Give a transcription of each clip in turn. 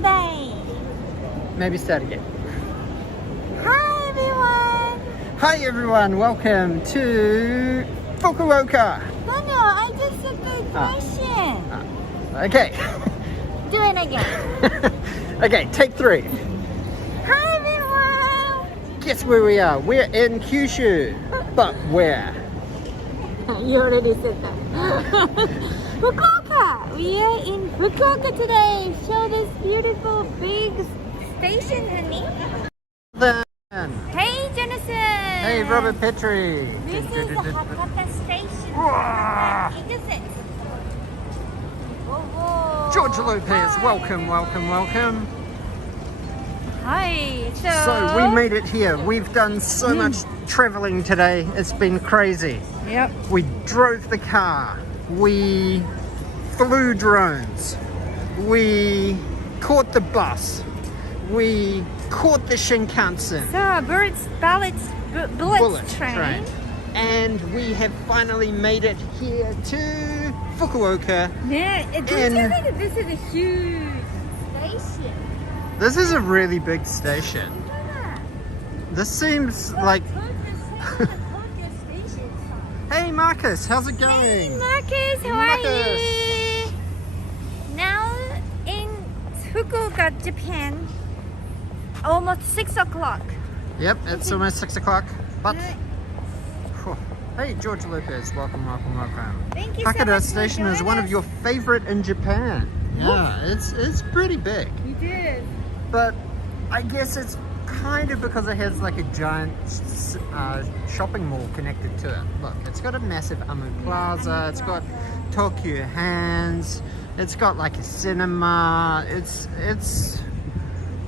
today. Maybe start again. Hi everyone. Hi everyone, welcome to Fukuoka. No, I just said the question. Okay. Do it again. Okay, take 3. Hi everyone. Guess where we are? We're in Kyushu. But where? You already said that. Fukuoka. We are in Fukuoka today. Show this beautiful big station, honey. Hey, Jonathan. Hey, Robert Petrie. This is the Hakata station. Whoa. George Lopez, welcome. Hi. So we made it here. We've done so much traveling today. It's been crazy. Yep. We drove the car. We flew drones. We caught the bus. We caught the Shinkansen. So, bullet train. And we have finally made it here to Fukuoka. Yeah, don't you think that this is a huge station? This is a really big station. This seems like... Hey Marcus, how's it going? Hey Marcus, how are you? Now in Fukuoka, Japan, almost 6 o'clock. Yep, it's almost 6 o'clock. But hey, George Lopez, welcome. Thank you so Hakata much Station for is one of joining your favorite in Japan. Yeah, it's pretty big. You did. But I guess it's kind of because it has like a giant shopping mall connected to it. Look, it's got a massive Amu Plaza, it's got Tokyo Hands, it's got like a cinema, it's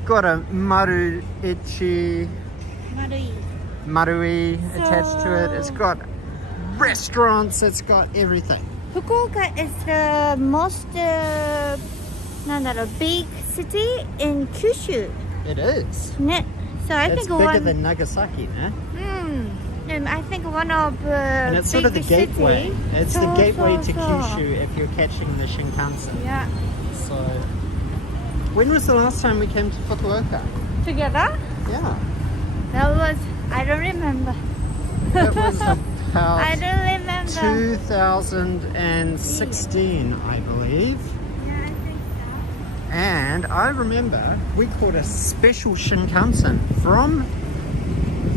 got a Marui attached to it, it's got restaurants, it's got everything. Fukuoka is the most big city in Kyushu. It is. So I It's think bigger than Nagasaki, eh? And I think one of And it's sort of the gateway. City. It's the gateway to Kyushu if you're catching the Shinkansen. Yeah. So, when was the last time we came to Fukuoka? Together? Yeah. That was, I don't remember. It was about I don't remember. 2016, I believe. Yeah, I think so. And I remember we caught a special Shinkansen from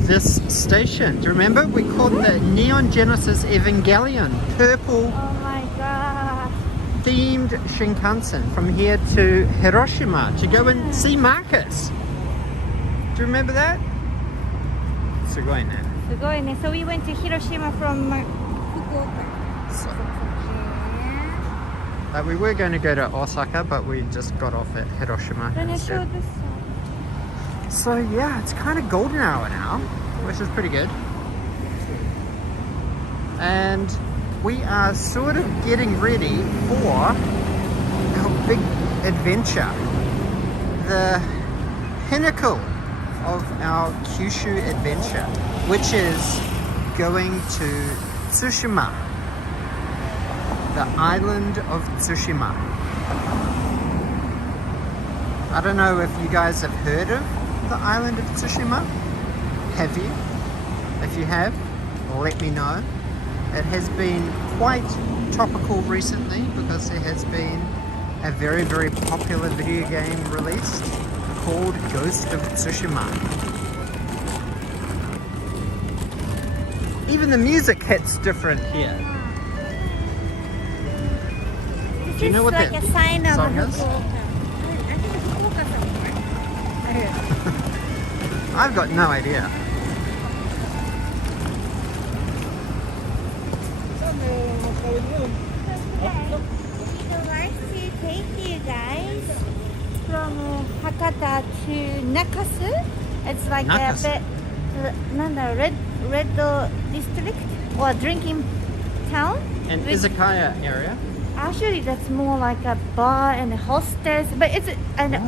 this station. Do you remember? We caught the Neon Genesis Evangelion purple Oh my god. themed Shinkansen from here to Hiroshima to go and see Marcus. Do you remember that? Sugoi ne. So we went to Hiroshima from Fukuoka. We were going to go to Osaka, but we just got off at Hiroshima Then I instead. showed this. So yeah, it's kind of golden hour now, which is pretty good. And we are sort of getting ready for our big adventure. The pinnacle of our Kyushu adventure, which is going to Tsushima, the island of Tsushima. I don't know if you guys have heard of the island of Tsushima. Have you? If you have, let me know. It has been quite topical recently because there has been a very, very popular video game released called Ghost of Tsushima. Even the music hits different here. Do you know what like that a sign of song is? I've got no idea. We would like to take you guys from Hakata to Nakasu. It's like Nakasu. a bit, red district or drinking town. An Which- izakaya area. Actually, that's more like a bar and a hostess, but it's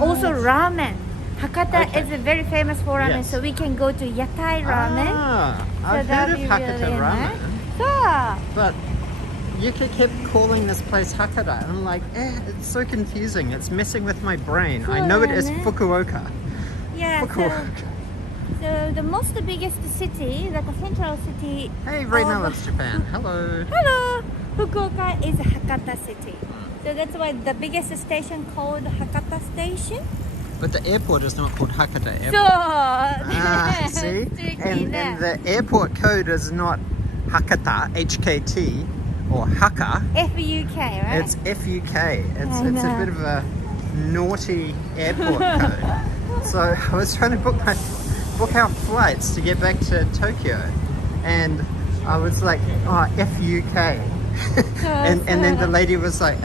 also ramen. Hakata Okay. is very famous for ramen, Yes. so we can go to Yatai Ramen. Ah, I've So that'd heard of be Hakata really ramen. nice. Yeah. But Yuka kept calling this place Hakata, and I'm like, it's so confusing. It's messing with my brain. I know it is Fukuoka. Yeah, Fukuoka. so the most biggest city, like a central city. Hey, Reina loves Japan. Hello. Hello! Fukuoka is Hakata city. So that's why the biggest station called Hakata station. But the airport is not called Hakata Airport. So, See? tricky, And yeah. the airport code is not Hakata, HKT, or Haka. FUK, right? It's FUK. It's I a know. bit of a naughty airport code. So I was trying to book our flights to get back to Tokyo, and I was like, oh, FUK. and then the lady was like,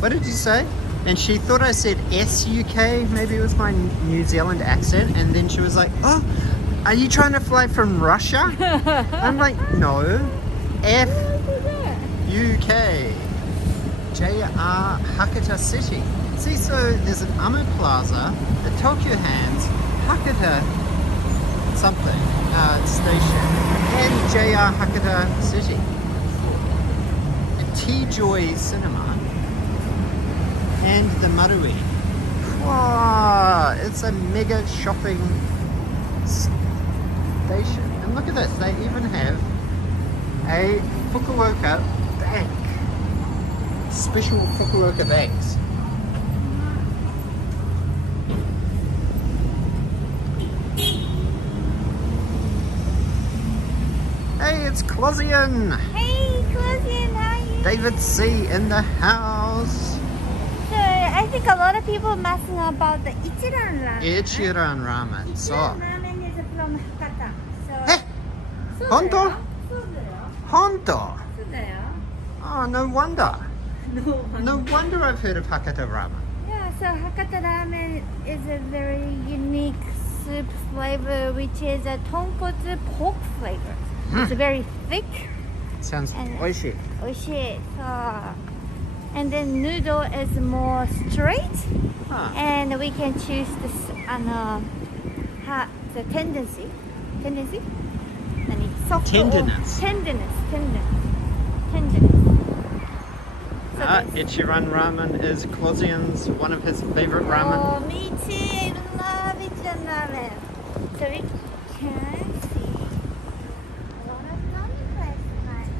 what did you say? And she thought I said SUK, maybe it was my New Zealand accent, and then she was like, oh, are you trying to fly from Russia? I'm like, no, FUK, JR Hakata City. See, so there's an Ame Plaza, the Tokyo Hands, Hakata something station, and JR Hakata City. T-Joy Cinema and the Marui. Wow, it's a mega shopping station. And look at this, they even have a Fukuoka bank. Special Fukuoka banks. Hey, it's Closian! Hey, Closian, how are you? David C. in the house. So, I think a lot of people must know about the Ichiran ramen. Ichiran Ramen. So, Ichiran ramen is from Hakata. Eh? So, Honto? そうだよ。 Honto. そうだよ。 Oh, no wonder. No No wonder I've heard of Hakata Ramen. Yeah, so Hakata ramen is a very unique soup flavor, which is a tonkotsu pork flavor. It's very thick. Sounds And- oishi. Oishii. And then noodle is more straight, Huh. and we can choose the tendency. Tendency? Nani? Soft or- Tenderness. Tenderness. So this- Ichiran Ramen is Closian's one of his favorite ramen. Oh, me too. I love Ichiran ramen. So we can see a lot of ramen places tonight.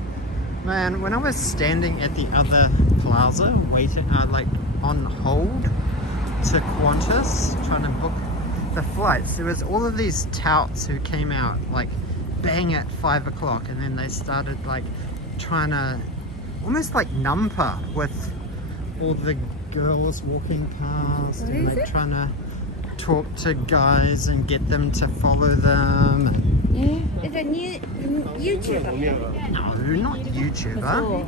Man, when I was standing at the other plaza, waiting, like on hold to Qantas, trying to book the flights, there was all of these touts who came out like bang at 5 o'clock, and then they started like trying to almost like numpa with all the girls walking past, What and is like it? trying to talk to guys and get them to follow them. It's a new YouTuber. No, not YouTuber.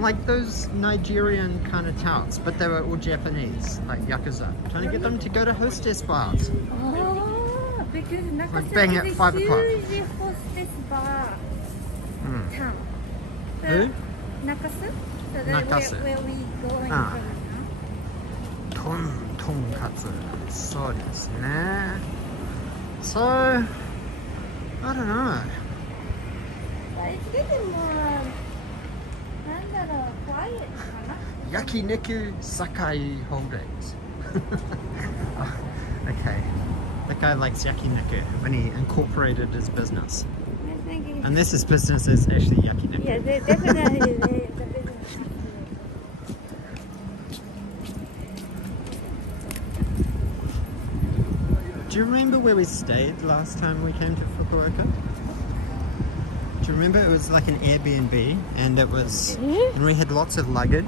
Like those Nigerian kind of touts, but they were all Japanese, like Yakuza. Trying to get them to go to hostess bars. Oh, because Nakasu bang is at a 5 o'clock. huge hostess bar town. So, Who? Nakasu? So Nakasu. where we going Ah. from now? Tonkatsu. Soですね. So, I don't know. But it's getting more, なんだろう, quiet かな? Yakiniku Sakai Holdings. Okay. That guy likes yakiniku when he incorporated his business. I think it's, Unless his business is actually yakiniku. yeah, definitely the business. Do you remember where we stayed last time we came to Fukuoka? Do you remember? It was like an Airbnb, and it was, and we had lots of luggage,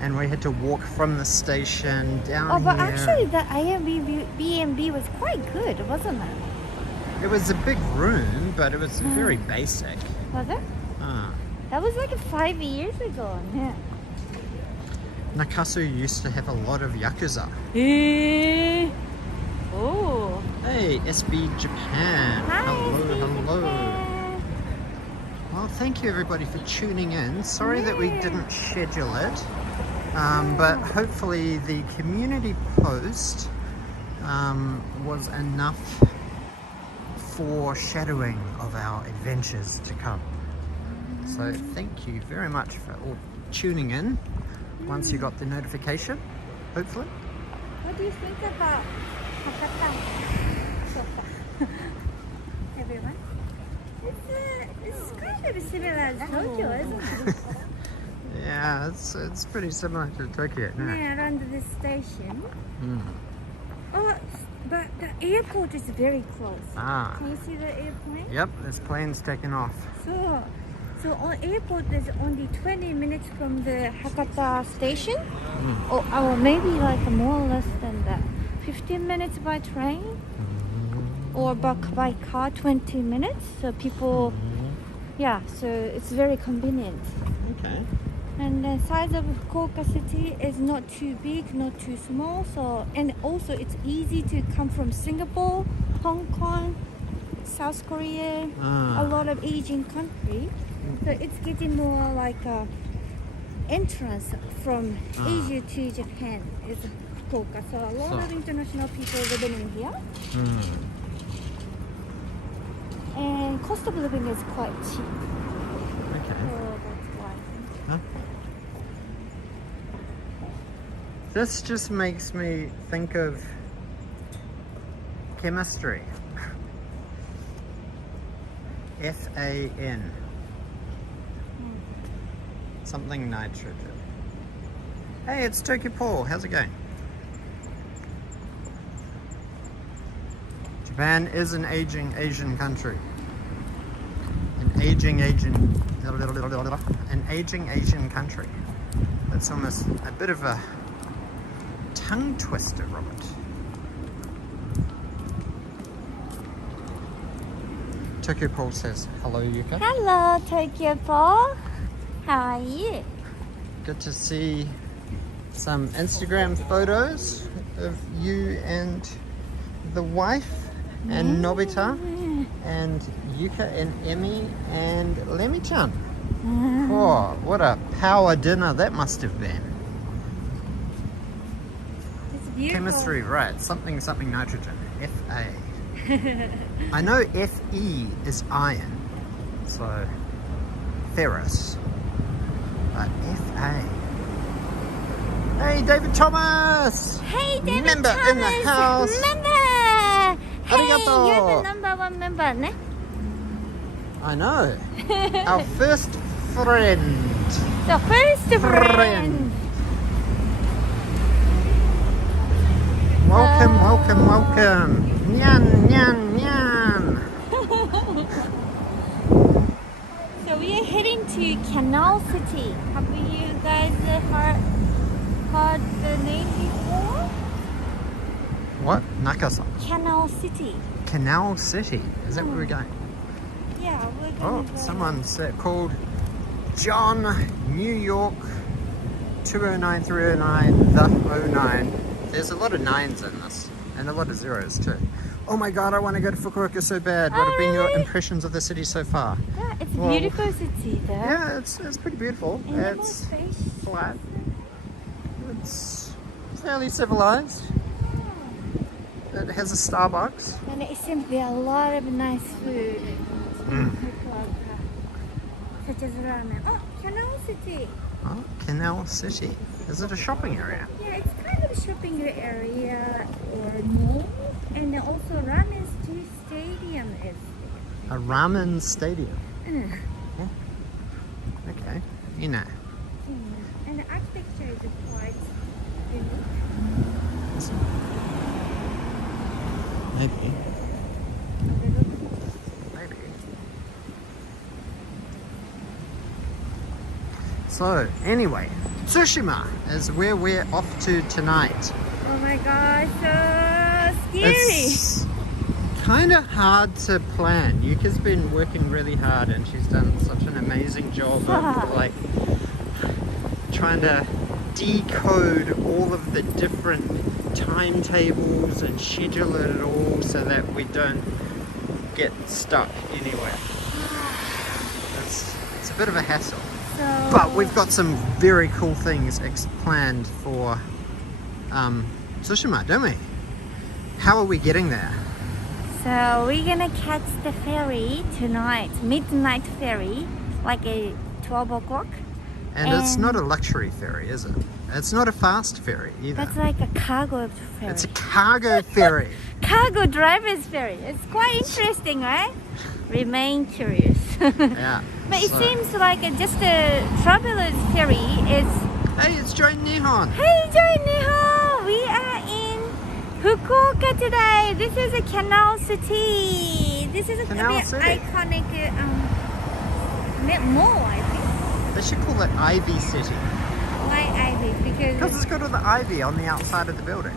and we had to walk from the station down Oh, but here. actually the Airbnb was quite good, wasn't it? It was a big room, but it was very basic. Was it? Ah. That was like 5 years ago. Yeah. Nakasu used to have a lot of Yakuza. Oh. Hey, SB Japan. Hi. Hello. Well, thank you everybody for tuning in. Sorry that we didn't schedule it, but hopefully the community post was enough foreshadowing of our adventures to come. So thank you very much for all tuning in once you got the notification, hopefully. What do you think about Hakata so far? Everyone? It's kind of similar as Tokyo, isn't it? Yeah, it's pretty similar to Tokyo. No? Yeah, around this station. Mm. Oh, but the airport is very close. Ah. Can you see the airplane? Yep, this plane's taking off. So on airport is only 20 minutes from the Hakata station, or maybe like more or less than that. 15 minutes by train, or by car 20 minutes. So people, yeah, so it's very convenient. Okay. And the size of Fukuoka city is not too big, not too small. So, and also it's easy to come from Singapore, Hong Kong, South Korea, a lot of Asian countries. So it's getting more like a entrance from Asia to Japan is Fukuoka. So a lot of international people living in here. And cost of living is quite cheap. Okay. So that's why. Huh? This just makes me think of chemistry. FAN. Something nitrogen. Hey, it's Turkey Paul. How's it going? Japan is an aging Asian country. An aging Asian country. That's almost a bit of a tongue twister, Robert. Tokyo Paul says, hello, Yuka. Hello, Tokyo Paul. How are you? Good to see some Instagram photos of you and the wife and Nobita and Yuka and Emmy and Lemmy-chan. Oh, what a power dinner that must have been. It's beautiful. Chemistry, right. Something nitrogen. Fa. I know Fe is iron, so ferrous. But Fa. Hey, David Thomas! Hey, David member Thomas! In the house! Member! Arigato! Hey, you're the number one member, ne? I know. Our first friend. The first friend. Welcome. Nyan. So we are heading to Canal City. Have you guys heard the name before? What? Nakasa. Canal City. Canal City. Is that where we're going? Yeah, we're Oh, going to someone's called John New York 209309 the 09. There's a lot of 9s in this and a lot of 0s too. Oh my god, I want to go to Fukuoka so bad. What have been your impressions of the city so far? Yeah, it's a beautiful city though. Yeah, it's pretty beautiful. And It's flat. It's fairly civilized. It has a Starbucks. And it seems to be a lot of nice food. Such as ramen. Oh, Canal City. Oh, Canal City. Is it a shopping area? Yeah, it's kind of a shopping area or mall. And then also Ramen Stadium is A ramen stadium. there. Okay. You know. And the architecture is quite unique. Maybe. So, anyway, Tsushima is where we're off to tonight. Oh my gosh, so scary. It's kind of hard to plan. Yuka's been working really hard and she's done such an amazing job of like trying to decode all of the different timetables and schedule it all so that we don't get stuck anywhere. It's a bit of a hassle. But we've got some very cool things planned for Tsushima, don't we? How are we getting there? So we're gonna catch the ferry tonight, midnight ferry, like a 12 o'clock. And it's not a luxury ferry, is it? It's not a fast ferry either. That's like a cargo ferry. It's a cargo ferry. Cargo driver's ferry. It's quite interesting, right? Remain curious. Yeah. But it seems like just a traveler's ferry is... Hey, it's Joy Nihon. Hey, Joy Nihon! We are in Fukuoka today. This is a Canal City. This is a Canal very City. iconic mall, I think. They should call it Ivy City. Why Ivy? Because it's got all the ivy on the outside of the building.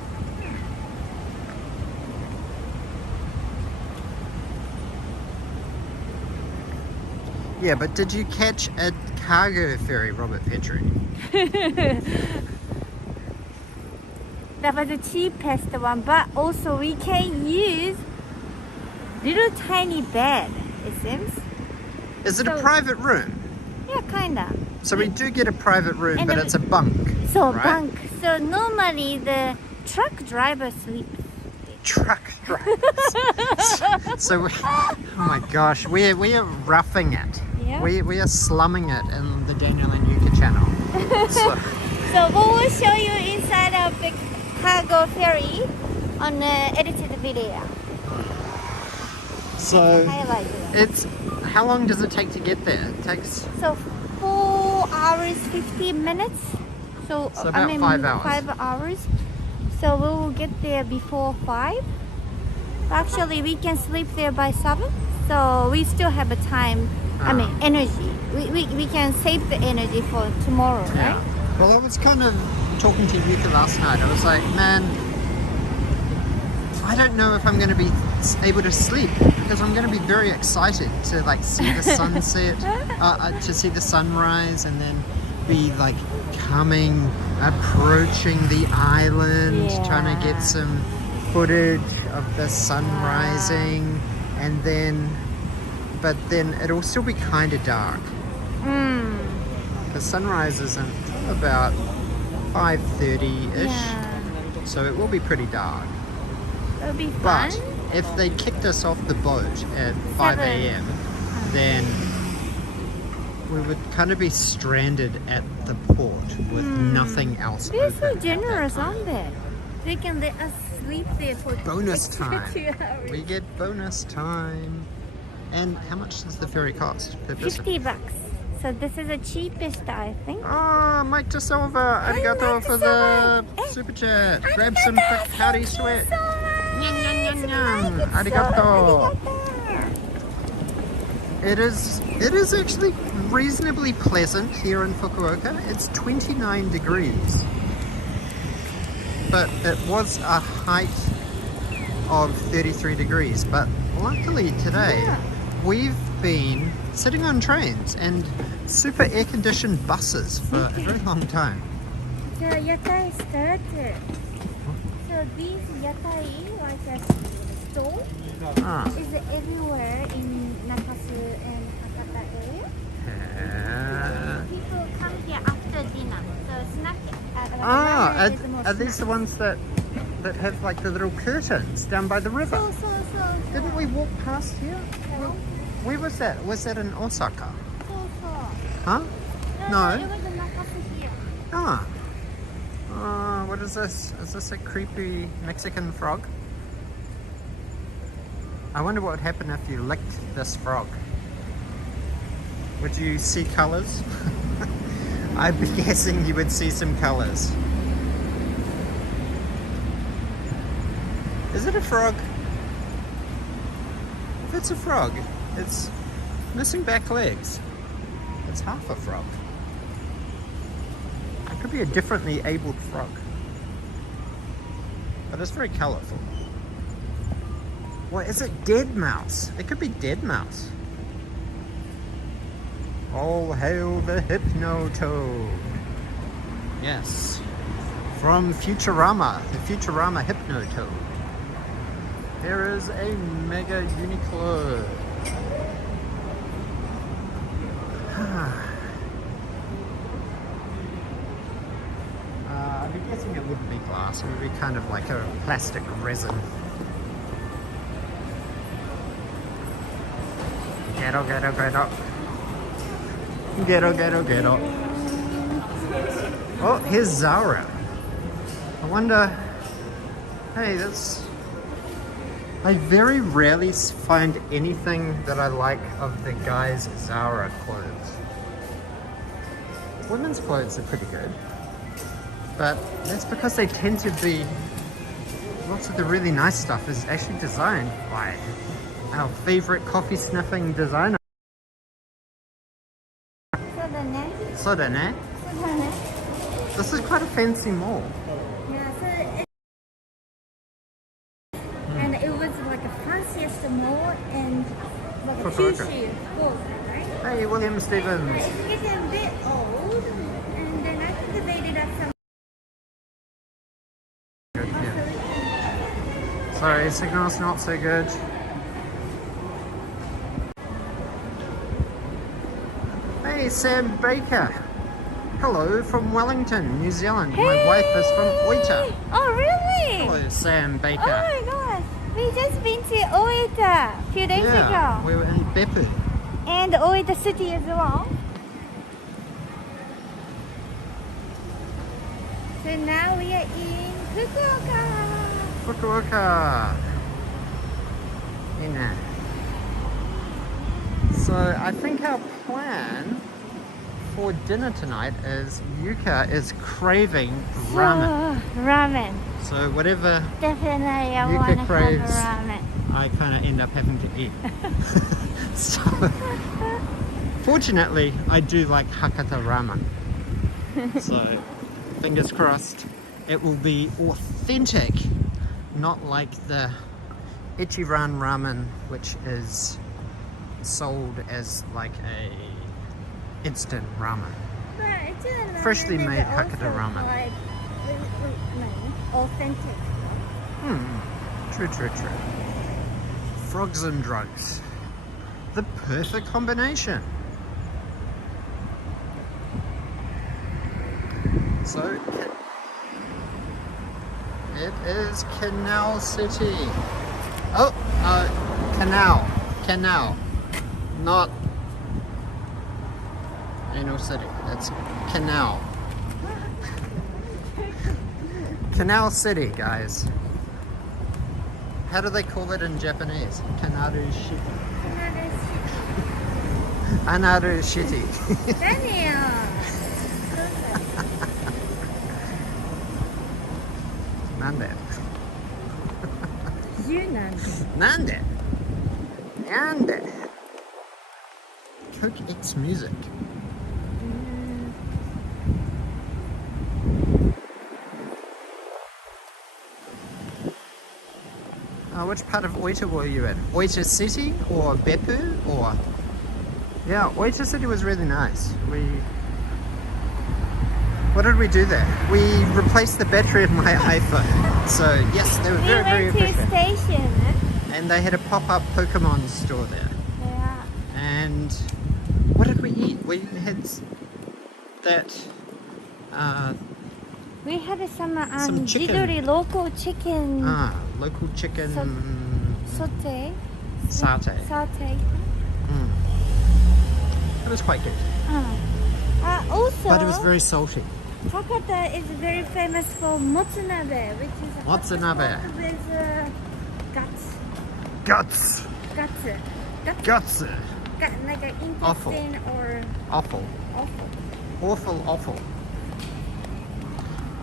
Yeah, but did you catch a cargo ferry, Robert Petrie? That was the cheapest one, but also we can use little tiny bed, it seems. Is it a private room? Yeah, kinda. So we do get a private room, And but then it's a bunk. So right? bunk. So normally the truck driver sleeps. Truck drivers. So we, oh my gosh, we are roughing it. Yeah. We are slumming it in the Daniel and Yuka channel. So, So we will show you inside of the cargo ferry on the edited video. so Highlighted. it's, how long does it take to get there? It takes So 4 hours 15 minutes. So, So about 5 hours. 5 hours. So we will get there before 5. Actually, we can sleep there by 7. So we still have a time. I mean, energy. We can save the energy for tomorrow, Yeah. right? Well, I was kind of talking to Yuka last night. I was like, man, I don't know if I'm going to be able to sleep because I'm going to be very excited to like see the sunset, to see the sunrise, and then be like approaching the island, trying to get some footage of the sun rising, and then, but then it'll still be kind of dark. The sunrise isn't about 5:30ish, Yeah. so it will be pretty dark. It'll be fun. But if they kicked us off the boat at 5 a.m, then we would kind of be stranded at the port with nothing else They're so open at that generous, time. aren't they? They can let us sleep there for Bonus extra time. 2 hours. We get bonus time. And how much does the ferry cost per person? $50. So this is the cheapest, I think. Oh, Mike De Silva, arigato Mike for De the Silva. super chat. Grab Arigato, some Bacardi sweat. Thank you so much. Nyam, nyam, nyam, nyam. It's so Arigato. arigato. It is actually reasonably pleasant here in Fukuoka. It's 29 degrees. But it was a height of 33 degrees. But luckily today, we've been sitting on trains and super air-conditioned buses for a very long time. So yatai started. So these yatai, like a store, is everywhere in Nakasu and Hakata area. People come here after dinner. So snack. Are these the ones that have like the little curtains down by the river? So. Didn't we walk past here? Where was that? Was that in Osaka? Huh? No. It was in Nakasu here. What is this? Is this a creepy Mexican frog? I wonder what would happen if you licked this frog. Would you see colours? I'd be guessing you would see some colours. Is it a frog? If it's a frog, it's missing back legs. It's half a frog. It could be a differently abled frog. But it's very colourful. What is it? Dead mouse. It could be dead mouse. All hail the Hypnotoad. Yes. From Futurama, the Futurama Hypnotoad. There is a Mega Uniqlo. I'd be guessing it wouldn't be glass. It would be kind of like a plastic resin. Get up. Ghetto, ghetto, ghetto. Oh, here's Zara. I wonder... Hey, that's... I very rarely find anything that I like of the guys' Zara clothes. Women's clothes are pretty good. But that's because they tend to be... Lots of the really nice stuff is actually designed by our favorite coffee sniffing designer. This is quite a fancy mall. Yeah, so and it was like a fanciest mall and like a Fukuoka. Kyushu, Fukuoka, right? Hey, William Stevens. It's getting a bit old, and then I think they did have some. Good, yeah. Sorry, signal's not so good. Hey, Sam Baker. Hello from Wellington, New Zealand. Hey! My wife is from Oita. Oh, really? Hello, Sam Baker. Oh my gosh, we just been to Oita a few days Yeah, we ago, were in Beppu. and Oita City as well. So now we are in Fukuoka. Fukuoka. Yeah. So I think our plan for dinner tonight is Yuka is craving ramen. Oh, ramen. So whatever Definitely, I Yuka want to have craves. a ramen. I kind of end up having to eat. So fortunately, I do like Hakata ramen. So fingers crossed, it will be authentic, not like the Ichiran ramen, which is sold as like a instant ramen. But it's a Freshly ramen made is Hakata also ramen. Like, authentic. True, true, true. Frogs and drugs. The perfect combination. So, it is Canal City. Oh, no, Canal. Canal. Not Anal City. It's Canal. Canal City, guys. How do they call it in Japanese? Kanaru Shiti. Anaru Shiti. Daniel! Nande. Yunnan. Nande. Nande. Coke X Music. Which part of Oita were you in? Oita City or Beppu or? Yeah, Oita City was really nice. What did we do there? We replaced the battery of my iPhone. So yes, they were very, very We went to efficient. station. And they had a pop-up Pokemon store there. Yeah. And what did we eat? We had that. We had some chicken. Jidori local chicken Local chicken saute. satay. Saute. It was quite good, Also, but it was very salty. Hakata is very famous for motsunabe, which is a Motsunabe. pot with guts. Guts. Guts. Like an Awful. intestine or Awful. awful. Awful, awful.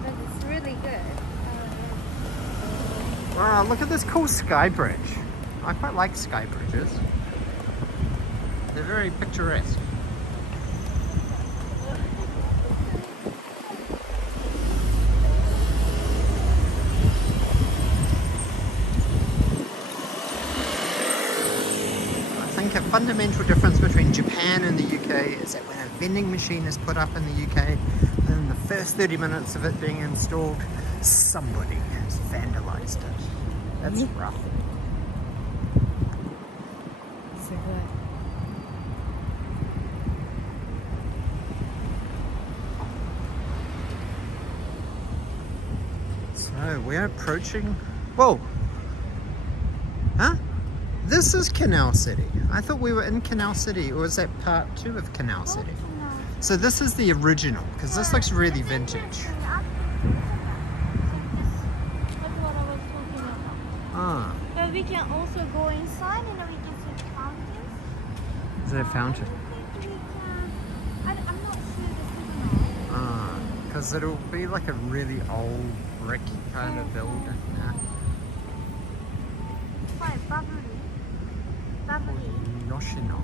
But it's really good. Wow, look at this cool sky bridge. I quite like sky bridges. They're very picturesque. I think a fundamental difference between Japan and the UK is that when a vending machine is put up in the UK, within the first 30 minutes of it being installed, somebody has vandalized it. That's rough. So good. So we're approaching. Whoa! Huh? This is Canal City. I thought we were in Canal City, or was that part 2 of Canal City? Canal So this is the original, because this looks really vintage. That's what I was talking about. Ah, But we can also go inside and we can see fountains. is there a fountain? I don't think we can. I'm not sure the signal. Ah, because it'll be like a really old brick kind of building. Yeah. Quite bubbly. Bubbly. Yoshino.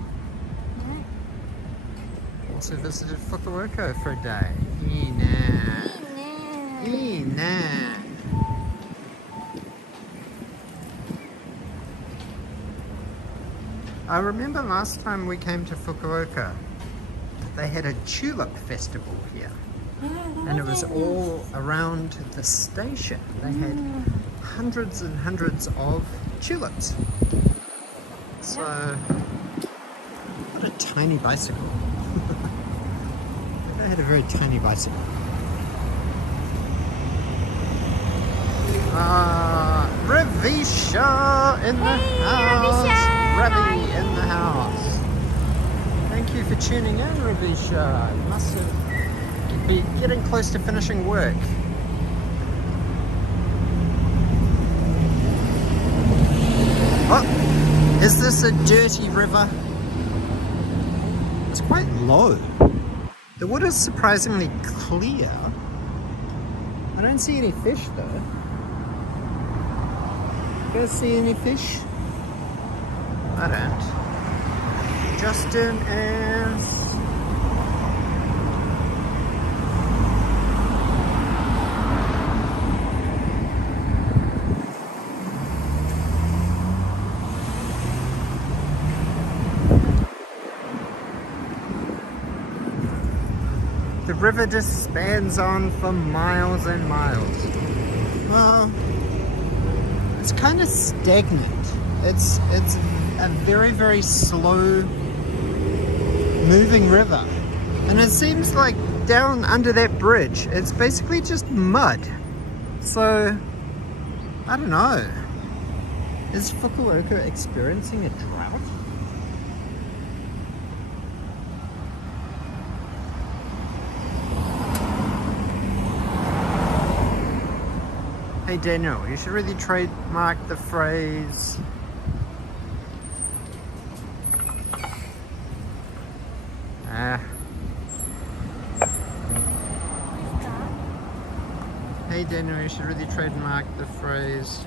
Yeah. Also visited Fukuoka for a day. Ina. Ina. I remember last time we came to Fukuoka, they had a tulip festival here. And it was all around the station. They had hundreds and hundreds of tulips. So, what a tiny bicycle. They had a very tiny bicycle. Ravisha in the house. Ravi in the house. Thank you for tuning in, Ravisha. You must be getting close to finishing work. Oh, is this a dirty river? It's quite low. The water's surprisingly clear. I don't see any fish though. You guys see any fish? I don't. Justin is... The river just spans on for miles and miles. Well, it's kind of stagnant. It's a very, very slow moving river. And it seems like down under that bridge, it's basically just mud. So, I don't know. Is Fukuoka experiencing a drought? Hey Daniel, you should really trademark the phrase Hey Daniel, you should really trademark the phrase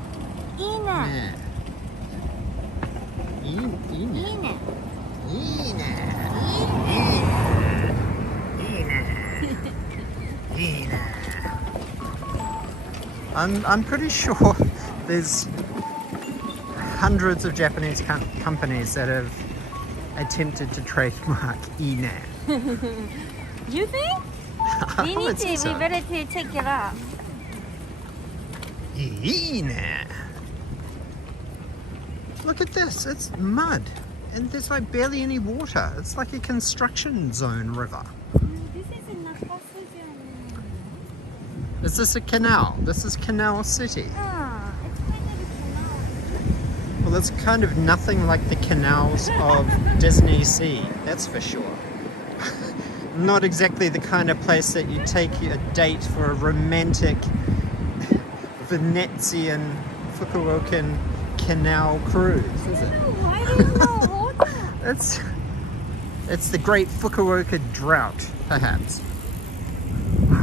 Ina. Ina. Ina. Ina. Ina. I'm pretty sure there's hundreds of Japanese companies that have attempted to trademark Ina. You think? We need to, we better to check it out. Ina. Look at this, it's mud. And there's like barely any water. It's like a construction zone river. This is a Nakase zone. Is this a canal? This is Canal City. Ah, it's kind of a canal. Well, it's kind of nothing like the canals of Disney Sea, that's for sure. Not exactly the kind of place that you take a date for a romantic Venetian Fukuokan canal cruise, is it? Why do you know water? It's the great Fukuoka drought, perhaps.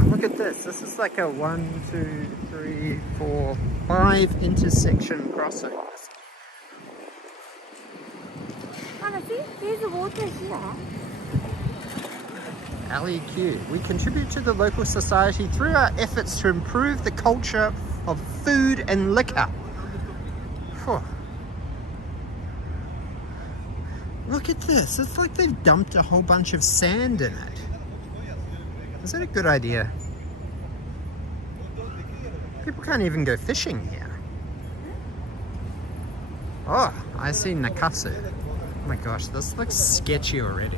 Look at this. This is like a 1, 2, 3, 4, 5 intersection crossing. Anna, see? There's water here. LEQ. We contribute to the local society through our efforts to improve the culture of food and liquor. Whew. Look at this. It's like they've dumped a whole bunch of sand in it. Is that a good idea? People can't even go fishing here. Oh, I see Nakase. Oh my gosh, this looks sketchy already.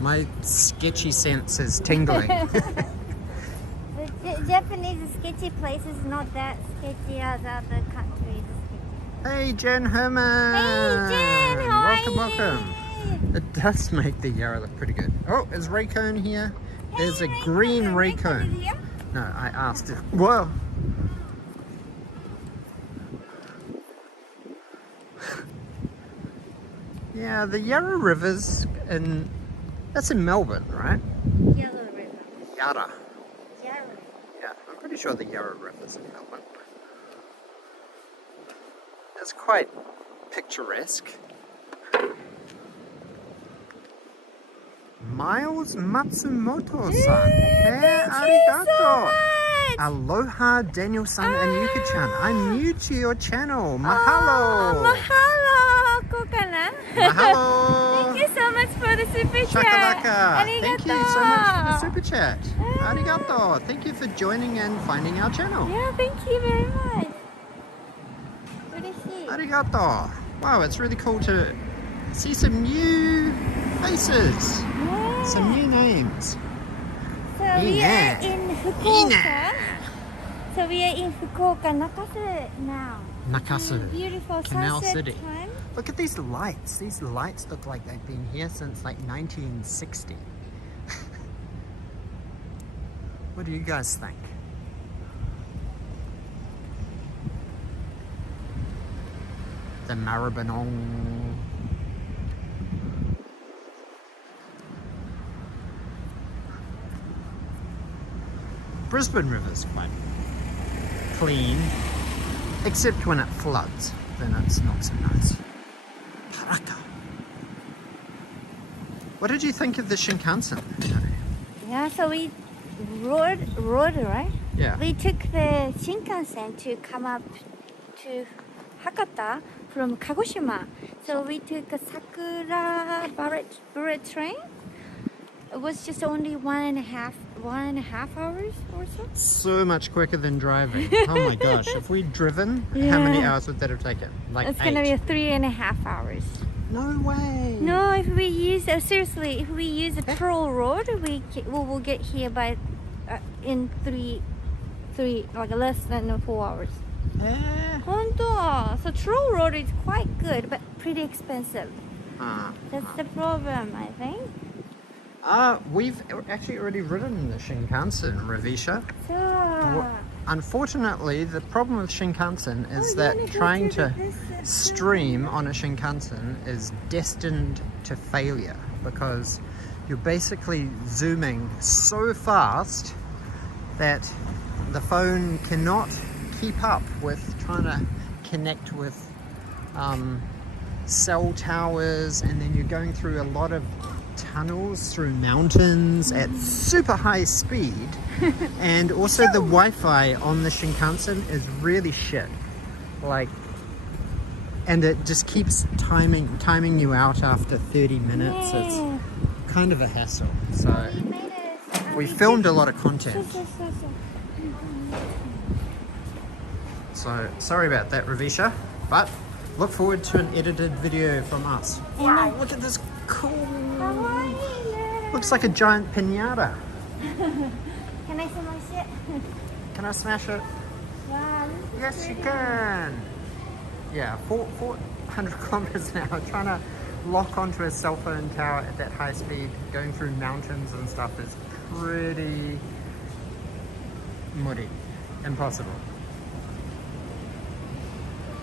My sketchy sense is tingling. The Japanese sketchy place is not that sketchy as other countries. Hey Jen Herman! Hey Jen, how welcome, are you? welcome. It does make the Yarra look pretty good. Oh, is Raycone here? There's a green Raycone. No, I asked it. Whoa. Yeah, the Yarra River's in... That's in Melbourne, right? Yellow River. Yarra. Yarra. Yeah, I'm pretty sure the Yarra River's in Melbourne. It's quite picturesque. Miles Matsumoto-san. Hey, arigato. Aloha, Daniel-san and Yuka-chan. I'm new to your channel. Mahalo. Mahalo, Kokana. Mahalo. Thank you so much for the super chat. Shakalaka. Thank you so much for the super chat. Ah. Arigato. Thank you for joining and finding our channel. Yeah, thank you very much. Ureshii. Arigato. Wow, it's really cool to see some new faces. Yeah. Some new names. So we are in Fukuoka. Ina. So we are in Fukuoka, Nakasu now. Nakasu. Beautiful Canal sunset City. time. Look at these lights. These lights look like they've been here since like 1960. What do you guys think? The Maribyrnong. Brisbane River's quite clean, except when it floods, then it's not so nice. Paraka. What did you think of the Shinkansen? Yeah, so we rode, right? Yeah. We took the Shinkansen to come up to Hakata from Kagoshima. So we took a Sakura bullet train. It was just only one and a half hours or so. So much quicker than driving. Oh my gosh. If we'd driven, how many Yeah. hours would that have taken? Like It's 8? gonna be 3.5 hours. No way. No, if we use seriously, if we use a troll road, we will get here by in three like less than 4 hours. Yeah. Honto. So troll road is quite good, but pretty expensive. That's the problem, I think. We've actually already ridden the Shinkansen, Ravisha. So. Unfortunately, the problem with Shinkansen is you that wanna go trying to to this, stream on a Shinkansen is destined to failure because you're basically zooming so fast that the phone cannot keep up with trying to connect with cell towers, and then you're going through a lot of tunnels through mountains at super high speed. And also the Wi-Fi on the Shinkansen is really shit. Like, and it just keeps timing you out after 30 minutes. Yeah. It's kind of a hassle. So We made it. we filmed a lot of content. So sorry about that, Ravisha, but look forward to an edited video from us. Wow, look at this cool. Looks like a giant pinata. Can I smash it? Can I smash it? Wow, Yes, you can. Yeah, 400 kilometers an hour. Trying to lock onto a cell phone tower at that high speed, going through mountains and stuff is pretty muddy. Impossible.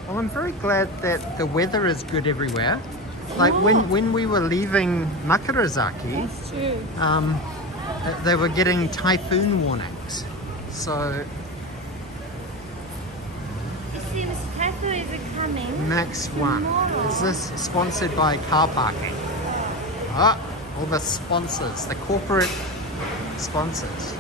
Well, I'm very glad that the weather is good everywhere. Like when we were leaving Makurazaki, That's true. they were getting typhoon warnings. So It seems typhoon is coming. Max 1. tomorrow. Is this sponsored by car parking? Ah, all the sponsors, the corporate sponsors.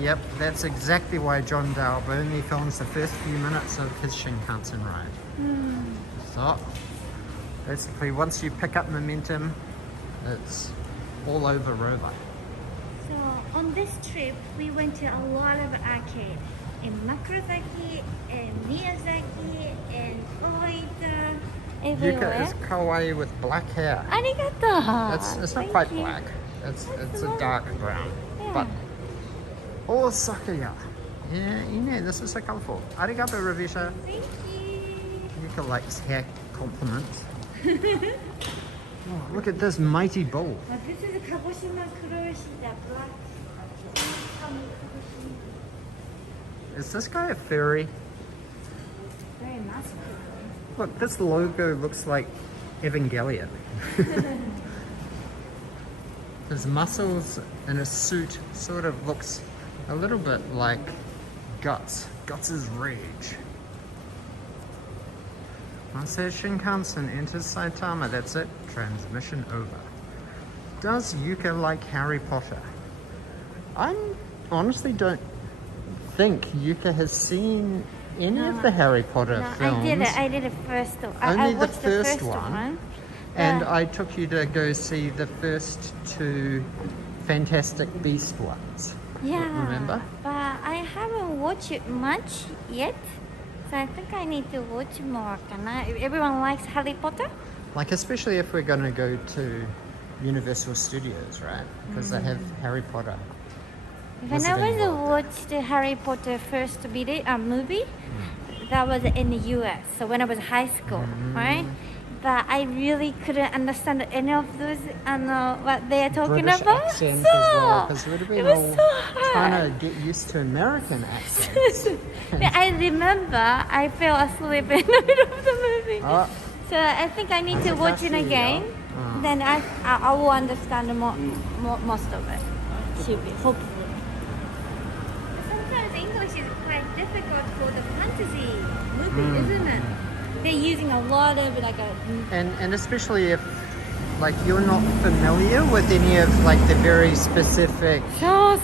Yep, that's exactly why John Dale only films the first few minutes of his Shinkansen ride. So, basically, once you pick up momentum, it's all over Rover. So on this trip, we went to a lot of arcade in Makurazaki and Miyazaki and Oita, Yuka everywhere. is kawaii with black hair. Arigato. It's not Thank quite you. black. It's a nice. dark brown. Yeah. But Osaka. Yeah, this is so colorful. Arigato, Ravisha. Thank you. Yuka likes hair compliment. Oh, look at this mighty bull. This is a Kagoshima Kuroshida black. Is this guy a furry? Very masculine. Look, this logo looks like Evangelion. His muscles in a suit sort of looks a little bit like Guts. Guts' rage. Once the Shinkansen enters Saitama, that's it. Transmission over. Does Yuka like Harry Potter? I honestly don't think Yuka has seen any of the Harry Potter films. I did it first. Only I watched the first one. And Yeah. I took you to go see the first two Fantastic Beast ones. Yeah. Remember? But I haven't watched it much yet. So I think I need to watch more. Everyone likes Harry Potter? Like, especially if we're going to go to Universal Studios, right? Because they have Harry Potter. When I Wizarding was World. watched the Harry Potter first movie, that was in the US. So when I was high school, right? But I really couldn't understand any of those what they are talking British about. accent So, as well, because it would have been it was all so hard. trying to get used to American accents. I remember I fell asleep in the middle of the movie. Oh, So I think I need to watch it again. Then I will understand most of it. Should be, hopefully. Sometimes English is quite difficult for the fantasy movie, isn't it? They're using a lot of and especially if like you're not familiar with any of like the very specific all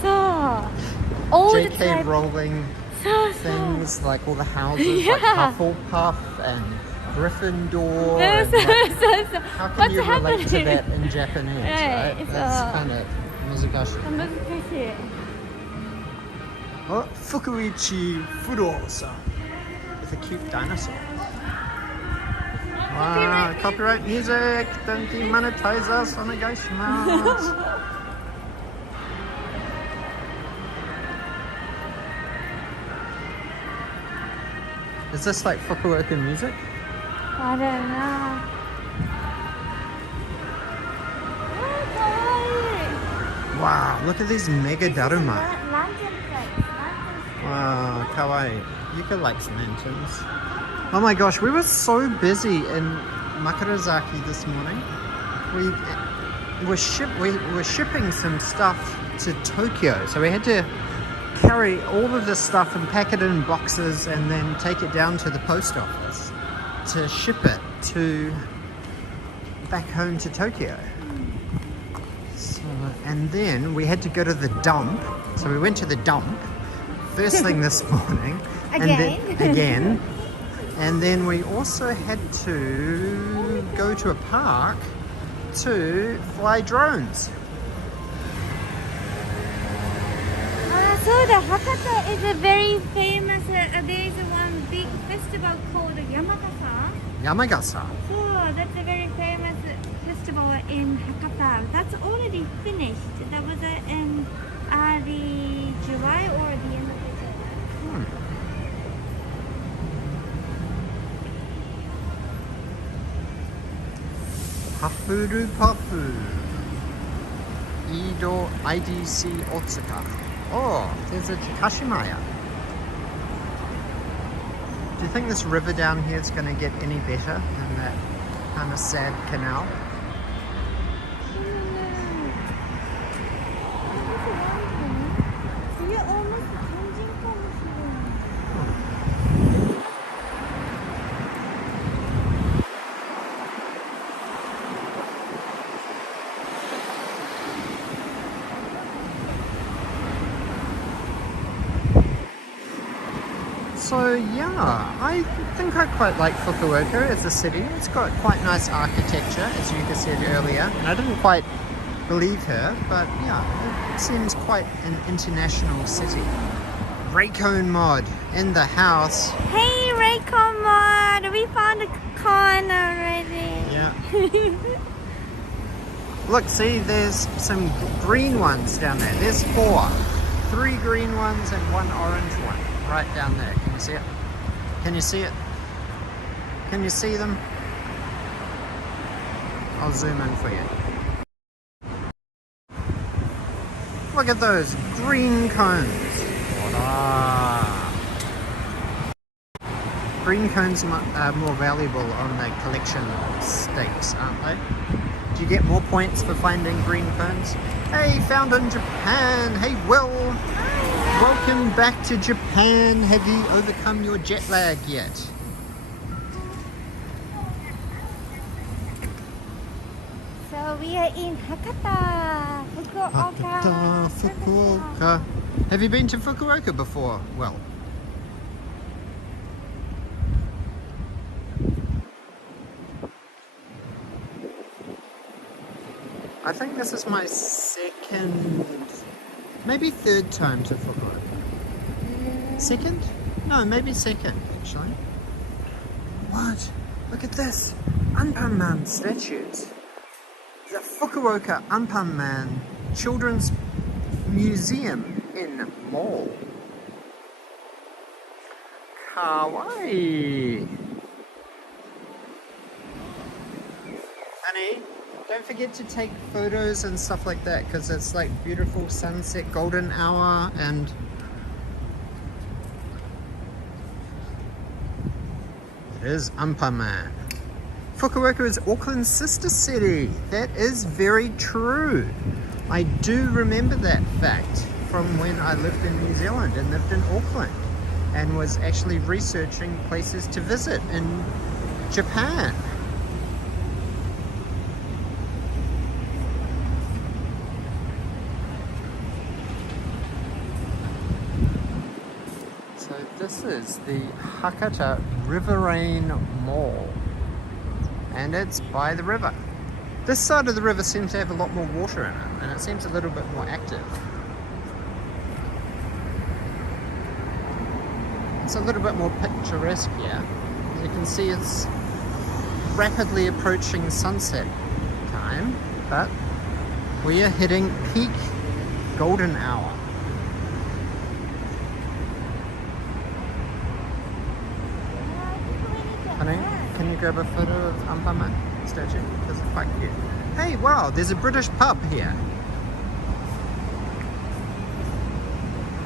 the J.K. time. Rowling So. things, like all the houses like Yeah. Hufflepuff and Gryffindor. So, And, like, how can What's you relate to happening? that in Japanese, Right, right? so- That's kind of muzukashi. 難しい。 Oh, Fukuichi Fudo-san with a cute dinosaur. Wow, copyright music. Don't demonetize us. Onegaishimasu. Is this like Fukuoka music? I don't know. Oh, Wow, look at these mega daruma. lantern place. Wow, kawaii. Yuka likes lanterns. Oh my gosh, we were so busy in Makarozaki this morning. We were shipping some stuff to Tokyo, so we had to carry all of this stuff and pack it in boxes and then take it down to the post office to ship it to back home to Tokyo. So, and then we had to go to the dump, so we went to the dump first thing this morning. Again? And then we also had to go to a park to fly drones. So the Hakata is a very famous, there is one big festival called Yamakasa. Yamagasa. So that's a very famous festival in Hakata. That's already finished. That was in early July or the end of the July. Hafuru Papu. Ido IDC Otsuka. Oh, there's a Kashimaya. Do you think this river down here is going to get any better than that kind of sad canal? So yeah, I think I quite like Fukuoka as a city. It's got quite nice architecture, as Yuka said earlier. And I didn't quite believe her, but yeah, it seems quite an international city. Raycone mod in the house. Hey Raycon Mod, we found a con already. Yeah. Look, see, there's some green ones down there. There's 4. 3 green ones and 1 orange one. Right down there. Can you see it? Can you see it? Can you see them? I'll zoom in for you. Look at those green cones. Green cones are more valuable on the collection stakes, aren't they? Do you get more points for finding green cones? Hey, found in Japan. Hey, Will. Welcome back to Japan. Have you overcome your jet lag yet? So we are in Hakata, Fukuoka. Fukuoka. Have you been to Fukuoka before? Well, I think this is my second, maybe third time to Fukuoka. Second? No, maybe second, actually. What? Look at this. Anpanman statues. The Fukuoka Anpanman Children's Museum in Mall. Kawaii. Honey, don't forget to take photos and stuff like that, because it's like beautiful sunset, golden hour, and it is Anpanman. Fukuoka is Auckland's sister city. That is very true. I do remember that fact from when I lived in New Zealand and lived in Auckland and was actually researching places to visit in Japan. So this is the Hakata Riverine Mall, and it's by the river. This side of the river seems to have a lot more water in it, and it seems a little bit more active. It's a little bit more picturesque here. As you can see, it's rapidly approaching sunset time, but we are hitting peak golden hour. Honey, can you grab a photo of Anpanman statue? Because it's quite cute. Hey, wow, there's a British pub here.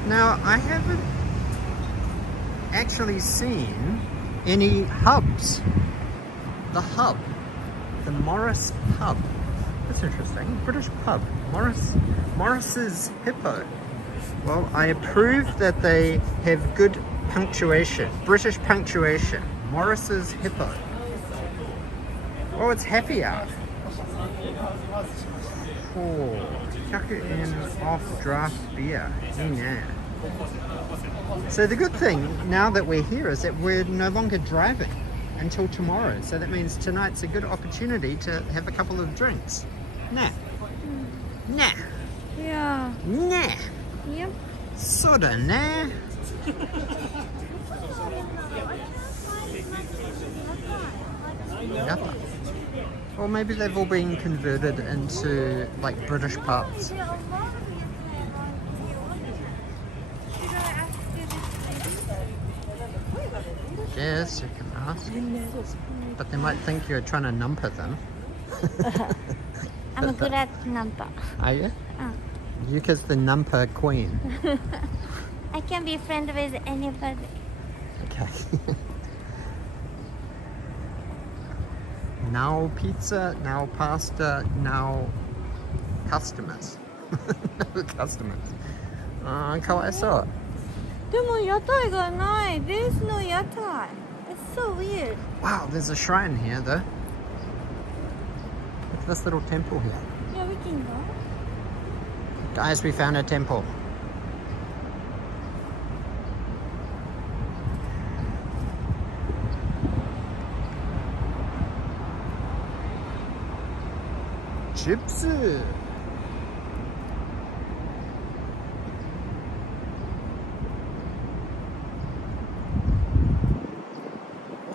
Now, I haven't actually seen any hubs. The hub, the Morris pub. That's interesting. British pub, Morris's Hippo. Well, I approve that they have good punctuation, British punctuation. Morris's Hippo. Oh, it's happy hour. Oh, chuck it in off draft beer. Yeah. So the good thing now that we're here is that we're no longer driving until tomorrow. So that means tonight's a good opportunity to have a couple of drinks. Nah. Nah. Yeah. Nah. Yep. Soda, nah. Yata. Or maybe they've all been converted into like British pubs. Yes, you can ask. But they might think you're trying to numper them. I'm good at number. Are you? Yuka's the numper queen. I can be friend with anybody. Okay. Now pizza, now pasta, now customers. No customers. Kawaiso. でも屋台がない。There's no 屋台. It's so weird. Wow, there's a shrine here though. Look at this little temple here. Yeah, we can go. Guys, we found a temple. Gypsy.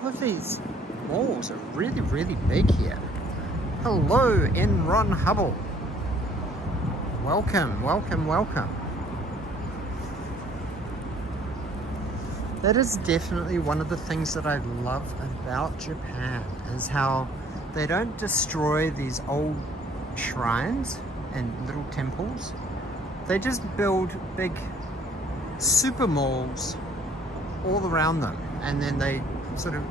All of these malls are really, really big here. Hello, Enron Hubble. Welcome, welcome, welcome. That is definitely one of the things that I love about Japan, is how they don't destroy these old shrines and little temples. They just build big super malls all around them, and then they sort of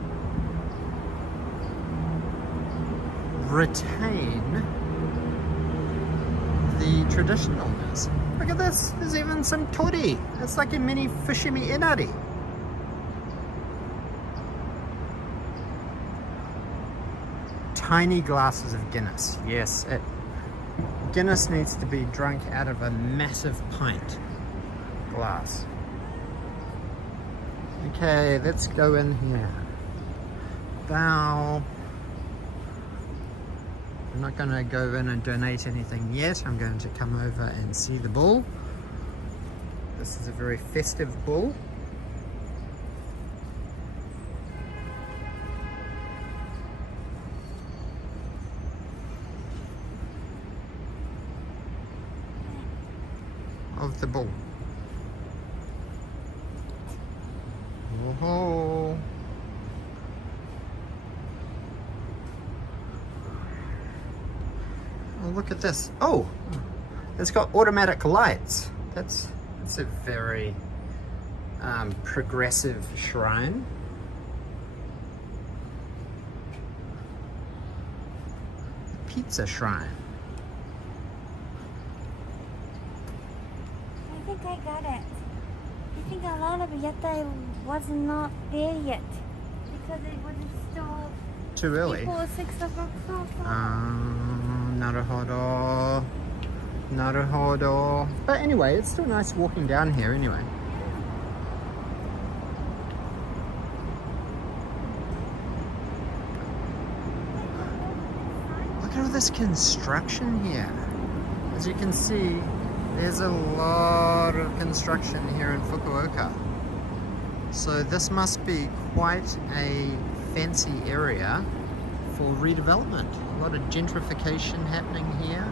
retain the traditionalness. Look at this, there's even some tori. It's like a mini fushimi inari. Tiny glasses of Guinness. Yes, Guinness needs to be drunk out of a massive pint glass. Okay, let's go in here. Bow. I'm not going to go in and donate anything yet. I'm going to come over and see the bull. This is a very festive bull. Of the bull. Oh. Oh, look at this. Oh, it's got automatic lights. That's a very progressive shrine. The pizza shrine. I think I got it. I think a lot of yatai was not there yet because it was still Too early. before 6 o'clock. Naruhodo. Naruhodo. But anyway, it's still nice walking down here anyway. Look at all this construction here. As you can see, there's a lot of construction here in Fukuoka. So this must be quite a fancy area for redevelopment. A lot of gentrification happening here.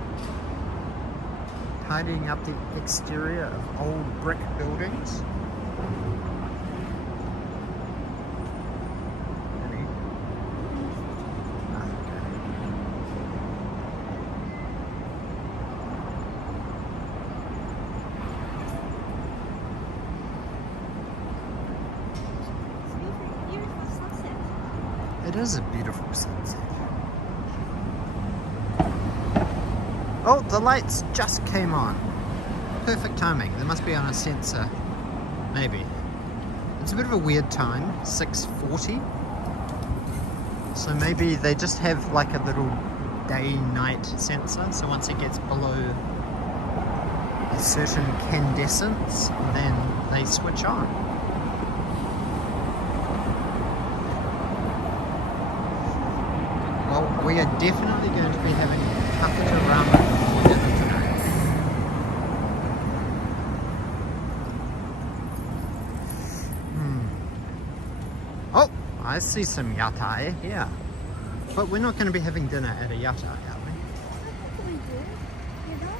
Tidying up the exterior of old brick buildings. It is a beautiful sunset. Oh, the lights just came on. Perfect timing. They must be on a sensor. Maybe. It's a bit of a weird time, 6:40. So maybe they just have like a little day-night sensor. So once it gets below a certain incandescence, then they switch on. Well, we are definitely going to be having Hakata Ramen for dinner tonight. Oh, I see some yatai here. But we're not going to be having dinner at a yatai, are we? We do. You know?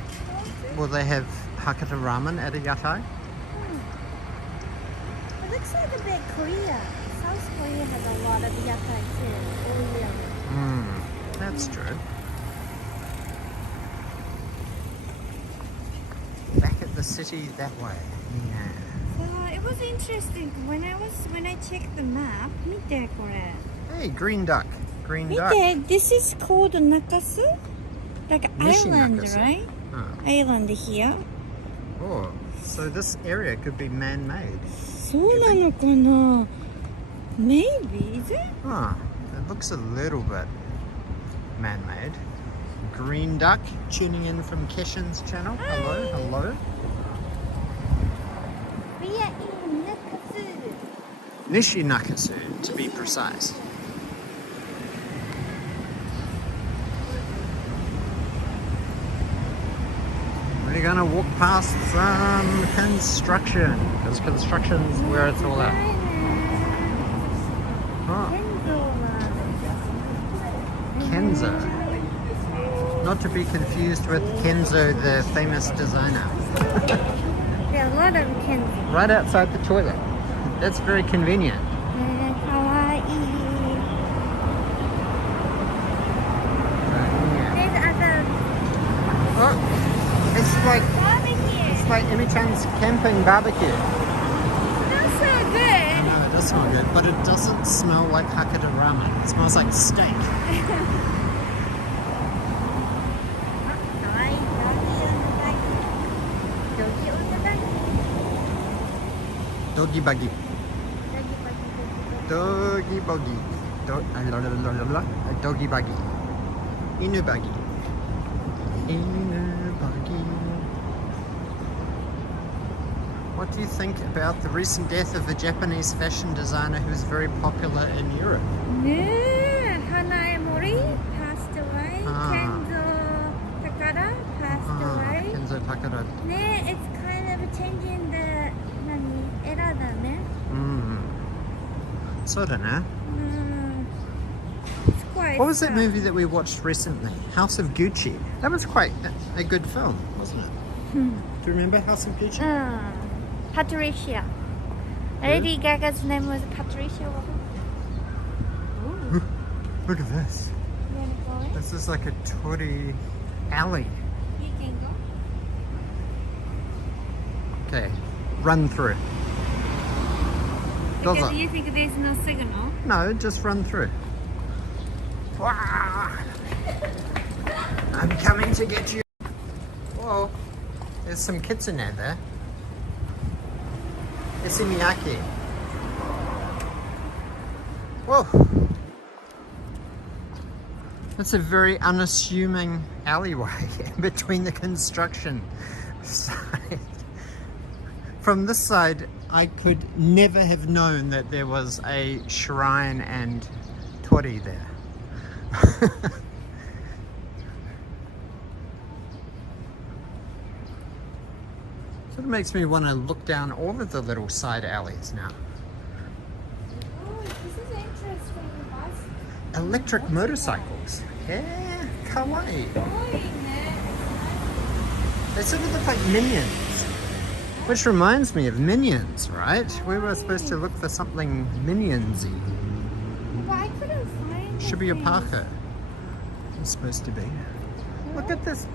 Will they have Hakata Ramen at a yatai? It looks like a bit Korea. South Korea has a lot of yatai too. Oh yeah. That's true. Back at the city that way. Yeah. So it was interesting when I checked the map. 見てこれ。 Hey, green duck. Green duck. 見て this is called Nakasu? Like island, Nakasu. right? Oh. Island here. Oh, so this area could be man-made. そうなのかな? Maybe, is it? Ah, it looks a little bit man-made. Green duck tuning in from Keshin's channel. Hello, hello. We are in Nakasu. Nishi Nakasu, to be precise. We're gonna walk past some construction, because construction's where it's all at. Oh, Kenzo. Not to be confused with Kenzo, the famous designer. There are a lot of Kenzo. Right outside the toilet. That's very convenient. like Emi-chan's camping barbecue. That's so good. No, it does smell good, but it doesn't smell like Hakata ramen. It smells like steak. Doggy buggy. Doggy buggy. Doggy buggy. Inu buggy. Inu buggy. What do you think about the recent death of a Japanese fashion designer who's very popular in Europe? Yeah, Hanae Mori passed away. Kenzo Takada passed away. Kenzo Takada. Yeah, it's kind of changing the era だね。そうだね. It's quite What was that sad. movie that we watched recently? House of Gucci. That was quite a good film, wasn't it? Do you remember House of Gucci? Patricia. Lady Gaga's name was Patricia. Ooh. Look at this. You wanna go in? This is like a Tori alley. You can go. Okay, run through. Because you think there's no signal? No, just run through. Wah! I'm coming to get you. Whoa, there's some kitsune there. Isumiyaki. Whoa. That's a very unassuming alleyway between the construction side. From this side, I could never have known that there was a shrine and tori there. Sort of makes me want to look down all of the little side alleys now. Oh, this is interesting. Electric motorcycles. Yeah, kawaii. They sort of look like minions. Which reminds me of Minions, right? We were supposed to look for something Minions-y. But I couldn't find Should be a anything. parka. It's supposed to be. Look at this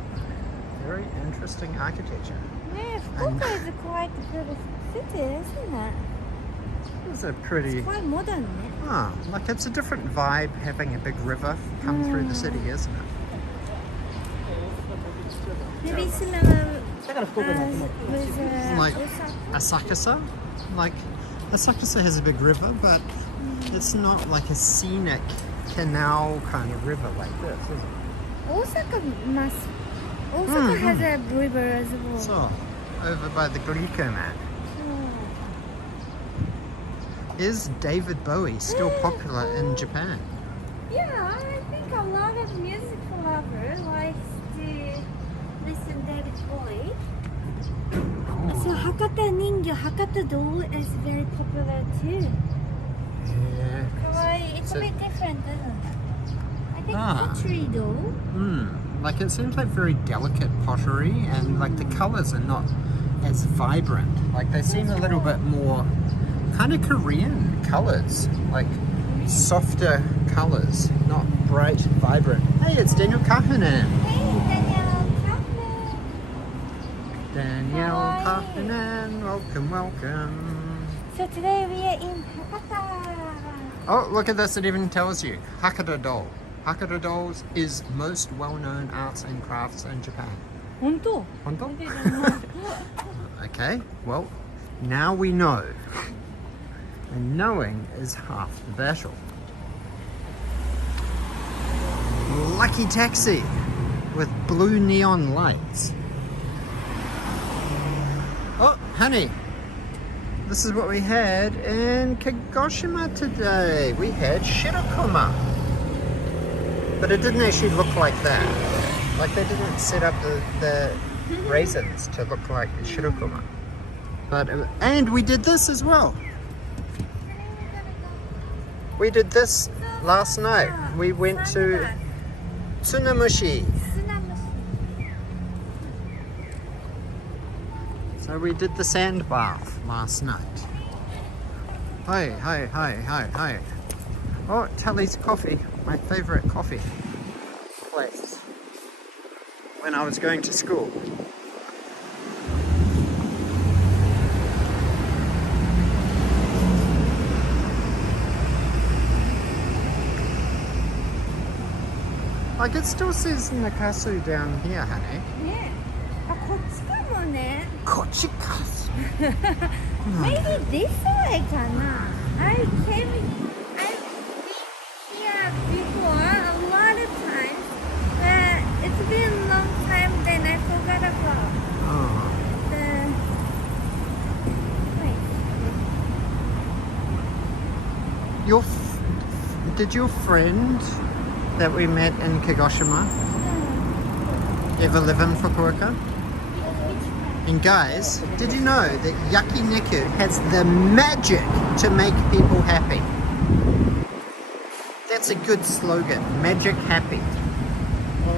very interesting architecture. Yeah, Fukuoka is quite a good city, isn't it? It's a pretty... It's quite modern. Ah, like it's a different vibe having a big river come through the city, isn't it? Maybe similar with Like Osaka. Asakasa. Like Asakasa has a big river, but it's not like a scenic canal kind of river like this, is it? Osaka has a river as well. So, over by the Glico man. Is David Bowie still popular in Japan? Yeah, I think a lot of music lovers like to listen to David Bowie. So Hakata Ninja, Hakata doll is very popular too. Yeah. Kawaii. It's So- a bit different, isn't it? I think Ah. pottery doll. Like it seems like very delicate pottery, and like the colours are not as vibrant. Like they seem a little bit more kind of Korean colours, like softer colours, not bright, vibrant. Hey, it's Daniel Kapanen. Hey, Daniel Kaufman. Daniel Hi. Kapanen, welcome, welcome. So today we are in Hakata. Oh, look at this, it even tells you. Hakata doll. Hakata dolls is most well-known arts and crafts in Japan. 本当? Honto? Okay, well, now we know. And knowing is half the battle. Lucky taxi with blue neon lights. Oh, honey, this is what we had in Kagoshima today. We had shirokuma. But it didn't actually look like that. Like they didn't set up the raisins to look like shirokuma. But and we did this as well. We did this last night. We went to Tsunamushi. So we did the sand bath last night. Hi, hi, hi, hi, hi. Oh, Tully's Coffee, my favourite coffee place when I was going to school. Like it still says Nakasu down here, honey. ね。あ、こっちかもね。Kochikasu. Maybe this way かな。I've been here before a lot of times, but it's been a long time then I forgot about Oh. the place. Did your friend that we met in Kagoshima ever live in Fukuoka? And guys, did you know that yakiniku has the magic to make people happy? That's a good slogan, magic happy.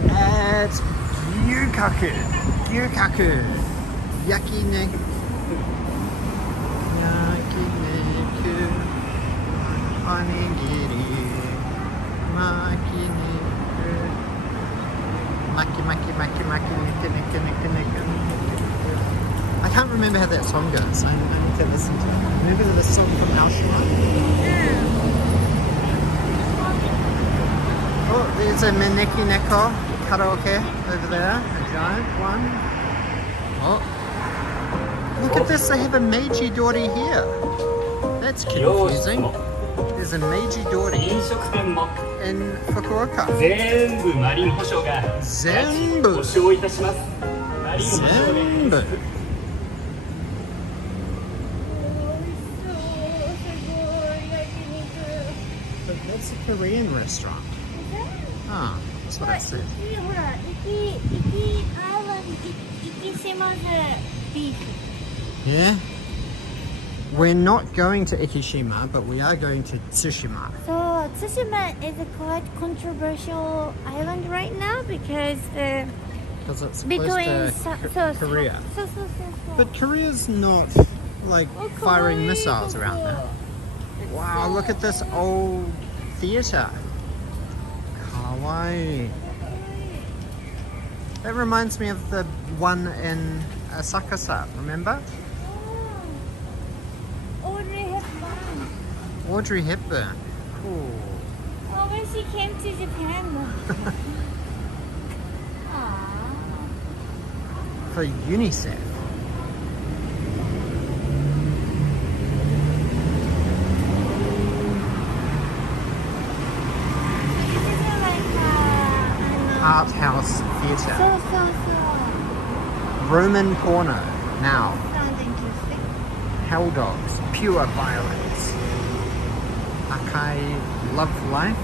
It's gyukaku, gyukaku, yakiniku, yakiniku, onigiri, makiniku, maki maki maki maki niku niku niku niku. I can't remember how that song goes. I need to listen to it. Remember the song from Naoshima? Oh, there's a Maneki Neko karaoke over there. A giant one. Oh. Look at this, they have a Meiji Dori here. That's confusing. There's a Meiji Dori 飲食店も in Fukuoka. 全部マリン保証が全部保証いたします。マリン保証全部で That's a Korean restaurant. Ah, that's what I said. ほら、イキアイランド、イキ島でビーフ。 Yeah? We're not going to Ikishima, but we are going to Tsushima. So Tsushima is a quite controversial island right now because Because it's between close to Korea. So. But Korea's not like firing missiles around there. Wow, look at this old theatre. Kawaii. That reminds me of the one in Asakasa, remember? Audrey Hepburn. Cool. Oh, when she came to Japan. For UNICEF. Art house theatre. So. Roman porno now. Sounds interesting. Hell dogs. Pure violence. Akai love life.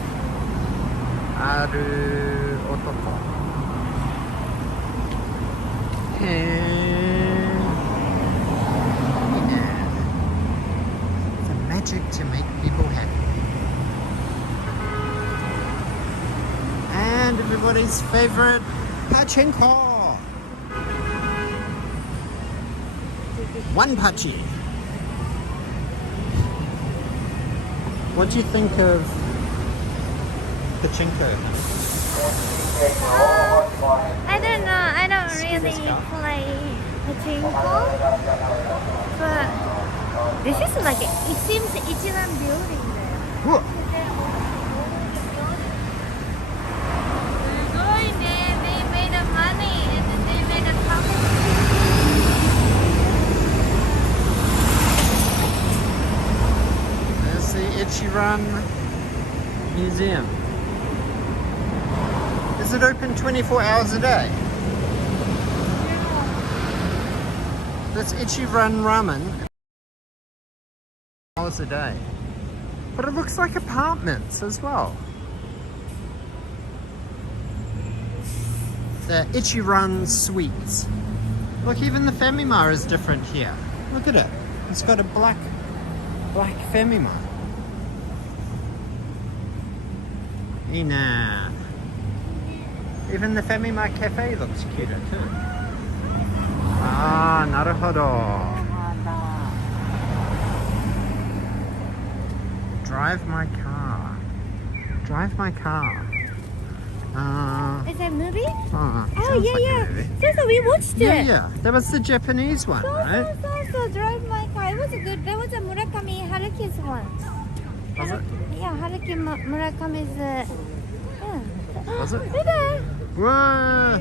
Aru otoko. The magic to make people happy. And everybody's favorite pachinko. One pachi. What do you think of pachinko? I don't know. I don't really play pachinko, but this is like it seems Ichiran building there. Whoa. They're going there. They made a money and then they made a couple. There's the Ichiran Museum. Is it open 24 hours a day? That's Ichiran Ramen. Hours a day. But it looks like apartments as well. The Ichiran Suites. Look, even the Famima is different here. Look at it. It's got a black Famima. Ina. Even the Famima Cafe looks cuter too. Ah, naruhodo. Drive my car. Drive my car. Is that a movie? Oh, Oh sounds yeah, like a yeah. movie. So we watched it. Yeah. That was the Japanese one, right? So drive my car. It was a good. That was a Murakami Haruki's one. Was it? Yeah, Haruki Murakami's. Yeah. Was it? 그래. Whoa!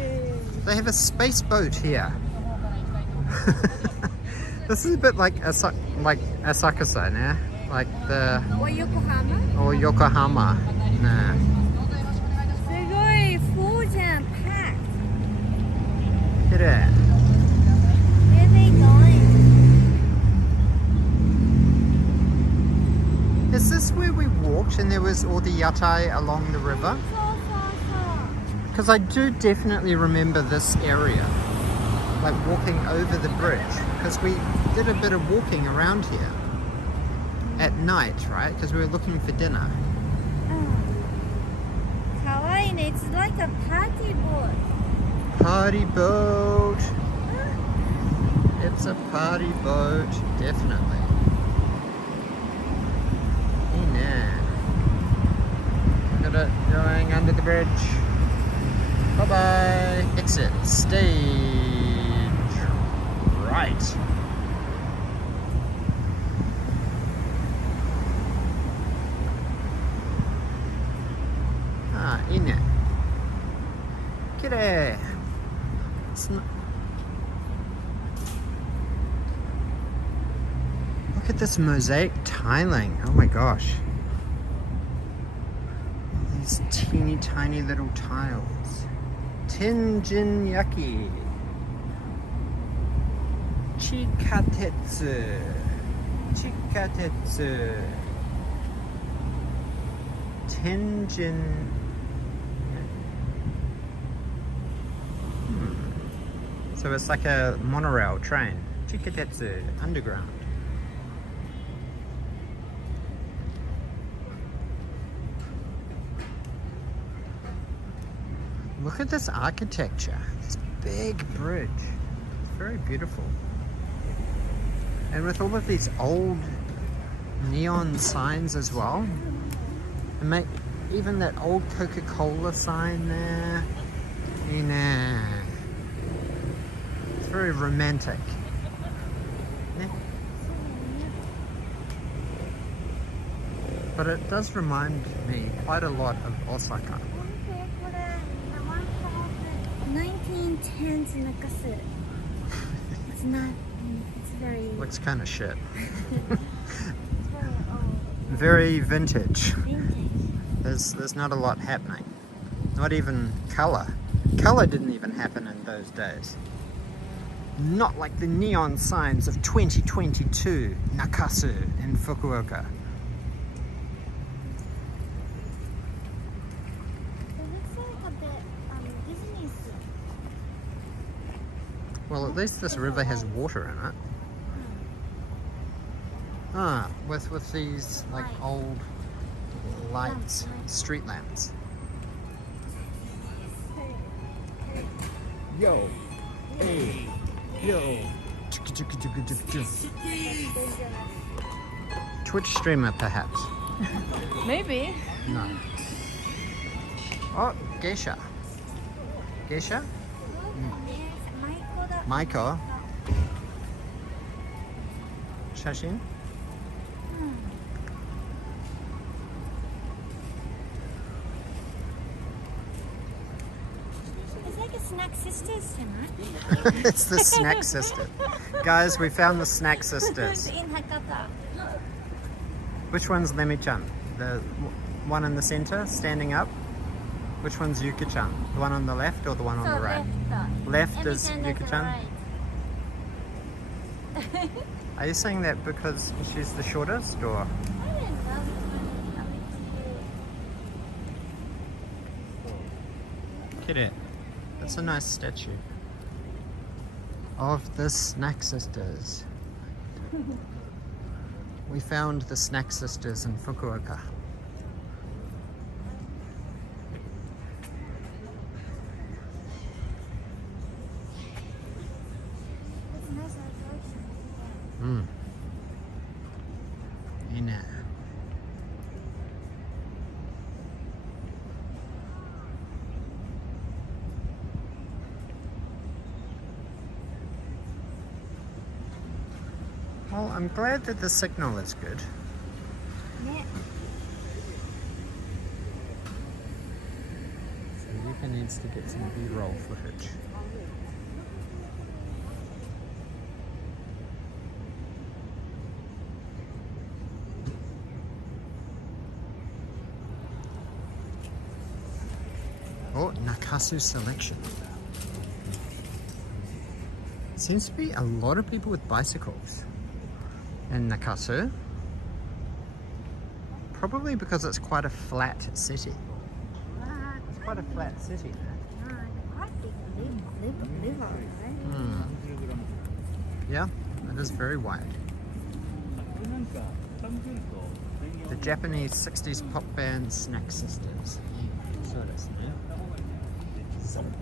They have a space boat here. This is a bit like Asakusa, nah? Like the Or Yokohama? or Yokohama. Nah. すごい full じゃん packed. Look at it. Where are they going? Is this where we walked and there was all the yatai along the river? そうそうそう。 Because I do definitely remember this area, like walking over the bridge. Because we did a bit of walking around here at night, right? Because we were looking for dinner. かわいいね. It's like a party boat. Party boat. It's a party boat, definitely. Yeah. Look at it going under the bridge. Bye bye. Exit stage right. Ah, in it. Kire. Look at this mosaic tiling. Oh my gosh. These teeny tiny little tiles. Tenjin-yaki. Chikatetsu. Chikatetsu. Tenjin. So it's like a monorail train. Chikatetsu underground. Look at this architecture. This big bridge. It's very beautiful. And with all of these old neon signs as well. And make even that old Coca-Cola sign there. You know. It's very romantic. Yeah. But it does remind me quite a lot of Osaka. 1910s Nakasu. It's not. It's very. Looks kind of shit. It's very old. Very vintage. Vintage. There's not a lot happening. Not even color. Color didn't even happen in those days. Not like the neon signs of 2022 Nakasu in Fukuoka. It looks like a bit Disney. Well, at least this river has water in it. Ah, with these like old lights, street lamps. Yo, hey, yo. Twitch streamer, perhaps. Maybe. No. Oh, geisha. Geisha? Maiko. Shashin? It's like a Snack Sisters tonight. It's the Snack Sister. Guys, we found the Snack Who's Sisters. in Hakata? Which one's Lemi-chan? The one in the center, standing up? Which one's Yuki-chan? The one on the left or the one on the right? Left is Yuki-chan? Are you saying that because she's the shortest, or? Kire. That's a nice statue of the Snack Sisters. We found the Snack Sisters in Fukuoka. Ina. Well, I'm glad that the signal is good. Who needs to get some B-roll footage? Oh, Nakasu selection. Seems to be a lot of people with bicycles in Nakasu. Probably because it's quite a flat city. It's quite a flat city. Yeah, it is very wide. The Japanese 60s pop band Snack Sisters. So it is, yeah. Zonk.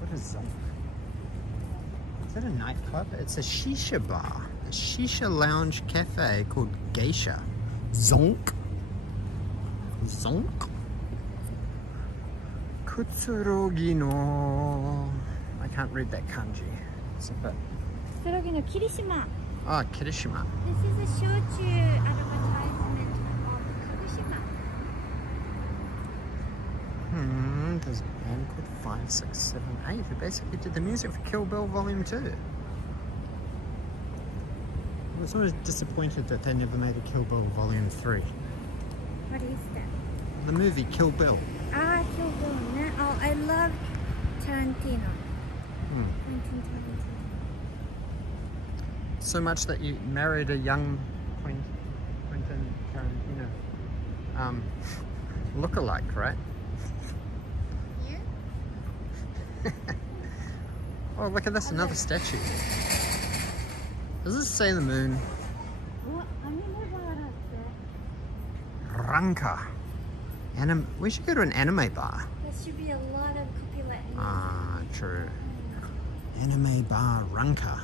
What is Zonk? Is that a nightclub? It's a shisha bar. A shisha lounge cafe called Geisha. Zonk. Zonk. Kutsurogi no... I can't read that kanji. It's a bit... Kutsurogi no Kirishima. Oh, Kirishima. This is a shochu advertisement of Kagoshima. There's a band called 5, 6, 7, 8 who basically did the music for Kill Bill Volume 2. I was always disappointed that they never made a Kill Bill Volume 3. What is that? The movie Kill Bill. Ah, Kill Bill. Oh, I love Tarantino. Quentin Tarantino. So much that you married a young Quentin Tarantino look-alike, right? Yeah. Oh, look at this, another statue. Does this say the moon? Ranka. We should go to an anime bar. There should be a lot of copyright. Ah, true. Anime bar Ranka.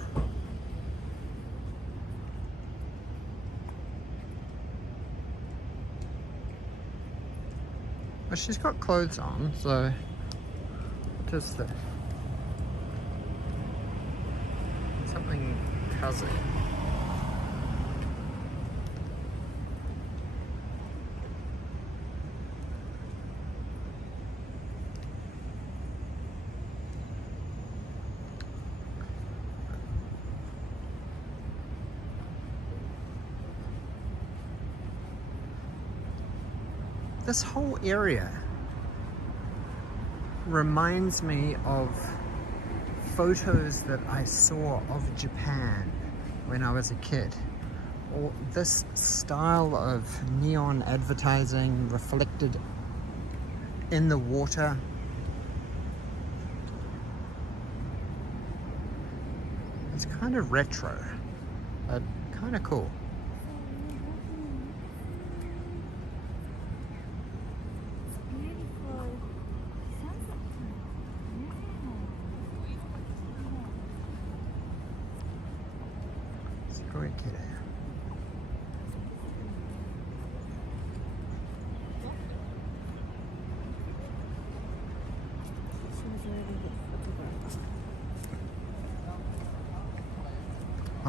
Well, she's got clothes on, so just the something cozy. This whole area reminds me of photos that I saw of Japan when I was a kid. Or this style of neon advertising reflected in the water. It's kind of retro, but kind of cool.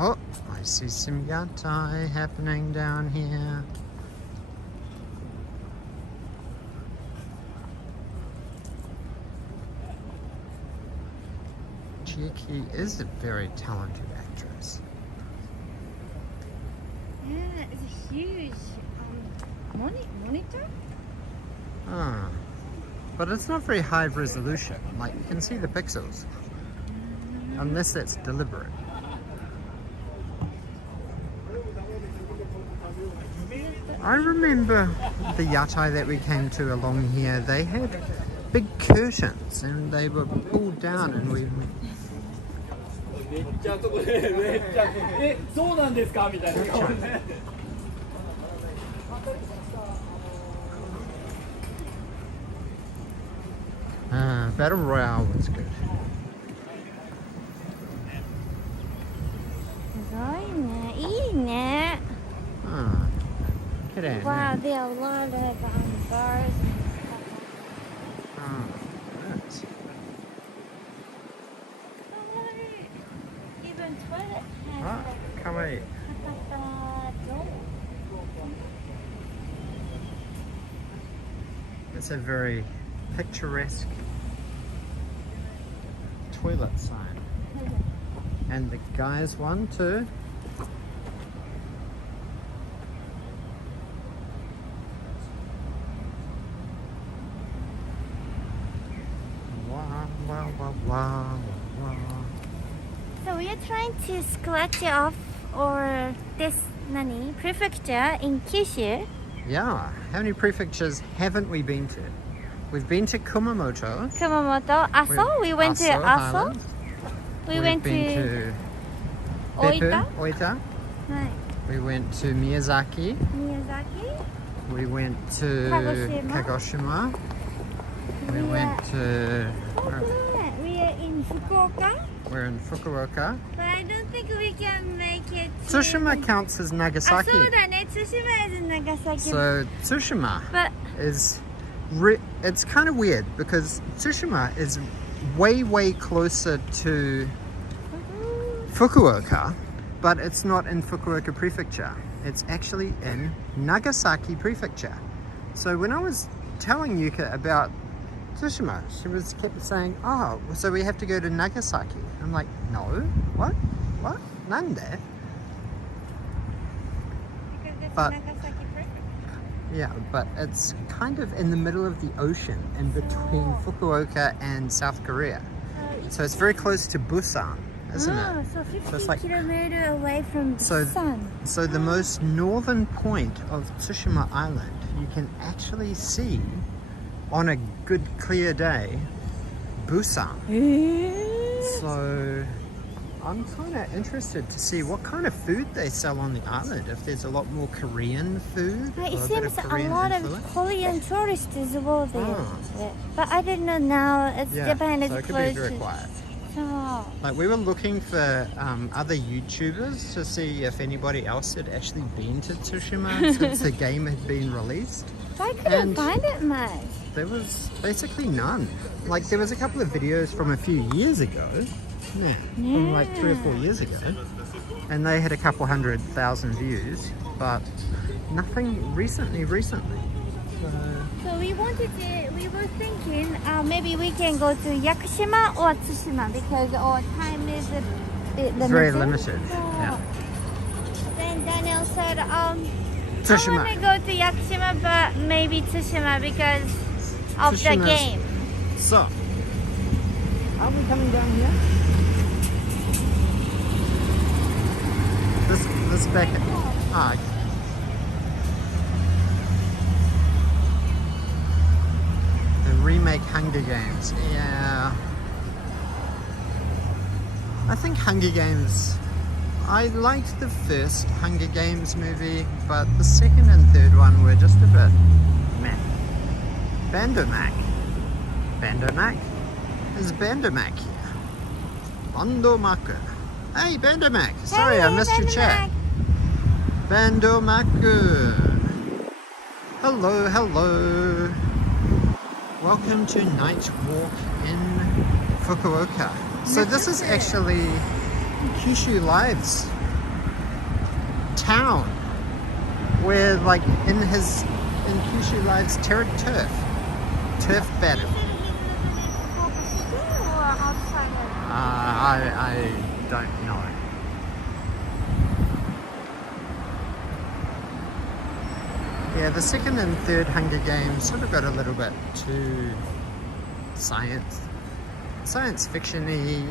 Oh, I see some yatai happening down here. Chiaki is a very talented actress. Yeah, it's a huge monitor. Ah, but it's not very high resolution. Like, you can see the pixels. Unless that's deliberate. I remember the yatai that we came to along here, they had big curtains and they were pulled down and we... Battle Royale was good. Wow, there are a lot of bars and stuff. Nice. Even toilet has Come on. Hakata door. It's a very picturesque toilet sign. And the guys one too. Wow, wow, wow, wow, wow. So we are trying to scratch off or this prefecture in Kyushu. Yeah, how many prefectures haven't we been to? We've been to Kumamoto. Kumamoto, Aso. We went to Aso. Highlands. We We've went been to Beppu, Oita. Oita. Right. We went to Miyazaki. Miyazaki. We went to Kagoshima. We went to... We are in Fukuoka. We're in Fukuoka. But I don't think we can make it to... Tsushima counts as Nagasaki. Tsushima is Nagasaki. So Tsushima But is... it's kind of weird because Tsushima is way closer to Fukuoka, but it's not in Fukuoka Prefecture. It's actually in Nagasaki Prefecture. So when I was telling Yuka about Tsushima, she kept saying, oh, so we have to go to Nagasaki. I'm like, no, what? Nande? because it's But- Nagasaki prefecture. Yeah, but it's kind of in the middle of the ocean in between Fukuoka and South Korea. So it's very close to Busan, isn't it? So 50 it's like- kilometers away from the So- sun. So the most northern point of Tsushima Island, you can actually see on a good clear day, Busan. So I'm kind of interested to see what kind of food they sell on the island. If there's a lot more Korean food, It or a bit seems of a Korean lot influence. of Korean tourists as well there. Oh. But I don't know now. It's Yeah, Japan is so it could close be very to. quiet. So, Like we were looking for other YouTubers to see if anybody else had actually been to Tsushima since the game had been released. I couldn't And- find it much. There was basically none. Like there was a couple of videos from a few years ago. Yeah, from like 3 or 4 years ago. And they had a couple 100,000 views, but nothing recently. So we were thinking maybe we can go to Yakushima or Tsushima because our time is a bit limited. Very limited, So yeah. Then Daniel said, I Tsushima. want to go to Yakushima, but maybe Tsushima because of the Tsushima's- game. So, are we coming down here? This back. Ah, okay. The remake Hunger Games. Yeah. I think Hunger Games. I liked the first Hunger Games movie, but the second and third one were just a bit meh. Bandermac. Bandermac? Is Bandermac here? Bandomaku. Hey Bandermac! Sorry, Hey, I missed your chat. Bandomaku. Hello. Welcome to Night Walk in Fukuoka. So this is actually Kyushu Live's town, where like in Kyushu Live's turf battle. I don't know. Yeah, the second and third Hunger Games sort of got a little bit too science fiction-y.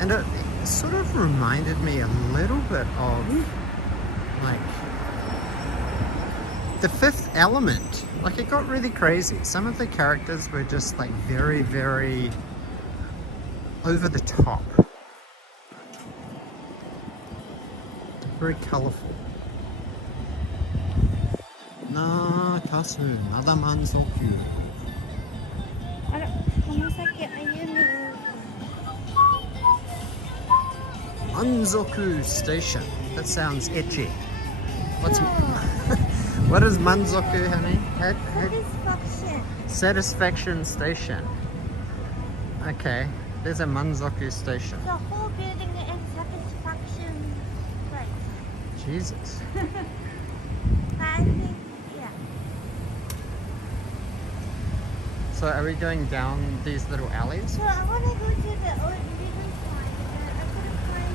And it sort of reminded me a little bit of like The Fifth Element. Like it got really crazy. Some of the characters were just like very over the top. Very colourful. Na kasu nada manzoku. Manzoku Station. That sounds etchy. What is Manzoku, honey? Satisfaction Station. Okay, there's a Manzoku Station. The whole building is satisfaction place. Jesus. I think, yeah. So are we going down these little alleys? So I want to go to the Riverside. I couldn't find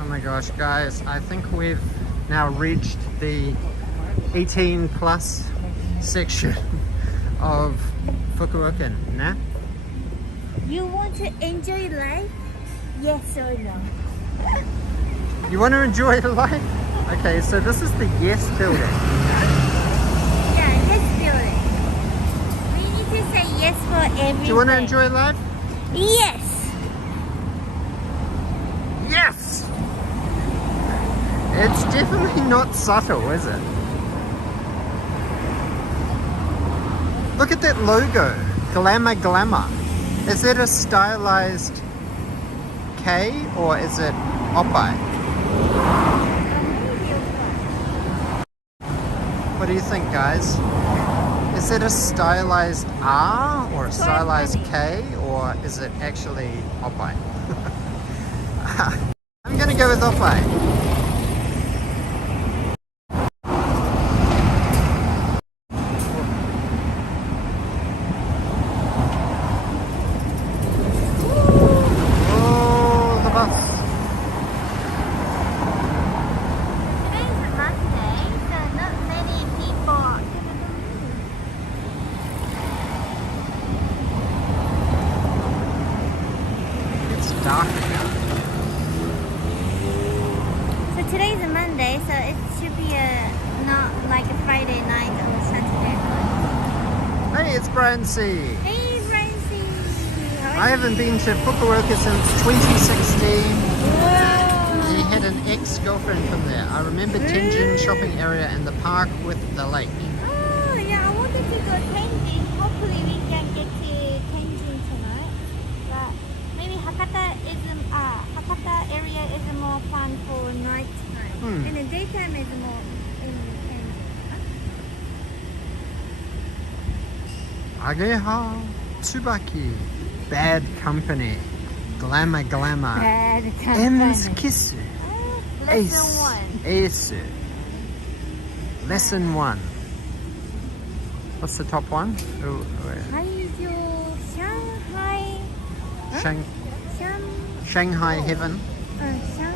Oh my gosh, guys, I think we've now reached the 18 plus section of Fukuoka, nah? You want to enjoy life? Yes or no? You want to enjoy life? Okay, so this is the Yes building. Yeah, yes building. We need to say yes for everything. Do you want to enjoy life? Yes. Yes! It's definitely not subtle, is it? Look at that logo, Glamour Glamour. Is it a stylized K or is it Oppai? What do you think, guys? Is it a stylized R or a stylized K or is it actually Oppai? I'm gonna go with Oppai. Today's a Monday, so not many people are gonna come in. It's dark now. So today's a Monday, so it should be not like a Friday night or Saturday night. Hey, it's Brian C. Hey, Francie! I haven't been to Fukuoka since 2016. Wow. He had an ex-girlfriend from there. I remember Tenjin shopping area and the park with the lake. Oh, yeah, I wanted to go Tenjin. Hopefully we can get to Tenjin tonight. But maybe Hakata area is more fun for night time. In the daytime is more in Tenjin. Ageha Tsubaki. Bad company. Glamour Glamour. Bad M's company. Kisu. Lesson 1. Ace. Lesson 1. What's the top one? Oh, Haijo Shanghai. Shanghai Heaven. Shanghai.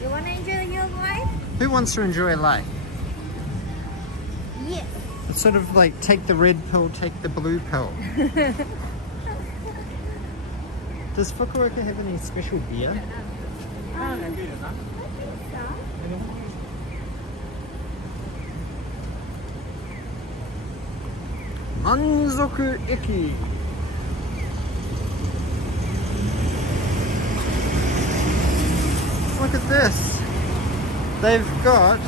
You want to enjoy your life? Who wants to enjoy life? Yes. It's sort of like take the red pill, take the blue pill. Does Fukuoka have any special beer? Manzoku Eki. Look at this. They've got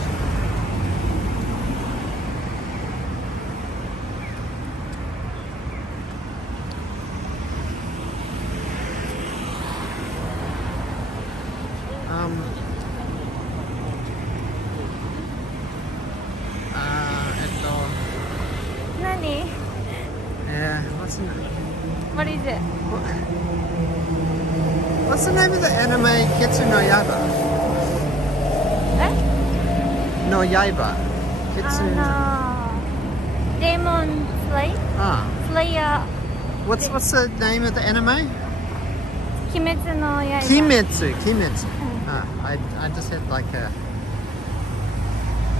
Nani? yeah, what's the name? What is it? What's the name of the anime Ketsu no Yaiba? No Yaiba. Ketsu. No. Demon Slayer? Ah. Slayer. What's the name of the anime? Kimetsu no Yaiba. Kimetsu. Ah, I just had like a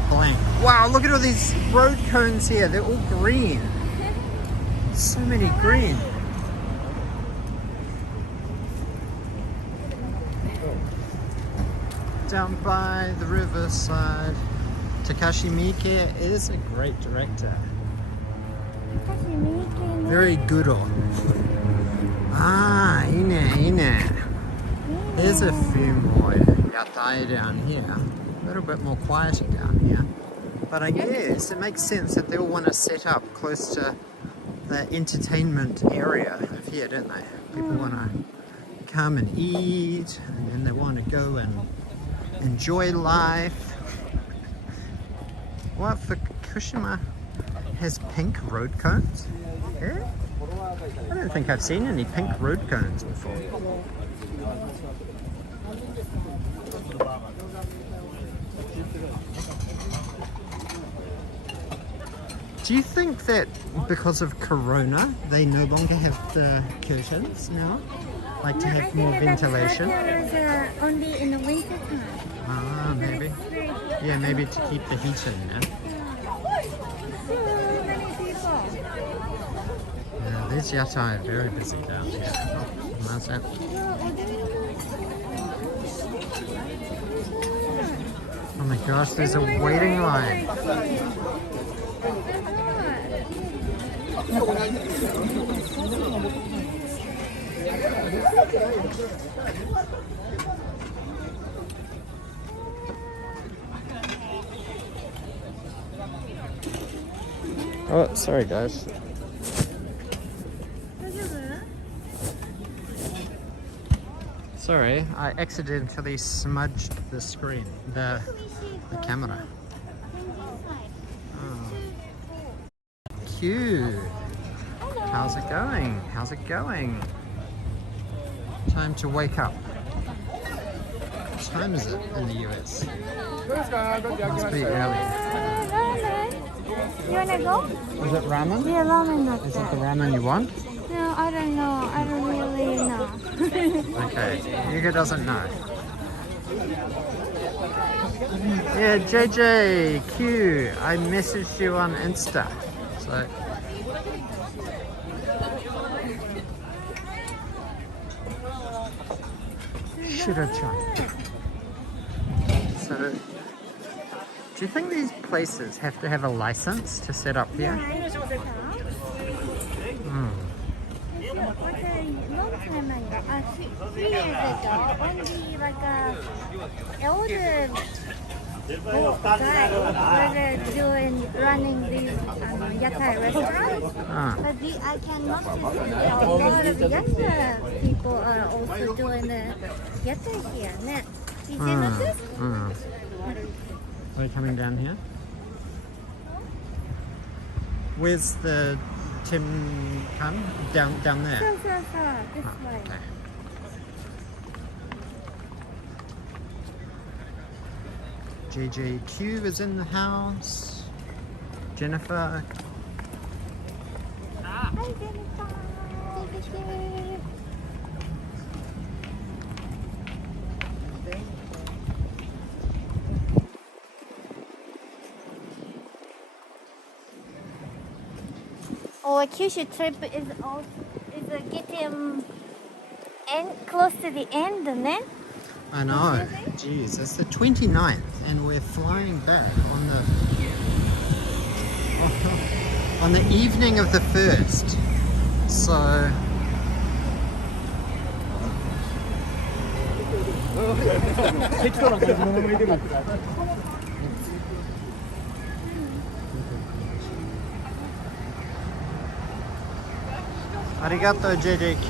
blank. Wow, look at all these road cones here. They're all green. So many green. Down by the Riverside. Takashi Miike is a great director. Very good. Ah, ine. There's a few more yatai down here. A little bit more quieter down here. But I guess it makes sense that they all want to set up close to the entertainment area of here, don't they? People want to come and eat, and then they want to go and enjoy life. What, Fukushima has pink road cones? Yeah? I don't think I've seen any pink road cones before. Do you think that because of Corona, they no longer have the curtains now? Like to have more ventilation? Only in the winter time. Ah, maybe. Yeah, maybe to keep the heat in, yeah? So many people. Yeah, these yatai are very busy down here. Oh, nice app. Oh my gosh, there's a waiting line. Oh, sorry guys. Sorry, I accidentally smudged the screen, the camera. Oh. Cute. How's it going? How's it going? Time to wake up. What time is it in the US? Must be early. You wanna go? Is it ramen? Yeah, ramen. Is it the ramen you want? No, I don't know. I don't really know. Okay, Yuga doesn't know. Yeah, JJQ, I messaged you on Insta. So. Shiro-chan. So, do you think these places have to have a license to set up here? Long time ago, 3 years ago, only like elder guy was running these yatai restaurants. But I can notice that a lot of younger people are also doing the yatai here. Did you notice? Are you coming down here? Where's the Tim Kan? Down there? So, this way. Okay. JJQ is in the house. Jennifer. Hi, Jennifer. Our Kyushu trip is getting close to the end, né? I know. Jeez, it's the 29th and we're flying back on the evening of the 1st. So Arigato JJQ.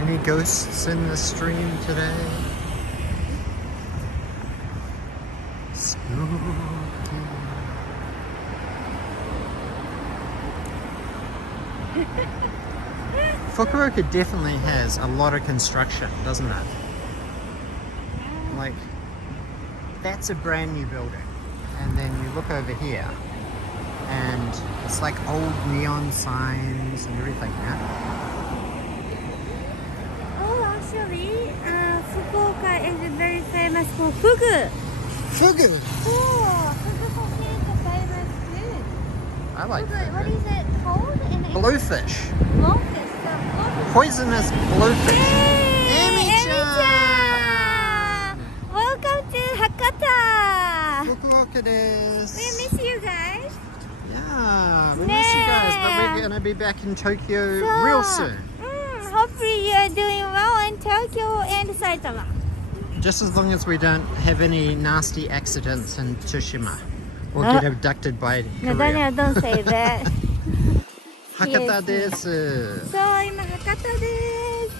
Any ghosts in the stream today? Spooky. Fukuoka definitely has a lot of construction, doesn't it? Like, that's a brand new building. And then you look over here, and it's like old neon signs and everything, yeah? Oh, actually, Fukuoka is very famous for fugu. Fugu! Oh, fugu is a famous food. I like Fugu, what fugu. is it called in English? Bluefish. Blowfish. Poisonous bluefish. Hey, Emi-chan! Welcome to Hakata! Fukuoka desu. We miss you guys. Yeah, we miss you guys, but we're going to be back in Tokyo real soon. Hopefully you are doing well in Tokyo and Saitama. Just as long as we don't have any nasty accidents in Tsushima or get abducted by No, Korea. Daniel, don't say that. Hakata desu. So, I'm Hakata desu.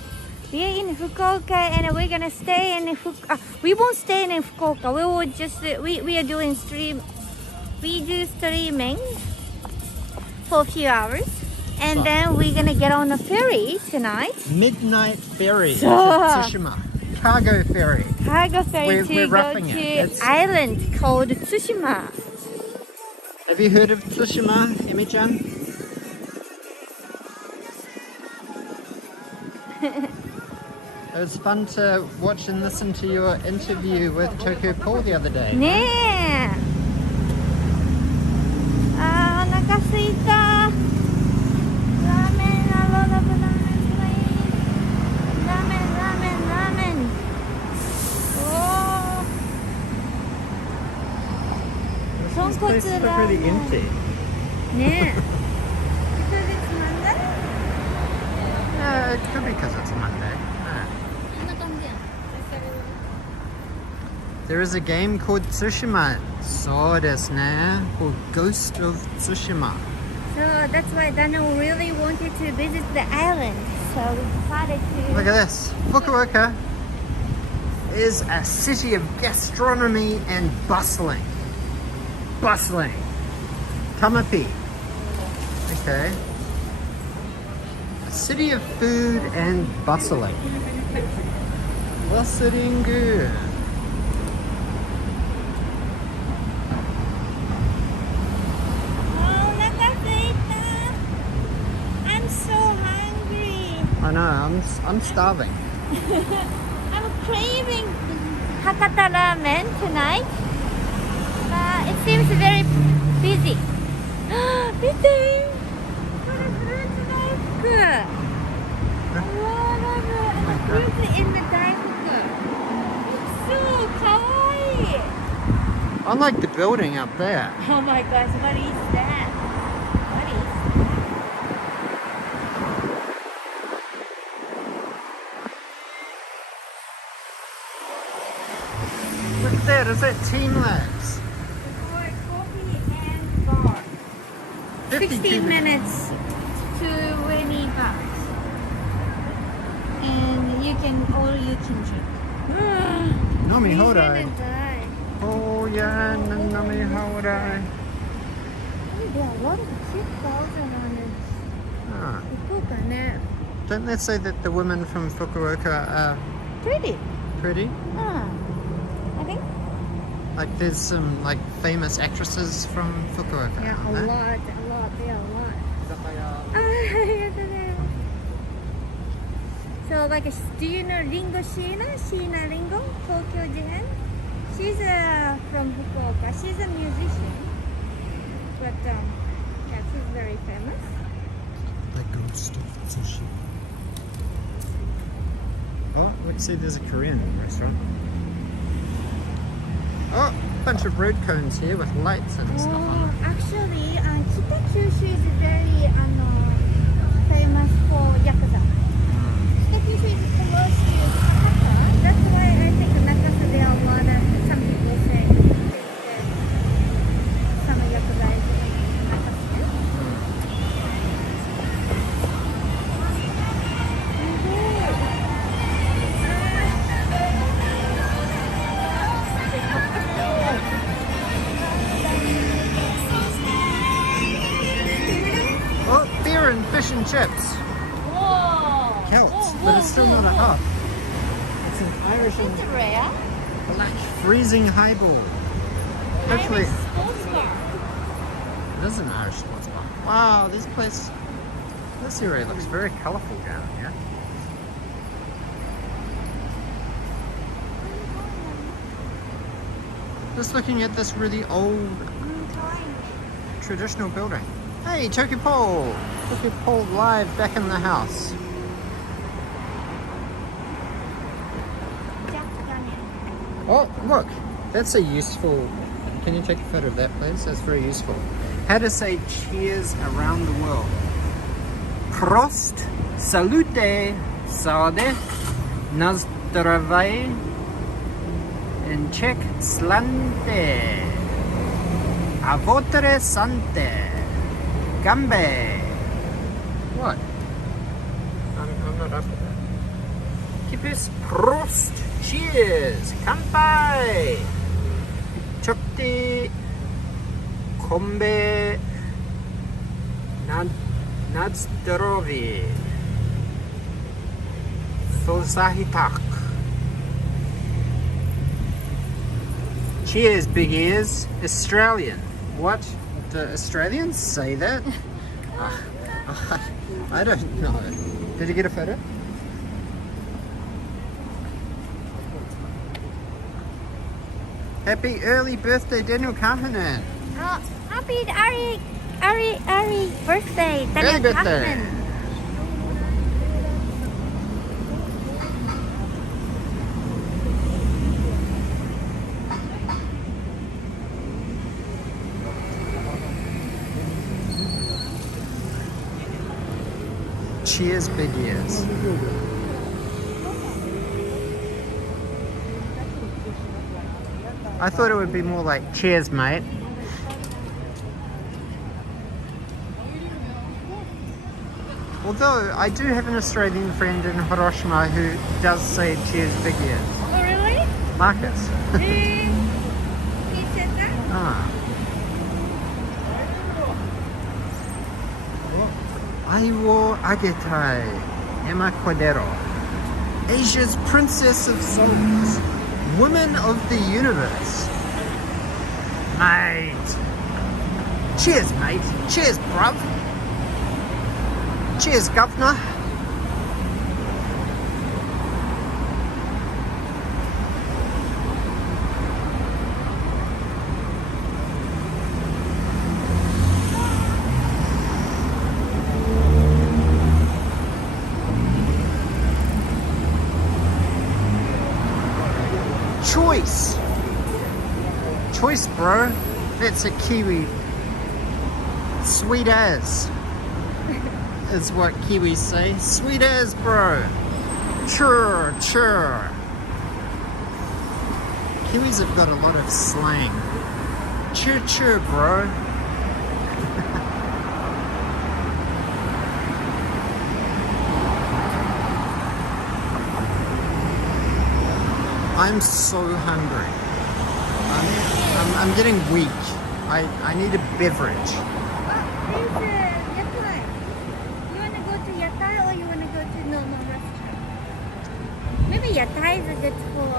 We are in Fukuoka and we're gonna stay in Fukuoka. We won't stay in Fukuoka. We will just we are doing stream. We do streaming for a few hours. And So- then we're gonna get on a ferry tonight. Midnight ferry to So- Tsushima. Cargo ferry. Cargo ferry We're to go roughing it. to It's- island called Tsushima. Have you heard of Tsushima, Emi-chan? It was fun to watch and listen to your interview with Tokyo Paul the other day. ねえ。あー、お腹すいた。ラーメン、I loveラーメン please. ラーメン、ラーメン、ラーメン。おー。豚 This 骨 place is ラー really メン。 empty. ねえ。Because it's Monday? It could be because it's Monday. There is a game called Tsushima. そうですね. Called Ghost of Tsushima. So that's why Daniel really wanted to visit the island. So we decided to. Look at this. Fukuoka is a city of gastronomy and bustling. Bustling. Tamapi. Okay. A city of food and bustling. Bustling good. I'm so hungry. I know, I'm starving. I'm craving Hakata ramen tonight. It seems very busy. Busy. What a fruit knife. A lot of fruit in the daifuku. It's so kawaii. I like the building up there. Oh my gosh, what is that? What is Look at that, is that Team Labs? For coffee and bar. 52 16 minutes to 20 bucks. And you can drink. Nami We're Hodai. gonna die. Oh yeah, Nami Hodai. There are a lot of cute dolls around in Ah. Fukuoka now. Don't they say that the women from Fukuoka are Pretty. pretty? I think. Like there's some like famous actresses from Fukuoka. Yeah, aren't a there? lot. There are a lot. So like, do you know Ringo Sheena Ringo, Tokyo Jihen? She's from Fukuoka. She's a musician, but yeah, she's very famous. The ghost of Tsushima. Oh, let's see, there's a Korean restaurant. Oh, bunch of road cones here with lights and stuff on it. Actually, Kyushu is very famous for Yakuza. Kyushu is close to Hakata. That's why I think Nakasa there are a lot of, some people say that some Yakuza is in Nakasa. Oh, beer and fish and chips. Whoa! Counts, but it's still not a hub. It's an Irish It's and rare. black freezing highball. Hopefully, Irish sports bar. it is an Irish sports bar. Wow, this place, this area looks very colourful down here. Just looking at this really old traditional building. Hey, Tokyo Paul! Tokyo Paul live back in the house. Oh, look, that's a useful. Can you take a photo of that, please? That's very useful. How to say cheers around the world. Prost, salute, sade, nazdravai, in Czech, slante, a votre sante, gambe. What? I'm not up with that. Kipis, prost, cheers, kampai, chokti, kombe, Nadzdrovi. Sosahitak. Cheers, big ears. Australian. What? Do Australians say that? I don't know. Did you get a photo? Happy early birthday, Daniel Kahanen. Oh, happy Ari birthday, Early Daniel birthday. Kaufman. Cheers, big ears. I thought it would be more like cheers, mate. Although I do have an Australian friend in Hiroshima who does say cheers, big ears. Oh, really? Marcus. He said that? Ah. Aiwo Agetai, Emma Cordero. Asia's Princess of Songs. Women of the Universe. Mate. Cheers, mate. Cheers, bruv. Cheers, governor. Choice. Choice, bro. That's a Kiwi. Sweet as. Is what Kiwis say. Sweet as, bro. Chur, chur. Kiwis have got a lot of slang. Chur, chur, bro. I'm so hungry. I'm getting weak. I need a beverage. There's yatai. You want to go to yatai or you want to go to normal restaurant? Maybe yatai is good for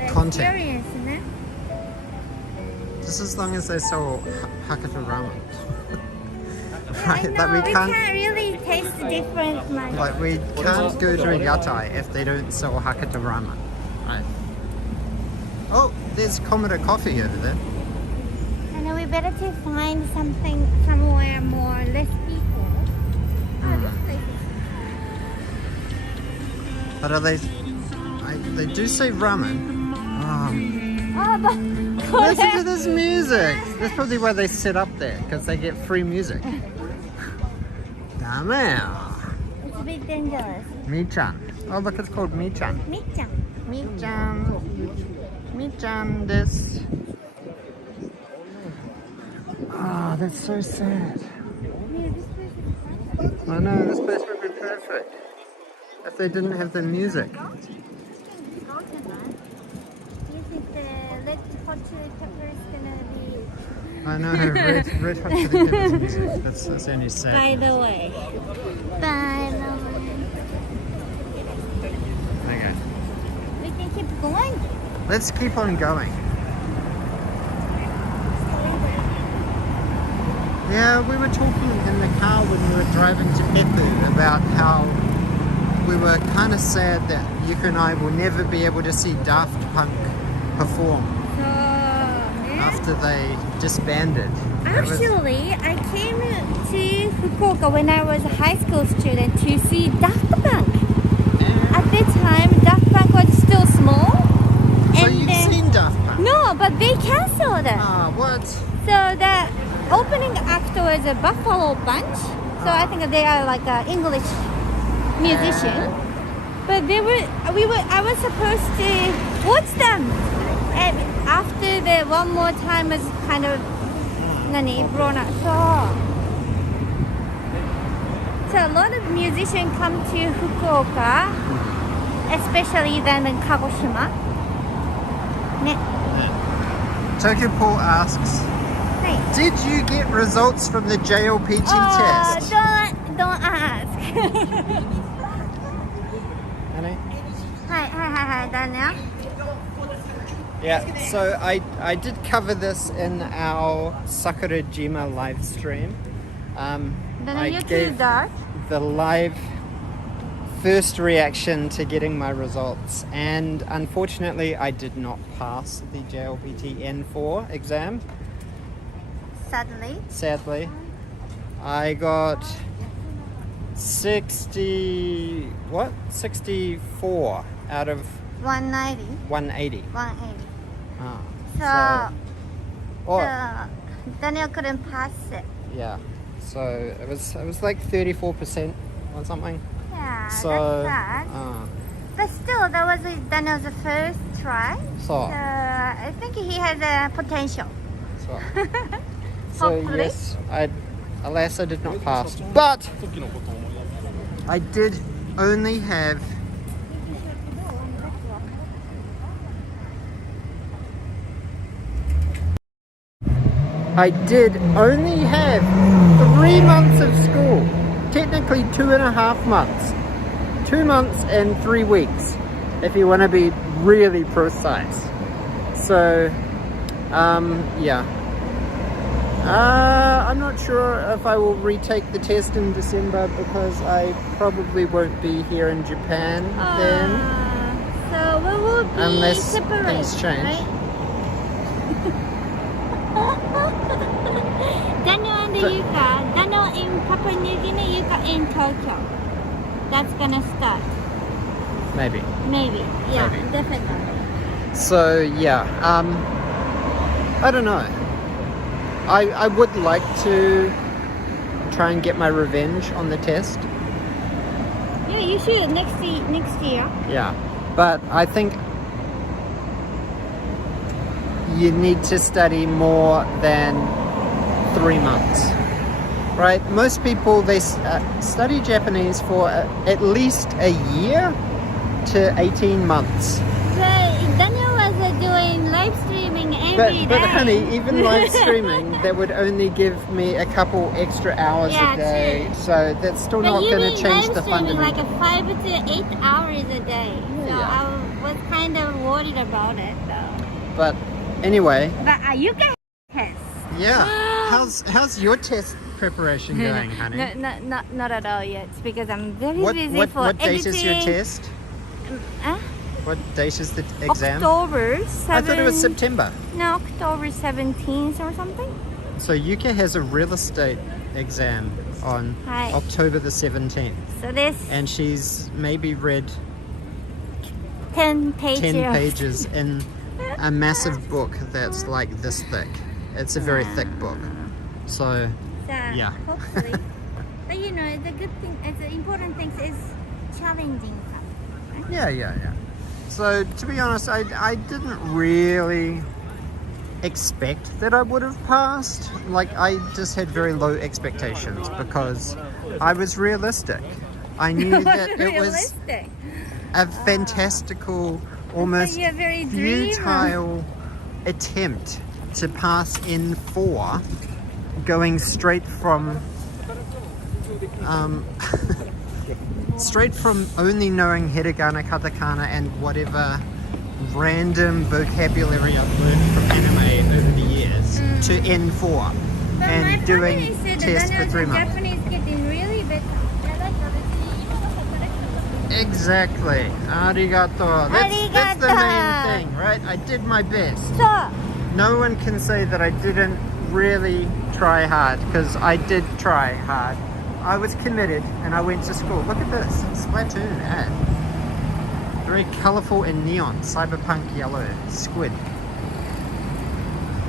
the Content. experience, no? Just as long as they sell Hakata ramen. I Right, know, like we can't really taste different. like we can't go to a yatai if they don't sell Hakata ramen. Right. Oh, there's Commodore Coffee over there. I know we better to find something somewhere more less people. Oh, this place is. But are they do say ramen. Oh, but Listen to this music. That's probably why they sit up there, because they get free music. Damn. it's a bit dangerous. Mi-chan. Oh look, it's called Mi-chan. Mi-chan. Mi-chan. Mi-chan this. Ah, that's so sad. Yeah, this place is fun. I know, this place would be perfect if they didn't have the music. Do you think the red hot chili pepper is gonna be? I know, red hot chili peppers music. That's only sad. By the way. Okay. We can keep going. Let's keep on going. Yeah, we were talking in the car when we were driving to Beppu about how we were kind of sad that Yuka and I will never be able to see Daft Punk perform So, yeah. after they disbanded. Actually, I came to Fukuoka when I was a high school student to see Daft Punk. At that time, Daft Punk was still small. So and you've then- seen Daft Punk? No, but they cancelled it. Ah, what? So the opening act was a Buffalo Bunch. So I think they are like an English musician. But I was supposed to watch them. And after the one more time was kind of blown up. So a lot of musicians come to Fukuoka, especially then in Kagoshima. Ne. Tokyo Paul asks, Hey. Did you get results from the JLPT test? Don't ask. Honey? Hi, Daniel. Yeah, so I did cover this in our Sakurajima live stream. Then I you're too gave dark. the live first reaction to getting my results, and unfortunately I did not pass the JLPT N4 exam. Sadly. I got 64 out of 190. 180. 180. Ah, So Daniel couldn't pass it. yeah, so it was like 34% or something. Yeah, So that's sad. But still, that was Daniel's first try. So I think he has a potential. so Hopefully. yes, alas I did not pass, but I did only have I did only have 3 months of school. Technically 2.5 months. 2 months and 3 weeks, if you want to be really precise. So, yeah. I'm not sure if I will retake the test in December because I probably won't be here in Japan then. So we will be Unless separate, things change. right? Daniel and Yuka. Daniel in Papua New Guinea, Yuka in Tokyo. That's gonna start. Maybe. Yeah, Maybe. definitely. So yeah, I don't know. I would like to try and get my revenge on the test. Yeah, you should next year. Yeah, but I think you need to study more than 3 months, right? Most people, they study Japanese for at least a year to 18 months. So Daniel was doing live streaming every day. But honey, even live streaming, that would only give me a couple extra hours a day. True. So that's still not going to change the fundamental. Like 5 to 8 hours a day. So Yeah. I was kind of worried about it though. But anyway, But you can test. yeah. How's your test preparation going, honey? Not at all yet because I'm very busy for what editing. date is your test? What date is the exam? October 7th. I thought it was September. No, October 17th or something. So Yuka has a real estate exam on Hi. October the 17th. So this And she's maybe read 10 pages. 10 pages in a massive book that's like this thick. It's a very thick book. So, yeah. Hopefully. But you know, the good thing, the important thing is challenging stuff. Right? Yeah. So, to be honest, I didn't really expect that I would have passed. Like, I just had very low expectations because I was realistic. I knew that it was Realistic. a fantastical, almost you're very dreamer. futile attempt to pass N4 going straight from straight from only knowing hiragana, katakana and whatever random vocabulary I've learned from anime over the years to N4 But and my doing family said tests that for 3 months. Japanese getting really better. Exactly. Arigato. That's the main Arigato. thing, right? I did my best. So, No one can say that I didn't really try hard because I did try hard. I was committed and I went to school. Look at this, Splatoon ad. Very colourful and neon, cyberpunk yellow squid.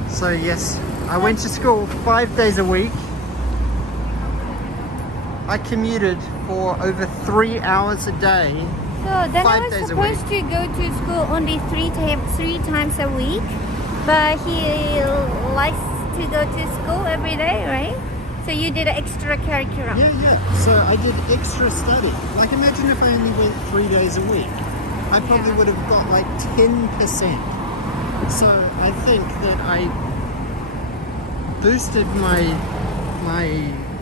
So yes, I went to school 5 days a week. I commuted for over 3 hours a day. then I 5 was days a week. supposed to go to school only three times a week, but he likes to go to school every day, right? So you did an extra curriculum. Yeah. So I did extra study. Like imagine if I only went 3 days a week. I probably would have got like 10%. So I think that I boosted my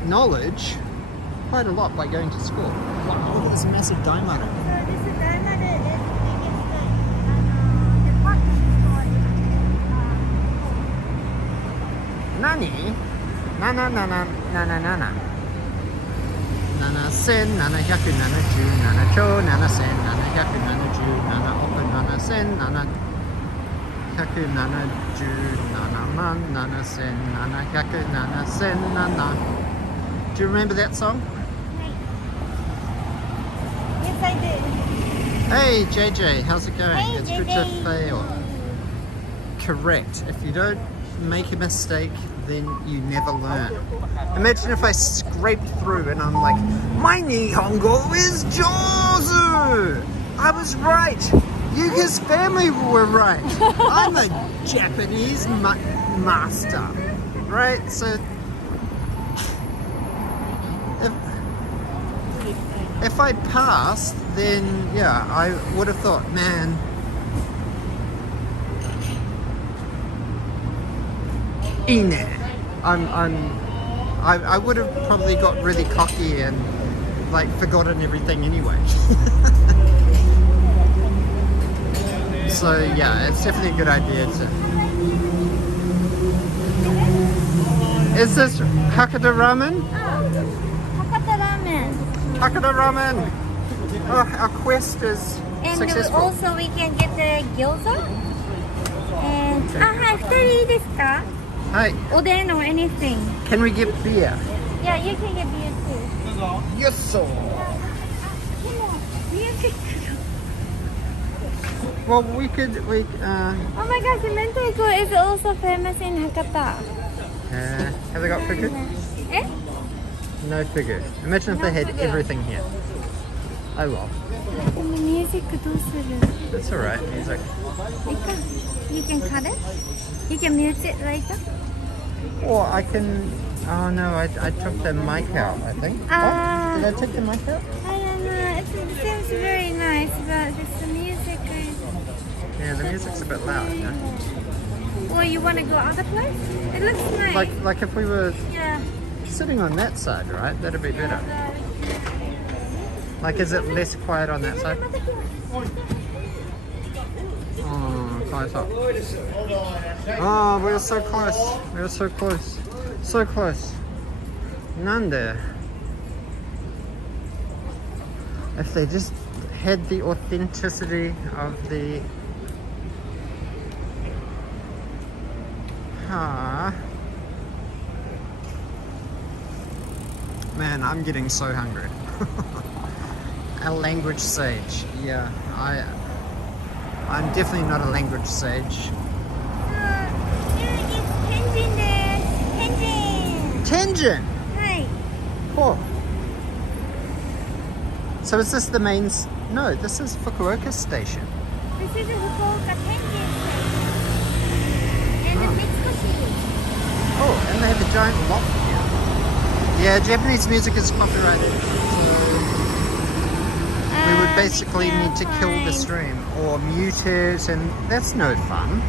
knowledge quite a lot by going to school. Wow, look at this massive Daimaru. So this is Daimaru is the biggest department store in Nani? Nana nana nana nana. Nana sen, nana hyaku, nana ju, nana kyo, nana sen, nana hyaku, nana ju, nana open, nana sen, nana hyaku, nana ju, nana man, nana sen, nana hyaku, nana sen, nana. Do you remember that song? Yes, I do. Hey JJ, how's it going? Hey, It's good to JJ. fail. Correct. If you don't make a mistake, then you never learn. Imagine if I scraped through and I'm like, my Nihongo is Jozu! I was right! Yuka's family were right! I'm a Japanese master! Right? So, if I passed, then yeah, I would have thought, man, Ine. I would have probably got really cocky and like forgotten everything anyway. So yeah, it's definitely a good idea to. Is this Hakata Ramen? Hakata Ramen. Hakata Ramen! Oh, our quest is And successful. also we can get the gyoza. And hi, 2人いいですか? Hey, Oden or anything. can we get beer? Yeah, you can get beer too. Yes, sir. Music. Well, we Oh my gosh, Mentaiko is also famous in Hakata. have they got figure? Eh? No figure. Imagine if they had everything here. Oh well. でもミュージックどうする? That's alright, music. You can cut it? You can mute it later? Or I can. Oh no, I took the mic out, I think. Ah. What? Did I take the mic out? I don't know. It seems very nice, but the music is. Yeah, the music's a bit loud, you know? Or you want to go other place? It looks nice. Like if we were Yeah. sitting on that side, right? That'd be better. Like, is it less quiet on that side? Oh, close up. Oh, we were so close. We were so close. So close. Nande. If they just had the authenticity of the... Man, I'm getting so hungry. A language sage. Yeah, I'm definitely not a language sage. Here is Tenjin desu. Tenjin! Hi. Cool. So is this the main... No, this is Fukuoka station. This is the Fukuoka Tenjin and the Mitsukoshi. Oh, and they have a giant lock here. Yeah, Japanese music is copyrighted. We would basically need to kill the stream or mute it, and that's no fun.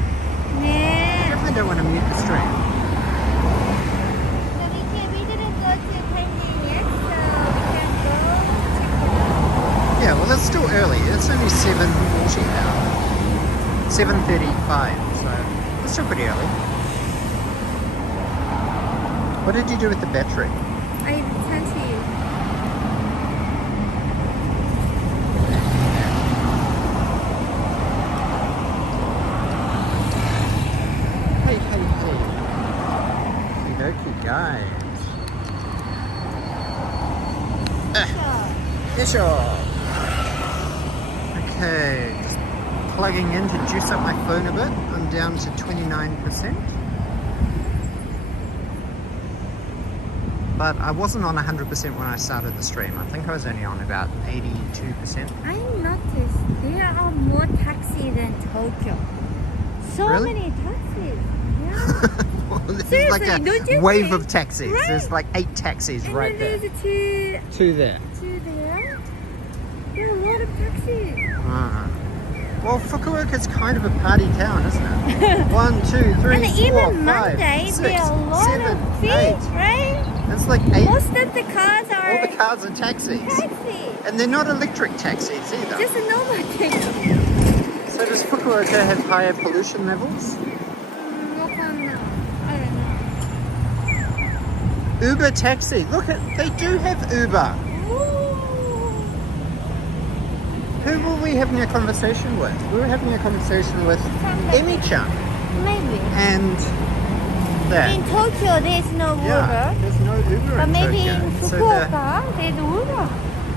Yeah. Definitely don't want to mute the stream. So we didn't go to Tenjin yet, so we can go check it out. Yeah, well, it's still early. It's only 7:40 now. 7:35, so it's still pretty early. What did you do with the battery? I sent to you. Hey. Okie guys. Yes, okay, just plugging in to juice up my phone a bit. I'm down to 29%. But I wasn't on 100% when I started the stream. I think I was only on about 82%. I noticed there are more taxis than Tokyo. So Really? many taxis. Yeah. Well, there's Seriously, like don't a you wave think? of taxis. Right. There's like 8 taxis And right then there. there's two 2 there. there. There are a lot of taxis. Well, Fukuoka's kind of a party town, isn't it? 1, 2, 3, And 4, even 5, Monday, 6, there are a lot 7, of 8. fish, right? It's like 8. Most of the cars are All the cars are taxis. taxi. And they're not electric taxis either. Just a normal taxi. So does Fukuoka have higher pollution levels? I don't know. Uber taxi. Look, they do have Uber. Who were we having a conversation with? We were having a conversation with Emi-chan Maybe. and that. In Tokyo, there's no Uber. Yeah, there's no Uber But in maybe Tokyo. in So Fukuoka, there's Uber.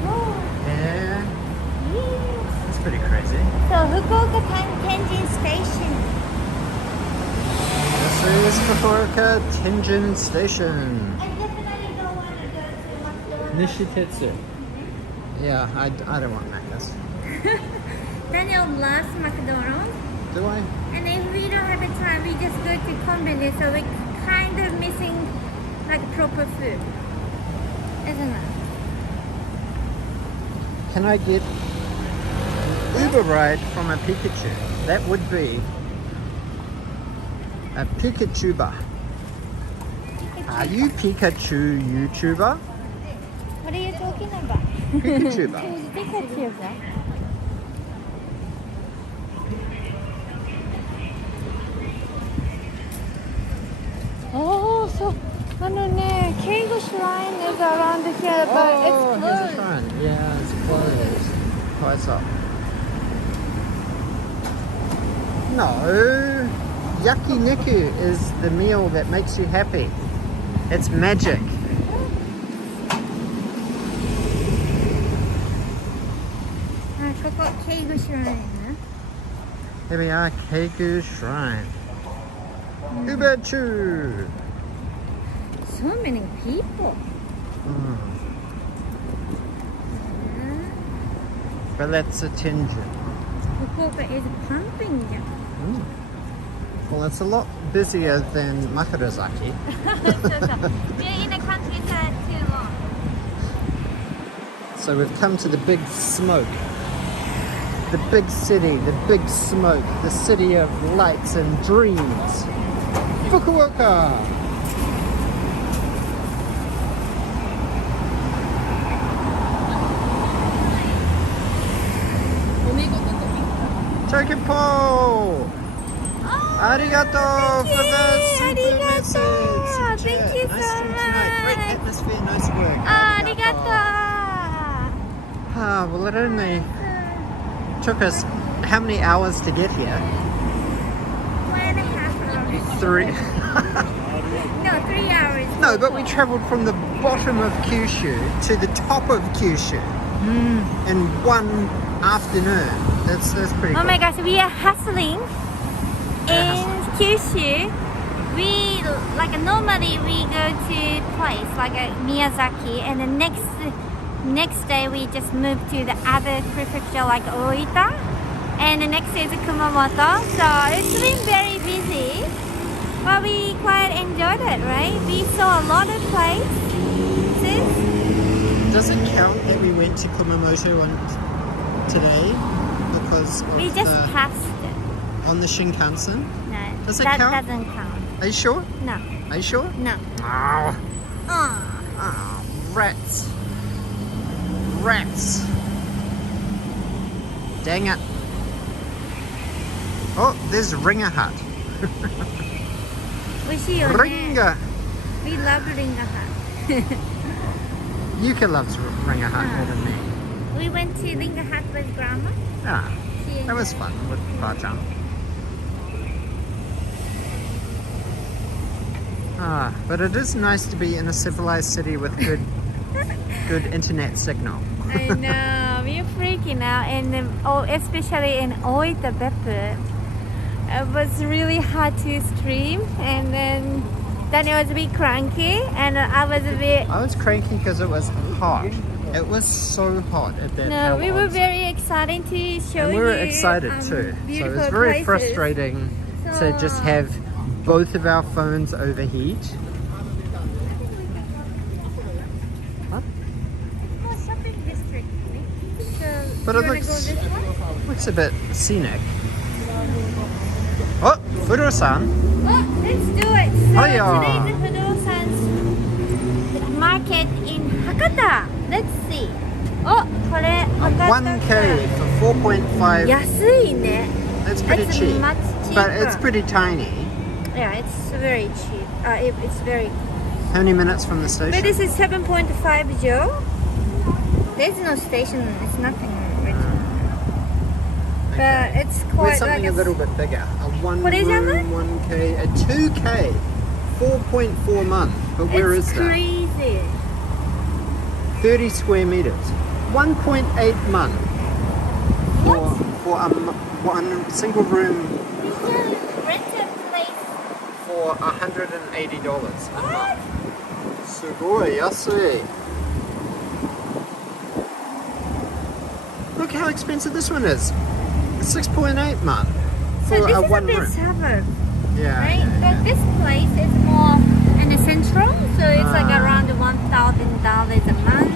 Oh, yeah, yes. that's pretty crazy. So Fukuoka Tenjin Station. This is Fukuoka Tenjin Station. I definitely don't want to go to McDonald's. Nishitetsu. Yeah, I don't want Macca's. Daniel loves McDonald's. Do I? And if we don't have the time, we just go to Combini, so we're kind of missing like proper food, isn't it? Can I get Uber ride from a Pikachu? That would be a Pikachuba. Are you Pikachu YouTuber? What are you talking about? Pikachuba. Pikachuba. Oh, so Keigo Shrine is around here, but Oh, it's here's a closed. shrine. Yeah, it's closed. Close up. No. Yakiniku is the meal that makes you happy. It's magic. I forgot Keigo Shrine. Here we are, Keigu Shrine. Ubechu. So many people. But that's a Tenjin. Fukuoka is pumping. Well, it's a lot busier than Makurazaki. We're in the countryside too long. So we've come to the big smoke. The big city, the big smoke, the city of lights and dreams. Fukuoka! Chokipo! Arigato for the super message. Thank you Nice so stream tonight. Great much. atmosphere, nice work. Arigato. Well, it only took us how many hours to get here? 1.5 hours. 3. No, 3 hours. No, but we travelled from the bottom of Kyushu to the top of Kyushu in one afternoon. That's pretty Oh cool. my gosh, we are hustling in Kyushu. We normally we go to place like Miyazaki, and the next day we just move to the other prefecture like Oita, and the next day is Kumamoto. So it's been very busy, but we quite enjoyed it, right? We saw a lot of places. Does it count that we went to Kumamoto today because of We just passed it. on the Shinkansen? No, Does it that count? doesn't count. Are you sure? No, Are you sure? no. Oh, Oh. rats. Rats. Dang it. Oh, there's Ringer Hut. Ringer. We love Ringa Hut. Yuka loves Ringer Hut more than me. We went to Ringa Hut with Grandma. Ah, She that was fun with Bajang. Ah, but it is nice to be in a civilized city with good internet signal. I know, we're freaking out, and especially in Oita Beppu, it was really hard to stream, and then Daniel was a bit cranky, and I was a bit. I was cranky because it was hot. It was so hot at that No, we were onsen. very excited to show you. And we were excited too. So it beautiful was very places. frustrating to just have both of our phones overheat. What? Oh, shopping district. So But you it wanna looks- go this one? Looks a bit scenic. Oh, Fudo-san. Oh, let's do it. So Hiya. today's the Fudo-san's market in Hakata. Let's see. Oh, これ 1K for 4.5. 安いね. That's pretty It's cheap. much But it's cheaper. pretty tiny. Yeah, it's very cheap. It's very. How many minutes from the But station? this is 7.5 Jo. There's no station. It's nothing written. But it's Where's quite something like a little bit bigger? A 1 What is that room, one? 1K, a 2K, 4.4 month. But where is it's that? crazy. 30 square meters. 1.8 month for one single room We can rent a place. for $180 a What? month. Sugoi yasui. Look how expensive this one is. 6.8 month So for this a is a one bit room. suburb, Yeah, right? yeah, But this place is more in the central, so it's like around $1,000 a month,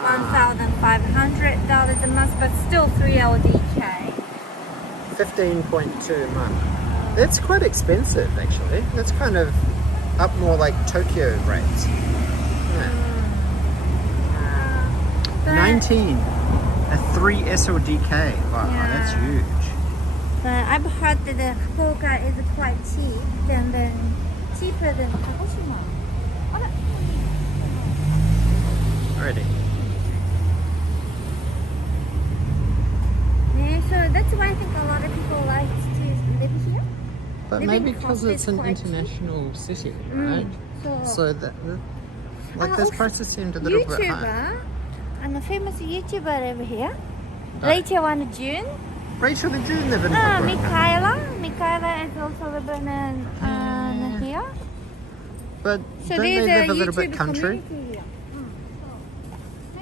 $1,500 a month, but still 3 LDK. 15.2 a month. That's quite expensive actually. That's kind of up more like Tokyo rates. Yeah. But, 19. A 3 SLDK. Wow, Yeah. that's huge. but I've heard that the Fukuoka is quite cheap, cheaper than Fukushima. Already. Yeah, so that's why I think a lot of people like to live here. But Living maybe because cost it's is an quite cheap. international city, right? So that like those also, prices seemed a little bit high. YouTuber, and a famous YouTuber over here, Right. Rachel and June. Rachel and June live in Ah, Fukuoka. Michaela is also living in here. But So don't they there's live a a little YouTube bit country? community here. So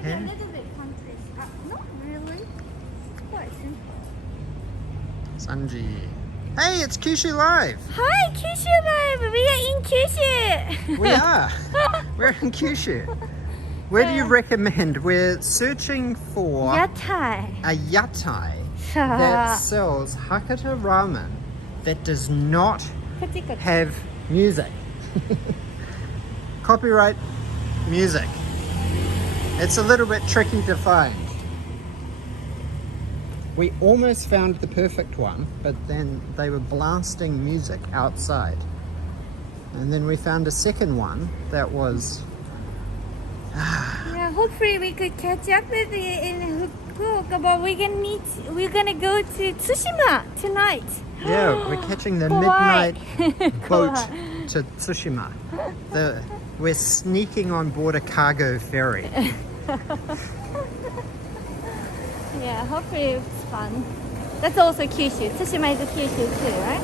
maybe Yeah. a little bit country. Not really. Quite simple. Sanji. Hey, it's Kyushu Live! Hi, Kyushu Live. We are in Kyushu. We are! We're in Kyushu. Where do you recommend? We're searching for Yatai. a yatai So, that sells Hakata ramen that does not have music. Copyright music. It's a little bit tricky to find. We almost found the perfect one, but then they were blasting music outside. And then we found a second one that was... yeah, hopefully we could catch up with you in Fukuoka, but we're gonna go to Tsushima tonight. Yeah, we're catching the Kawaii. midnight boat to Tsushima. We're sneaking on board a cargo ferry. Yeah, hopefully it's fun. That's also Kyushu. Tsushima is a Kyushu too, right?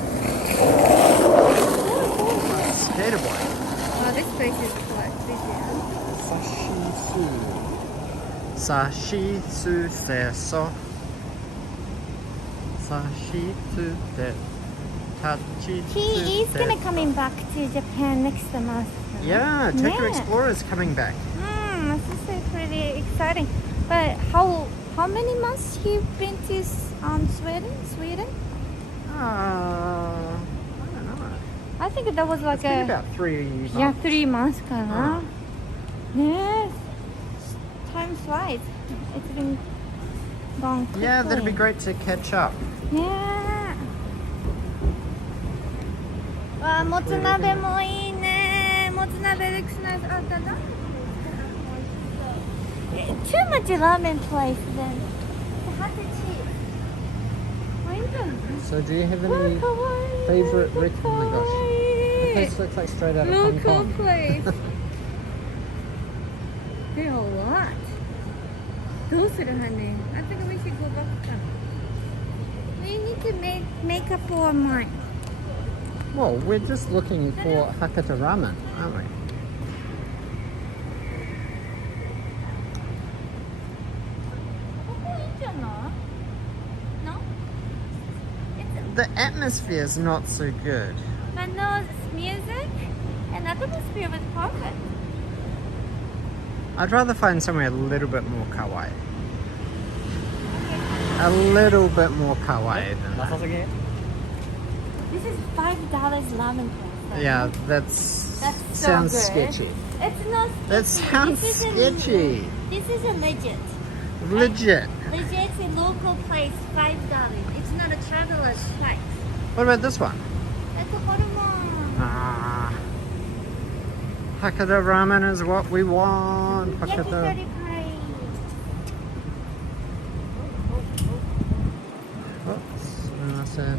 Skaterboard. Oh, this place is quite busy. Sashitsu seso. Sashitsu de tachitsu. He is gonna coming back to Japan next month. Yeah, Tokyo Yeah. Explorer is coming back. This is pretty exciting. But how many months he been to Sweden? I don't know. I think that was like It's been about 3 months. yeah, 3 months kana. Yes. Time flies. It's been gone quickly. Yeah, that'd be great to catch up. Yeah. わあ、もつ鍋もいいね。もつ鍋 looks nice. あ、だな。Too much ramen place then. It's hard to cheap. あ、いいんじゃない？ So do you have わあ、 any かわいい。 favorite rec? Oh my かわ gosh. い The い。 place looks like straight out of Hong Local Kong. place. There are what? どうするはね? I think we should go back. We need to make up our mind. Well, we're just looking for Hakata ramen, aren't we? ここいいんじゃない? No? The atmosphere's not so good. But no music and atmosphere was perfect. I'd rather find somewhere a little bit more kawaii. Okay. a little bit more kawaii than that. This is $5 ramen place. Yeah, That's so sounds good. sketchy. It's not That sketchy. sounds This is sketchy. This is a legit. Legit. Legit a local place, $5. It's not a traveler's price. What about this one? It's a horuman. Ah, Hakata ramen is what we want. Hakata. Yakitori pie. Oops, what did I say?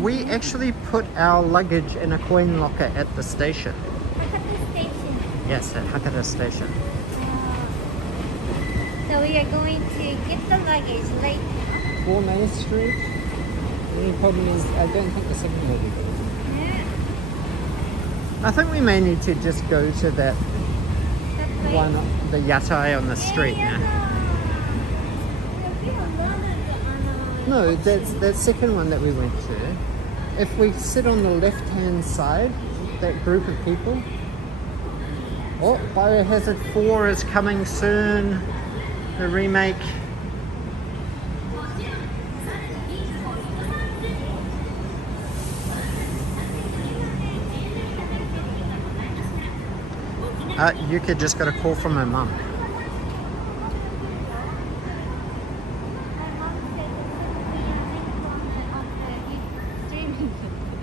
We actually put our luggage in a coin locker at the station. Hakata Station. Yes, at Hakata Station. So we are going to get the luggage later. 4 Main Street. The only problem is I don't think the signal will be good. Yeah. I think we may need to just go to that That place. one, the yatai on the street now. No, that's that second one that we went to. If we sit on the left-hand side, that group of people. Oh, Biohazard 4 is coming soon. The remake. Yuka just got a call from her mum.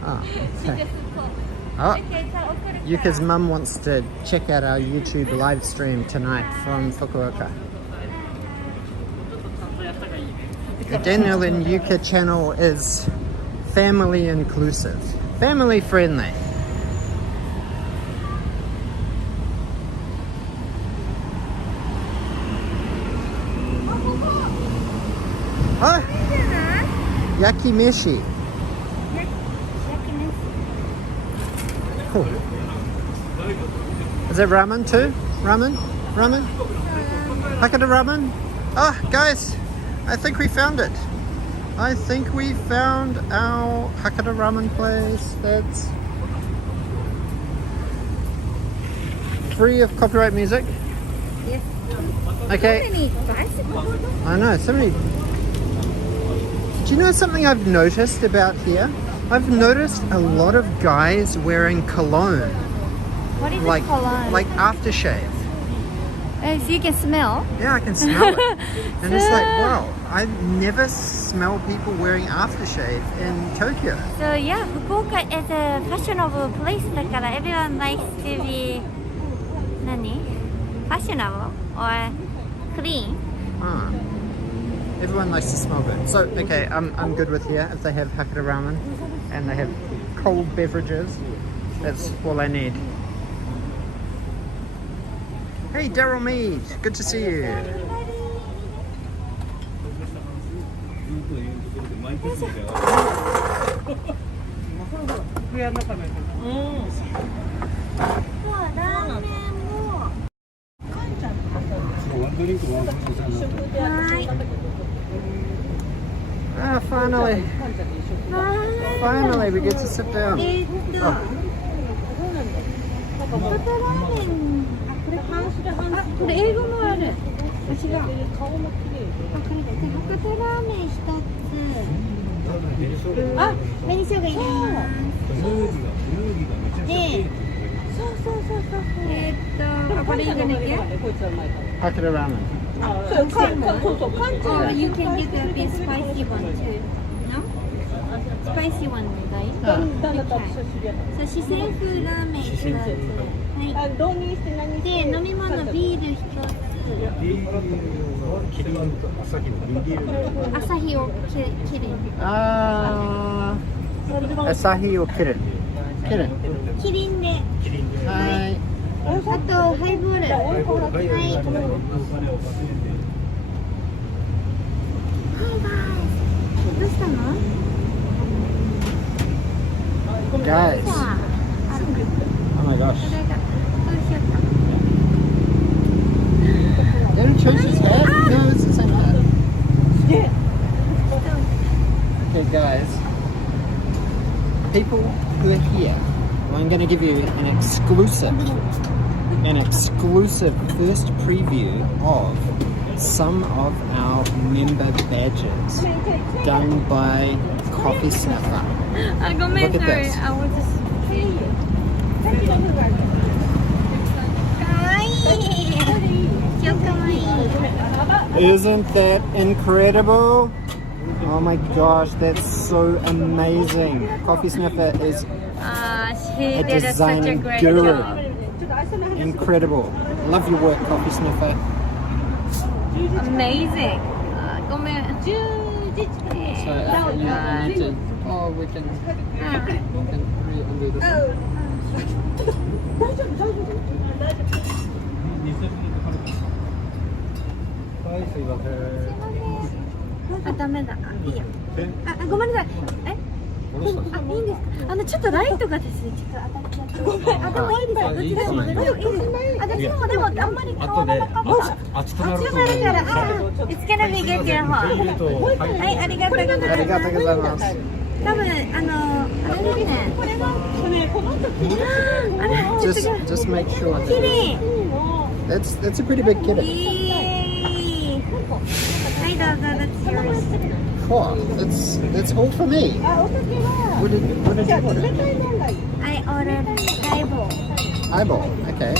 Oh, okay. Oh, Yuka's mum wants to check out our YouTube live stream tonight from Fukuoka. The Daniel and Yuka channel is family inclusive, family friendly. Oh, yakimeshi. Cool. Is it ramen too? Ramen? Ramen? Hakata ramen? Oh, guys, I think we found it. I think we found our Hakata ramen place that's free of copyright music. Yes. Okay. So many bicycles. I know, so many. Do you know something I've noticed about here? I've noticed a lot of guys wearing cologne, What is like it called? like aftershave. So you can smell. Yeah, I can smell it, and it's like, wow, I never smell people wearing aftershave in Tokyo. So yeah, Fukuoka is a fashionable place だから everyone likes to be fashionable or clean. Ah. Everyone likes to smell good. So, okay, I'm good with here. If they have Hakata ramen and they have cold beverages, that's all I need. Hey, Daryl Mead, good to see you. Ah, finally. Finally, we get to sit down. Oh. 博多ラーメン。これ半種で半種。これ英語もある。違う。顔も綺麗。博多ラーメン一つ。あ、紅生姜入れます。で、そう。これいいんじゃないっけHakata ramen. Or you can get a bit spicy one too. No? Spicy one, right? So, 四川風ラーメン一つ。はい。で、飲み物ビール一つ。朝日を切る。Asahi or Kirin? Kirin. キリンで。はい。あとハイボール。はい。どうしたの Guys. Oh my gosh. Don't choose his head? No, it's the same head. Okay, guys. People who are here, I'm going to give you an exclusive an exclusive first preview of some of our member badges done by Coffee Sniffer. Look at this. I want to see you. Isn't that incredible? Oh my gosh, that's so amazing. Coffee Sniffer is She a did such a design great guru. job. Incredible. Love your work, Coffee Sniffer. Amazing. ごめん。So you need to, oh, we can undo this one.ダメだ。いいよ。ごめんなさい。いいんですか。ちょっとライトがですね。ちょっと当たっちゃって。ごめん。でもいいですよ。どっちでもいいです。私もでもあんまり顔がなかった。熱くなるから。It's gonna be good your home。はい、ありがとうございます。ありがとうございます。多分あれですね。これはJust make sure. キリン。That's a pretty big kitten. はい、どうぞ。That's yours. Oh, that's all for me. What did you order? I ordered eyeball. Eyeball. Okay.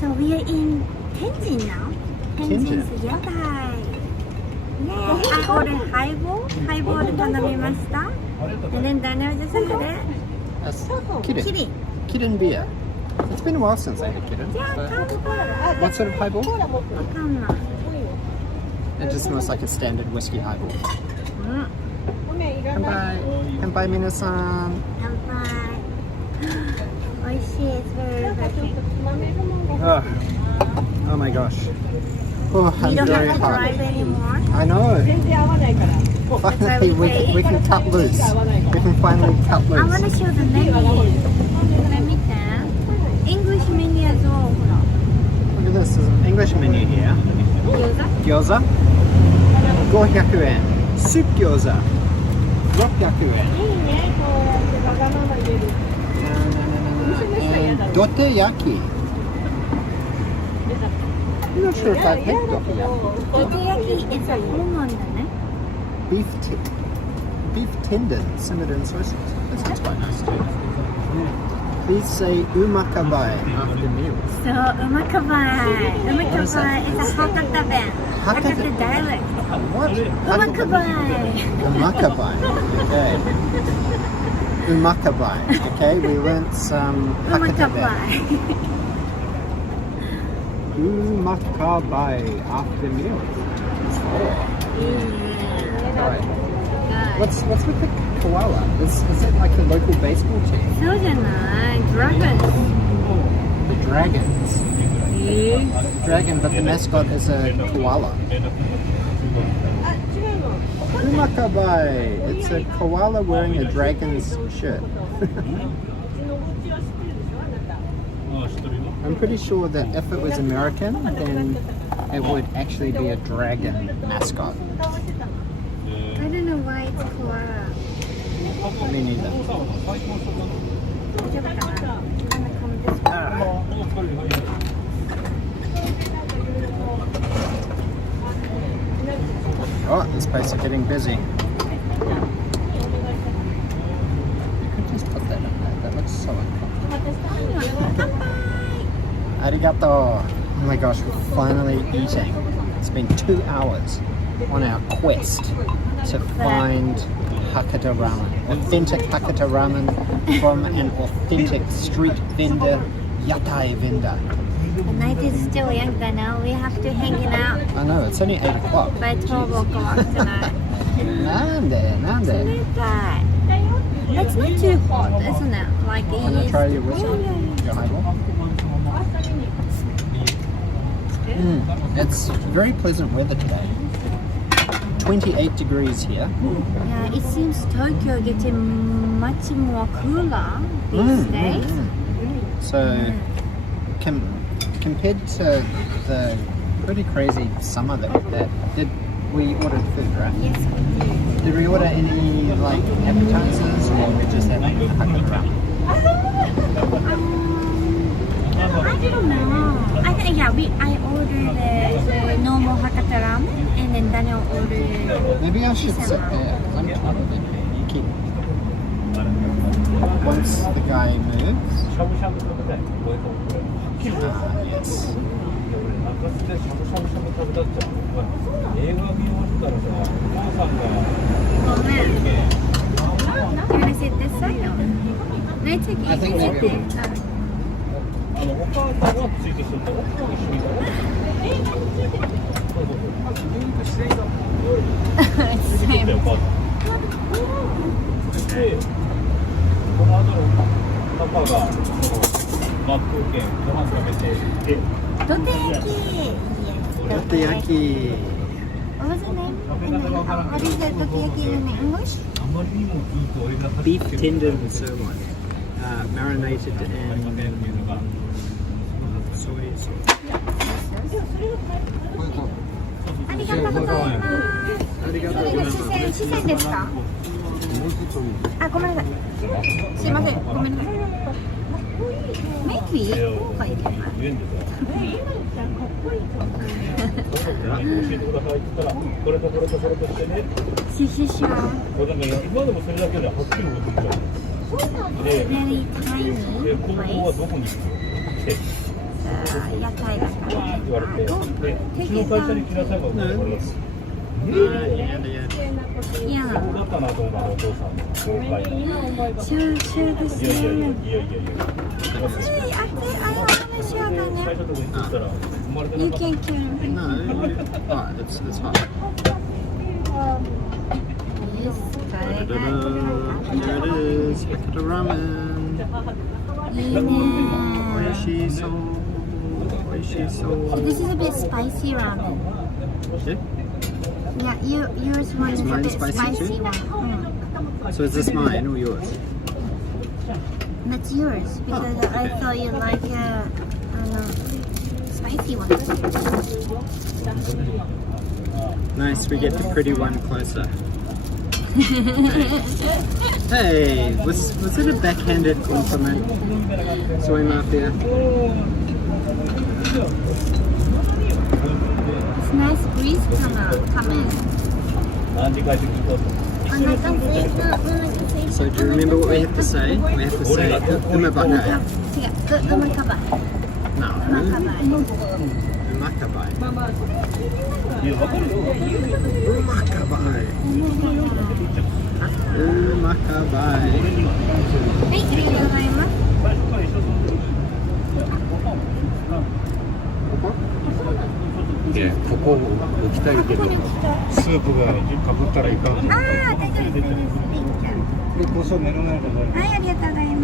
So we are in Tenjin now. Tenjin. Tenjin's Yatai. Yay! I ordered highball. Highball で頼みました。And then Daniel just said it. That's kitten. Kidding. Kitten beer. It's been a while since I had kitten. But what sort of highball? わかんない。 It just smells like a standard whiskey highball. 乾杯。乾杯皆さん。乾杯。美味しい。It's very refreshing. Oh my gosh. Oh, I'm You don't very have to hot. drive anymore. I know. Finally, we can cut loose. We can finally cut I want loose. to show the menu. これ見て。English menu as well. Look at this. There's an English menu here. 餃子 Gyoza. 500円. Soup gyoza. 600円. And doteyaki. I'm not sure if I've had doteyaki. ドテ焼き is a 本なんだね。Beef tendon simmered in soy sauce. That sounds quite nice too. Please say umakabai after meals. So, umakabai. Umakabai is a Hakata ben. Hakata dialect. What? Umakabai. Umakabai. Okay. Umakabai. Okay, we learnt some Hakata there. Umakabai. Umakabai after meals. Right. What's with the koala? Is it like a local baseball team? そうじゃない。Dragons. The dragons. Dragon, but the mascot is a koala. Umakabai. It's a koala wearing a dragon's shirt. I'm pretty sure that if it was American, then it would actually be a dragon mascot. I don't know why it's koala. Me neither. 大丈夫かな I'm gonna come this way. Oh, this place is getting busy. You could just put that in there. That looks so uncomfortable. Arigato. Oh my gosh, we're finally eating. It's been 2 hours on our quest to find Hakata ramen. Authentic Hakata ramen from an authentic street vendor, yatai vendor. The night is still young, Daniel. We have to hang it out I know, it's only 8 o'clock. by 12 o'clock tonight. Nande. It's not too hot, isn't it? Like it Can I is. try your whiskey? Your highball? It's very pleasant weather today. 28 degrees here. Yeah, it seems Tokyo getting much more cooler these days. So, compared to the pretty crazy summer that we had, we ordered food, right? Yes, we did. Did we order any like appetizers or we just had Hakata ramen? I don't know. I think I ordered the normal Hakata ramen and then Daniel ordered. Maybe I should sit there. I'm taller than you. You keep. Once the guy moves. Ah, yes. ごめん。You wanna sit this side or? No, it's okay. I think It's maybe- okay. お母さんはついてきてるから、一緒に行こう。 It's ついてきて same. お母さん。で、この後のパパがマック券ご飯食べて、で、ドテヤキ。Yes. Takoyaki. What was the name? What is the dokiyaki in English? あまりにもずっと俺が Beef tendon sirloin. Marinated in soy sauce. ありがとうございます。それが四川ですか？あ、ごめんなさい。すいません。ごめんなさい。メイビー？福岡行けます。言うんですよ。教えてくださいって言ったら、これとこれとこれとしてね。シュシュシュ。これだから今でもそれだけではっきり動くんですよ。で、 Very tiny で高校は place. どこに行くの？で、屋台だから。わーって言われて、で、うちの会社に来なさいばこれです。 Yeah. いや、そうだったなと思ったのお父さんの紹介。シュシュですいやいやいやね。いやいやいや。I wanna share だね。会社とか行ったら生まれて You なかっ can carry. No. Oh, it's hot. Yes, Here it is. Hakata ramen. いいね。Oishiso. So this is a bit spicy ramen. Yeah. Yeah, yours one is a mine bit spicy spicy too? one. So is this mine or yours? That's yours because Oh, I okay. thought you like spicy one. Nice, we get the pretty one closer. Hey, was it a backhanded compliment? Soy mafia. It's nice breeze come in. 何時帰ってくると。 So do you remember what we have to say? We have to say umabaka. Umakabai. No. Umakabai. Umakabai. いや、わかるよ。 Umakabai. Umakabai. はい、ありがとうございます。いや、ここ行きたいけど、スープがかぶったらいかん。ああ、大丈夫です。で、こそ目の前ではい、ありがとうございま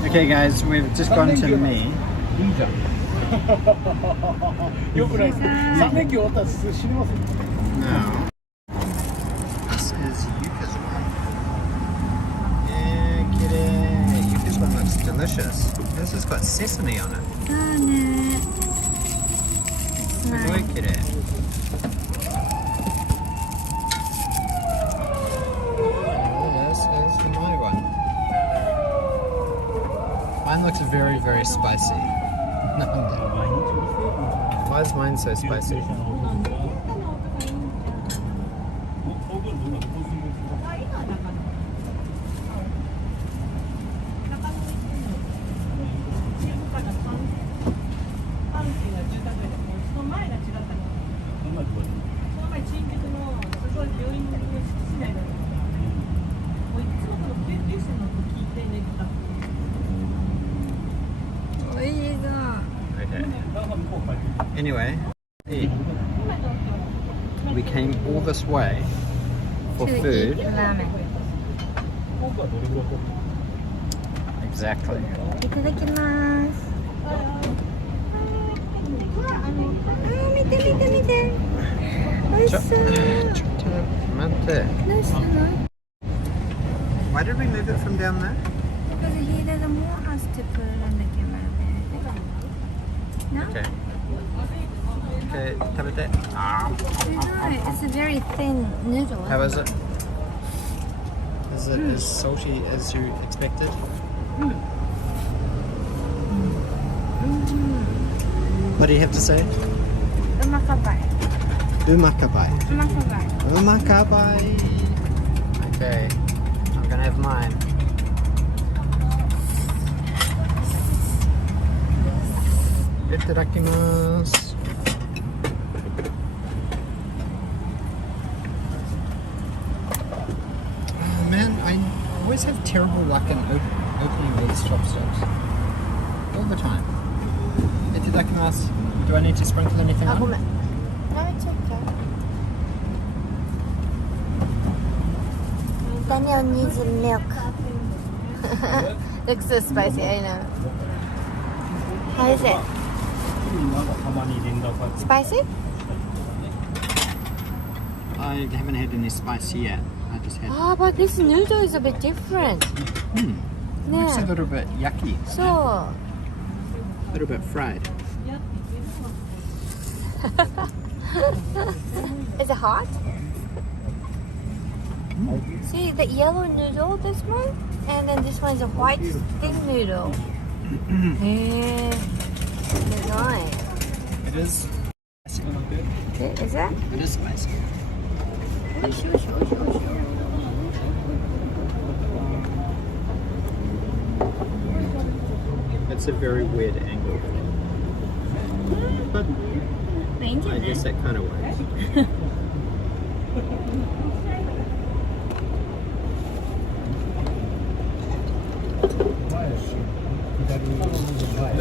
す。 Okay guys, we've just gone to me. いいじゃん。よくない。3連休終わったら死にます。 Now, this is Yuka's one. Yeah, get it. Yuka's one looks delicious. This has got sesame on it. そうね。すごい綺麗。This is my one. Mine looks very, very spicy. Why is mine so spicy? Okay. Anyway, we came all this way for food. Exactly. いただきます。見て見て見て。美味しそう。ちょっと待って。どうしたの？ Why did we move it from down there? Because he doesn't want us to put it on the camera. No? Okay. Okay, 食べて。 It's a very thin noodle. How is it? Is it as salty as you expected? What do you have to say? Umakabai. Umakabai. Umakabai. Umakabai. Okay, I'm gonna have mine. Itadakimasu. Oh man, I always have terrible luck in opening these chopsticks. All the time. Itadakimasu. Do I need to sprinkle anything on? No, it's okay. Daniel needs milk. Looks so spicy, I know. How is it? Spicy? I haven't had any spice yet. I just had. Oh, but this noodle is a bit different. Looks a Yeah. little bit yucky. So, A little bit fried. is it hot? See, the yellow noodle, this one, and then this one is a white thin noodle. Yeah. Nice. It is. Is it? It is spicy. It's a very weird angle. But I guess that kind of works.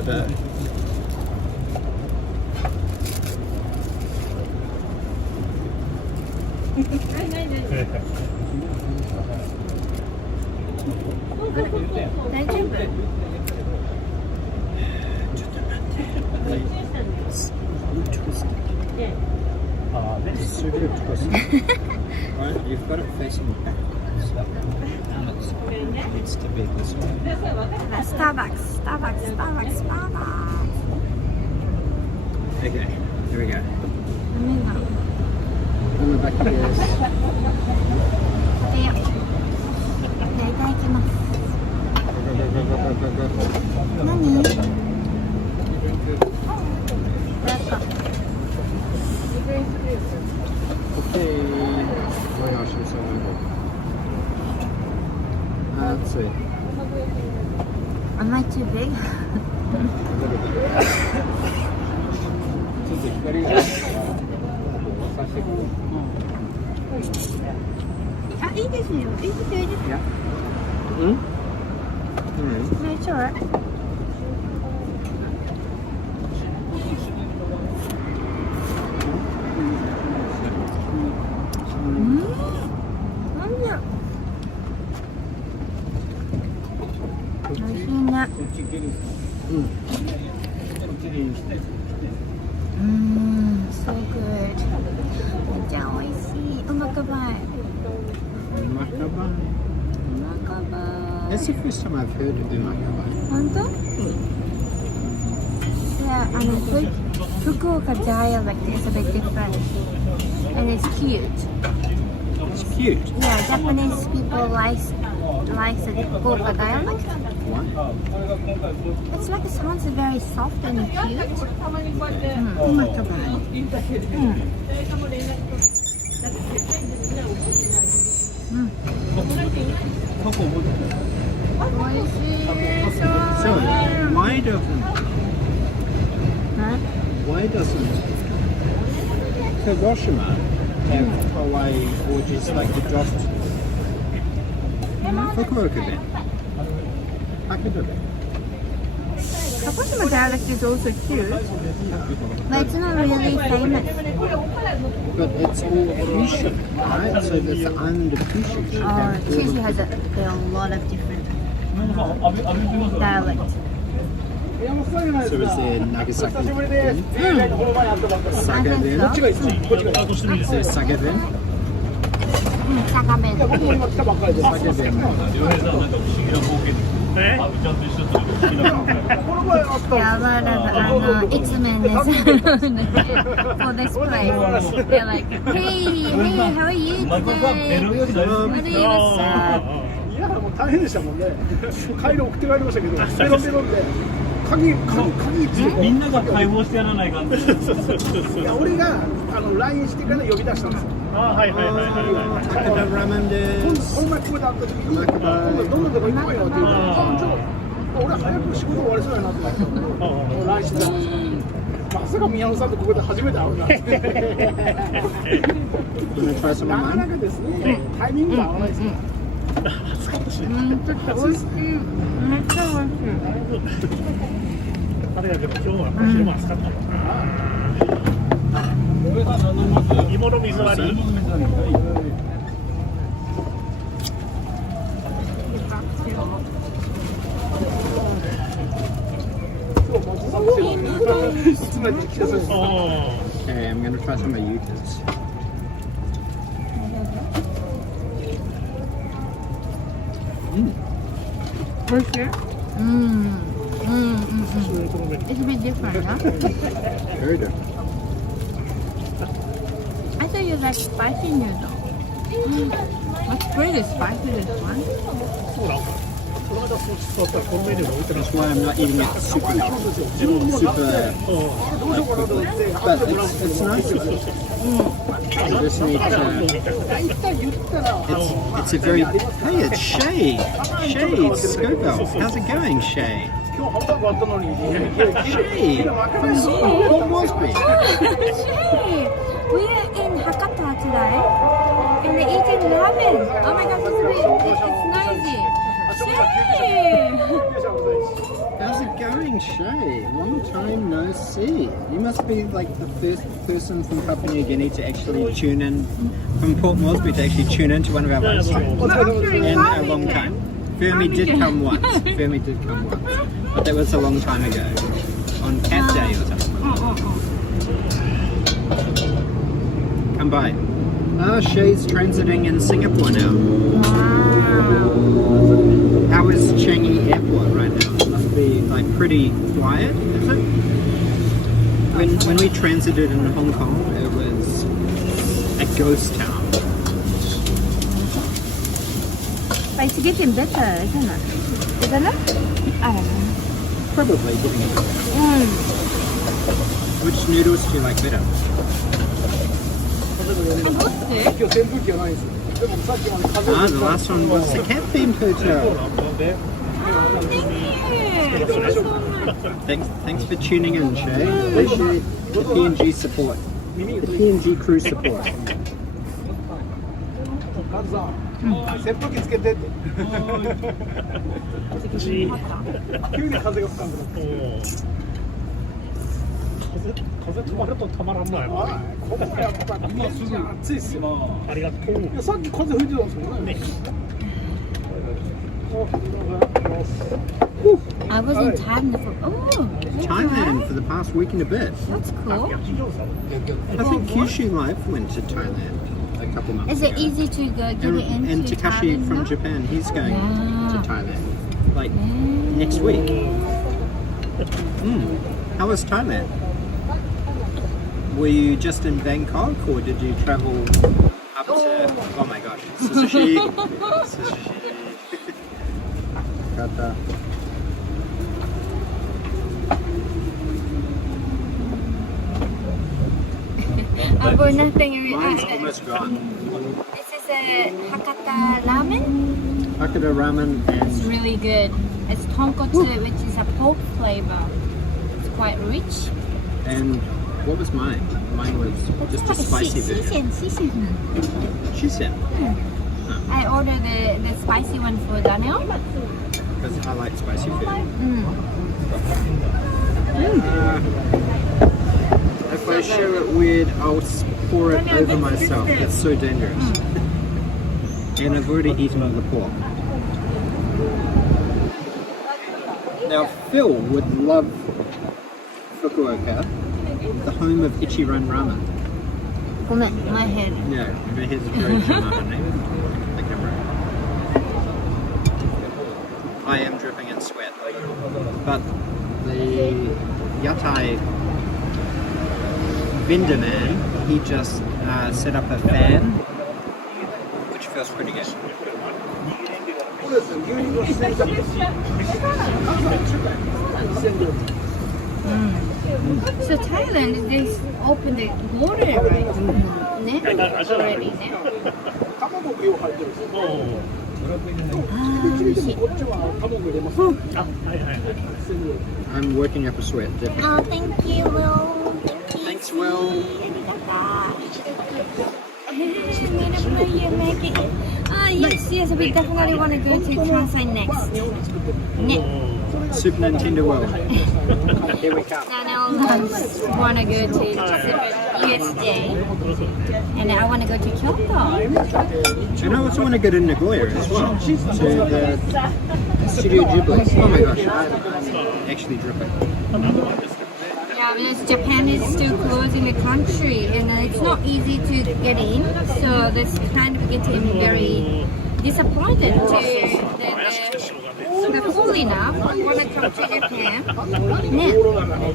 But, super twisted. Right, you've got it facing backwards. And it needs to be this way. Starbucks. Okay, here we go. On the back of yours. Okay. Oh my gosh, I'm so hungry. Let's see. Am I too big? A little bit. あ、いいですよ。いいですよ、いいですよ。 Hmm? No, it's alright. So good. めっちゃ美味しい。うまかばい。 Umakabai. うまかばい。 That's the first time I've heard of umakabai. 本当？Yeah, Fukuoka dialect is a bit different, and it's cute. It's cute. Yeah, Japanese people like the Fukuoka dialect. It's like it sounds very soft and cute. Umakabai. So, why doesn't Hiroshima have a way, or just like the drop Fukuoka then? Hakata then? Fukuoka dialect is also cute, but it's not really famous. But it's all Kyushu, right? So there's the island of Kyushu. should have all Kyushu of- has a lot of different dialects. So is there Nagasaki then? Saga I then? think Is there Saga then? Sagamen. Saga then. えあうちゃんと一緒と好きな感じ。Yeah, but it's for this place. They're like, hey, how are you マグがベロ today? より大好 What き do you what's up? いやもう大変でしたもんね。帰り送って帰りましたけど、ベロベロで鍵ってみんなが解放してやらない感じ。いや俺がLINE してから呼び出したんですよ。あはいはいはいはいはい Hakata ramen こ です。の前ここで会った時に今度どんなとこ行こうよって言うからちょっと俺早く仕事終わりそうやなって思って LINE してたんですよ。まさか宮野さんとここで初めて会うなんて You wanna try some なかな ramen? かですねタイミングが合わないですから恥ずかしいちょっと美味しい。めっちゃ美味しい。あれだけど今日は昼間暑かったの芋の水割りいつまで来たそうです Okay, I'm gonna try some of Yuka's. 美味しい。It's a bit different, huh? Very good. I thought you like spicy noodle. What's really spicy this one? そうなんかこの間そっち座ったらこのメニューが置いてな That's く why I'm not eating it super, super. どうしようかなと思って But it's nice. You just need to. 大体言ったら It's a very. Hey, it's Shay. Shay Scoville. How's it going, Shay? 今日ハンバーグあったのに Shay from Port Moresby. Hey, we're in Hakata today and they're eating ramen. Oh my gosh, it's noisy. Hey! How's it going, Shay? Long time no see. You must be like the first person from Papua New Guinea to actually tune in, from Port Moresby to actually tune into one of our live streams in a long time. Fermi did come once. Fermi did come once. But that was a long time ago. On Cat Day or something. Come by. Oh, Shay's transiting in Singapore now. How is Changi Airport right now? It must be like pretty quiet, is it? When we transited in Hong Kong, it was a ghost town. But it's getting better, isn't it? Isn't it? I don't know. Probably getting a bit better. Which noodles do you like better? 今日扇風機はないですでもさっきまで風 Ah, the last one was the cat themed hotel. Thanks for tuning in, Shay. Appreciate the PNG support. The PNG crew support. カズさん扇風機つけてって急に風が吹かんくなって風止まるとたまらんのやろここやっぱ今すぐ暑いっすよありがとういやさっき風吹いてたんですもんね I was in Thailand for Thailand for the past week and a bit. that's cool. I think Kyushu Life went to Thailand a couple months Is ago. it easy to go get And, into and Takashi Thailand from now? Japan, he's going Yeah. to Thailand. Like next week. How was Thailand? Were you just in Bangkok or did you travel up to, oh my gosh, sushi? Sushi. Hakata. I've got nothing. Mine's almost gone. This is a Hakata ramen. Hakata ramen It's and really good. It's tonkotsu, which is a pork flavor. It's quite rich. what was mine? Mine was just a spicy version. She said, I ordered the spicy one for Daniel. because I like spicy food. If I share it weird, I'll pour it over myself. That's so dangerous. And I've already eaten all the pork. Now Phil would love Fukuoka, the home of Ichiran Ramen. My head. Yeah, my head's very Shimano name. Like a I am dripping in sweat. But the Yatai vendor man, he just set up a fan, which feels pretty good. So Thailand, they opened the border, right? Already, I'm working up a sweat. Definitely. Oh, thank you, Will. Thanks, Will. Yes, we definitely want to go to Kansai next. Super Nintendo World. Here we come. I want to go to USJ, and I want to go to Kyoto. And I also want to go to Nagoya as well, to the Studio Ghibli. Oh my gosh, I'm actually dripping. Yeah, because Japan is still closing the country, and it's not easy to get in, so that's kind of getting very disappointed to the cool enough want to come to Japan.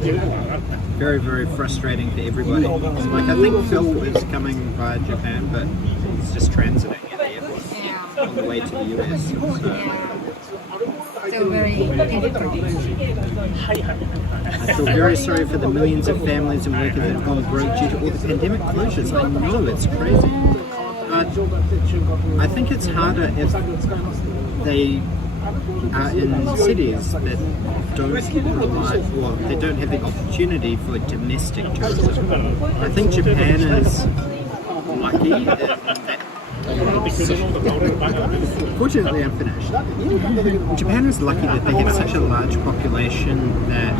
Yeah. Very, very frustrating for everybody. Like, I think Phil is coming via Japan, but he's just transiting at the airport on the way to the US. Still very difficult. I feel very sorry for the millions of families and workers that have gone broke due to all the pandemic closures. I know, it's crazy. I think it's harder if they are in cities that don't provide, well, they don't have the opportunity for domestic tourism. I think Japan is lucky in that. Fortunately, I'm finished. Japan is lucky that they have such a large population that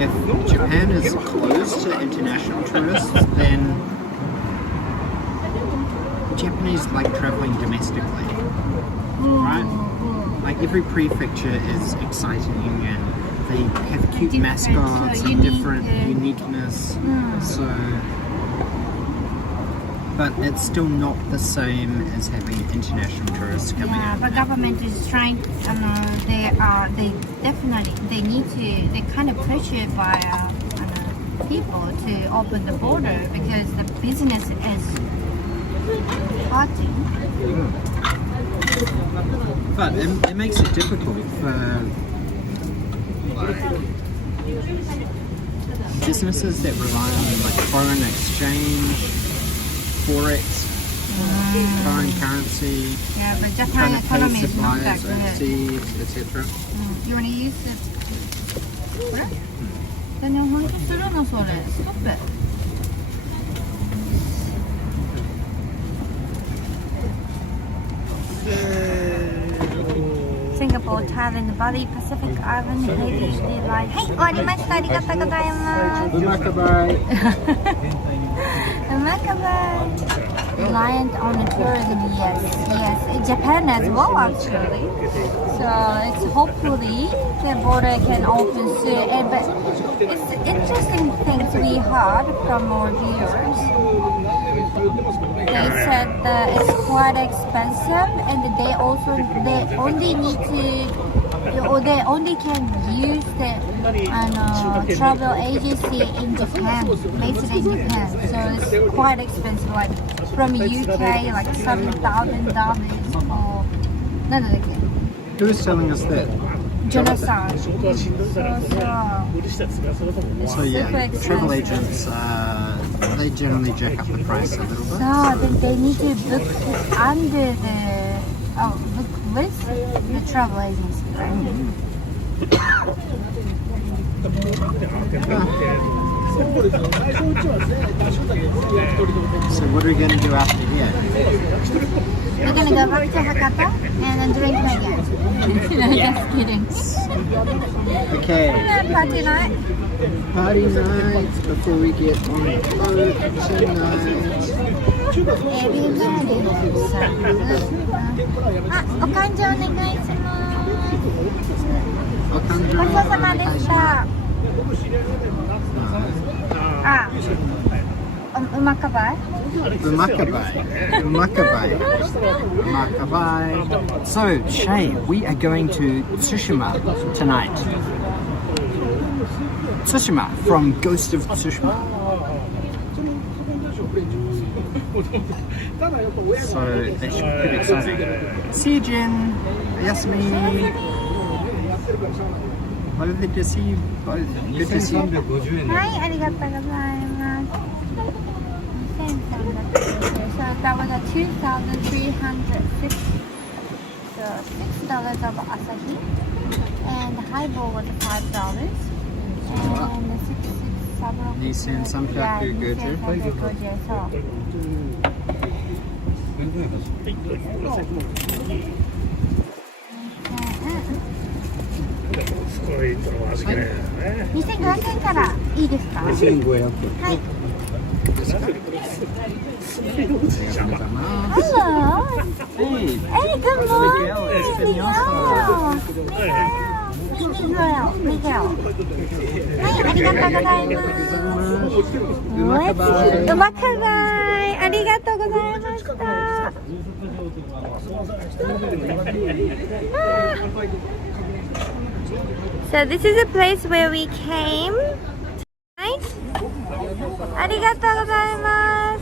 if Japan is closed to international tourists, then Japanese like traveling domestically, right? Like every prefecture is exciting and they have cute mascots and different uniqueness. So, but it's still not the same as having international tourists coming out. But government is trying. They definitely they kind of pressured by people to open the border because the business is hurting. But it makes it difficult for like businesses that rely on like foreign exchange, forex, foreign currency, Yeah, but Japan trying to pay economy is not that suppliers good. overseas, etc. You want to use it? これ？でも本当するのそれ。ストップ。Singapore, Thailand, Bali, Pacific Island, Heritage Line. はい、終わりました。ありがとうございます。Reliant on the tourism, yes. Japan as well, actually. So it's hopefully the border can open soon. But it's interesting thing to be heard from our viewers. They said that it's quite expensive, and they only need to, or they only can use the travel agency in Japan, based in Japan. So it's quite expensive, like from UK, like $7,000 or Who is telling us that? genocide. So yeah, travel agents, they generally jack up the price a little bit. So then they need to book under book with the travel agency, right? So what are we going to do after here? We're gonna go back to Hakata and then drink again. Just kidding. Okay. Party night. Party night before we get on the boat tonight. Everybody knows some. お勘定お願いします。ごちそうさまでした。Umakabai. Umakabai. So, Shay, we are going to Tsushima tonight. Tsushima from Ghost of Tsushima. So that should be pretty exciting. See you, Jen. Yasmin. Lovely to see you both. Good to see you. はい、ありがとうございます。2300 So that was a 2,306. So $6 of Asahi. And the highball was $5. And the 6,300. Yeah, 2,350. So. 2500円からいいですか？2500円。はい。Hello. Hey, good morning. Miguel. はい、ありがとうございます。うまかばい。ありがとうございました。So this is a place where we came tonight. ありがとうございます。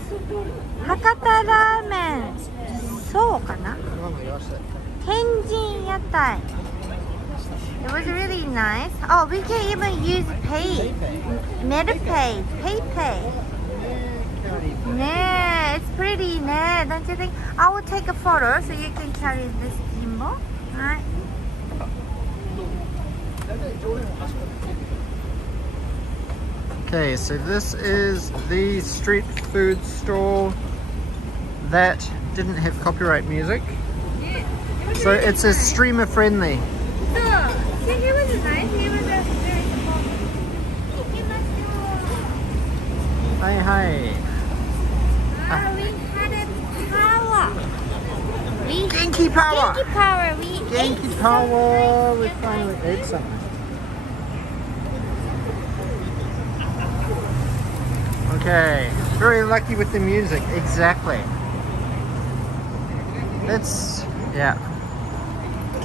Hakata Ramen. そうかな？天神屋台。It was really nice. Oh, we can even use Pay, MetaPay, PayPay. Yeah, it's pretty, né? Don't you think? I will take a photo so you can carry this gimbal. Alright. Okay, so this is the street food stall that didn't have copyright music. So it's a streamer friendly. So, he was nice. He was very supportive. Hi, hi. We had a power. Genki power. Genki power. Genki power. We finally ate something. Okay, very lucky with the music. Exactly. That's, yeah,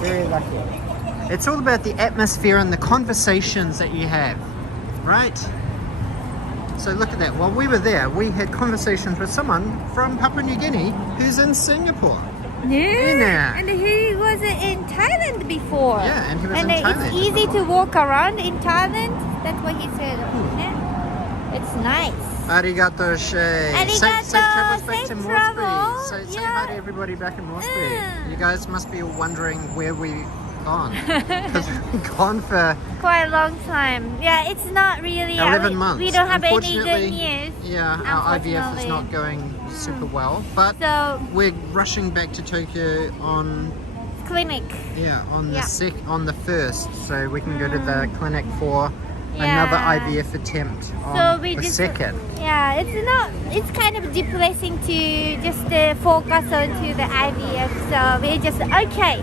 very lucky. It's all about the atmosphere and the conversations that you have, right? So look at that. While we were there, we had conversations with someone from Papua New Guinea who's in Singapore. Yeah, and he was in Thailand before. Yeah, and he was and in Thailand. It's easy to walk around in Thailand. That's what he said. Yeah. It's nice. Arigato, Shay. Arigato, Safe travels back to safe Moresby. travel. Say hi to everybody back in Moresby. You guys must be wondering where we've gone. Because we've gone for quite a long time. Yeah, it's not really 11 months. We don't have any good Unfortunately, news. Yeah, our IVF is not going super well. But So we're rushing back to Tokyo on clinic. on the 1st, so we can go to the clinic for another IVF attempt on the 2nd. Yeah, it's kind of depressing to just focus onto the IVF. So we just okay,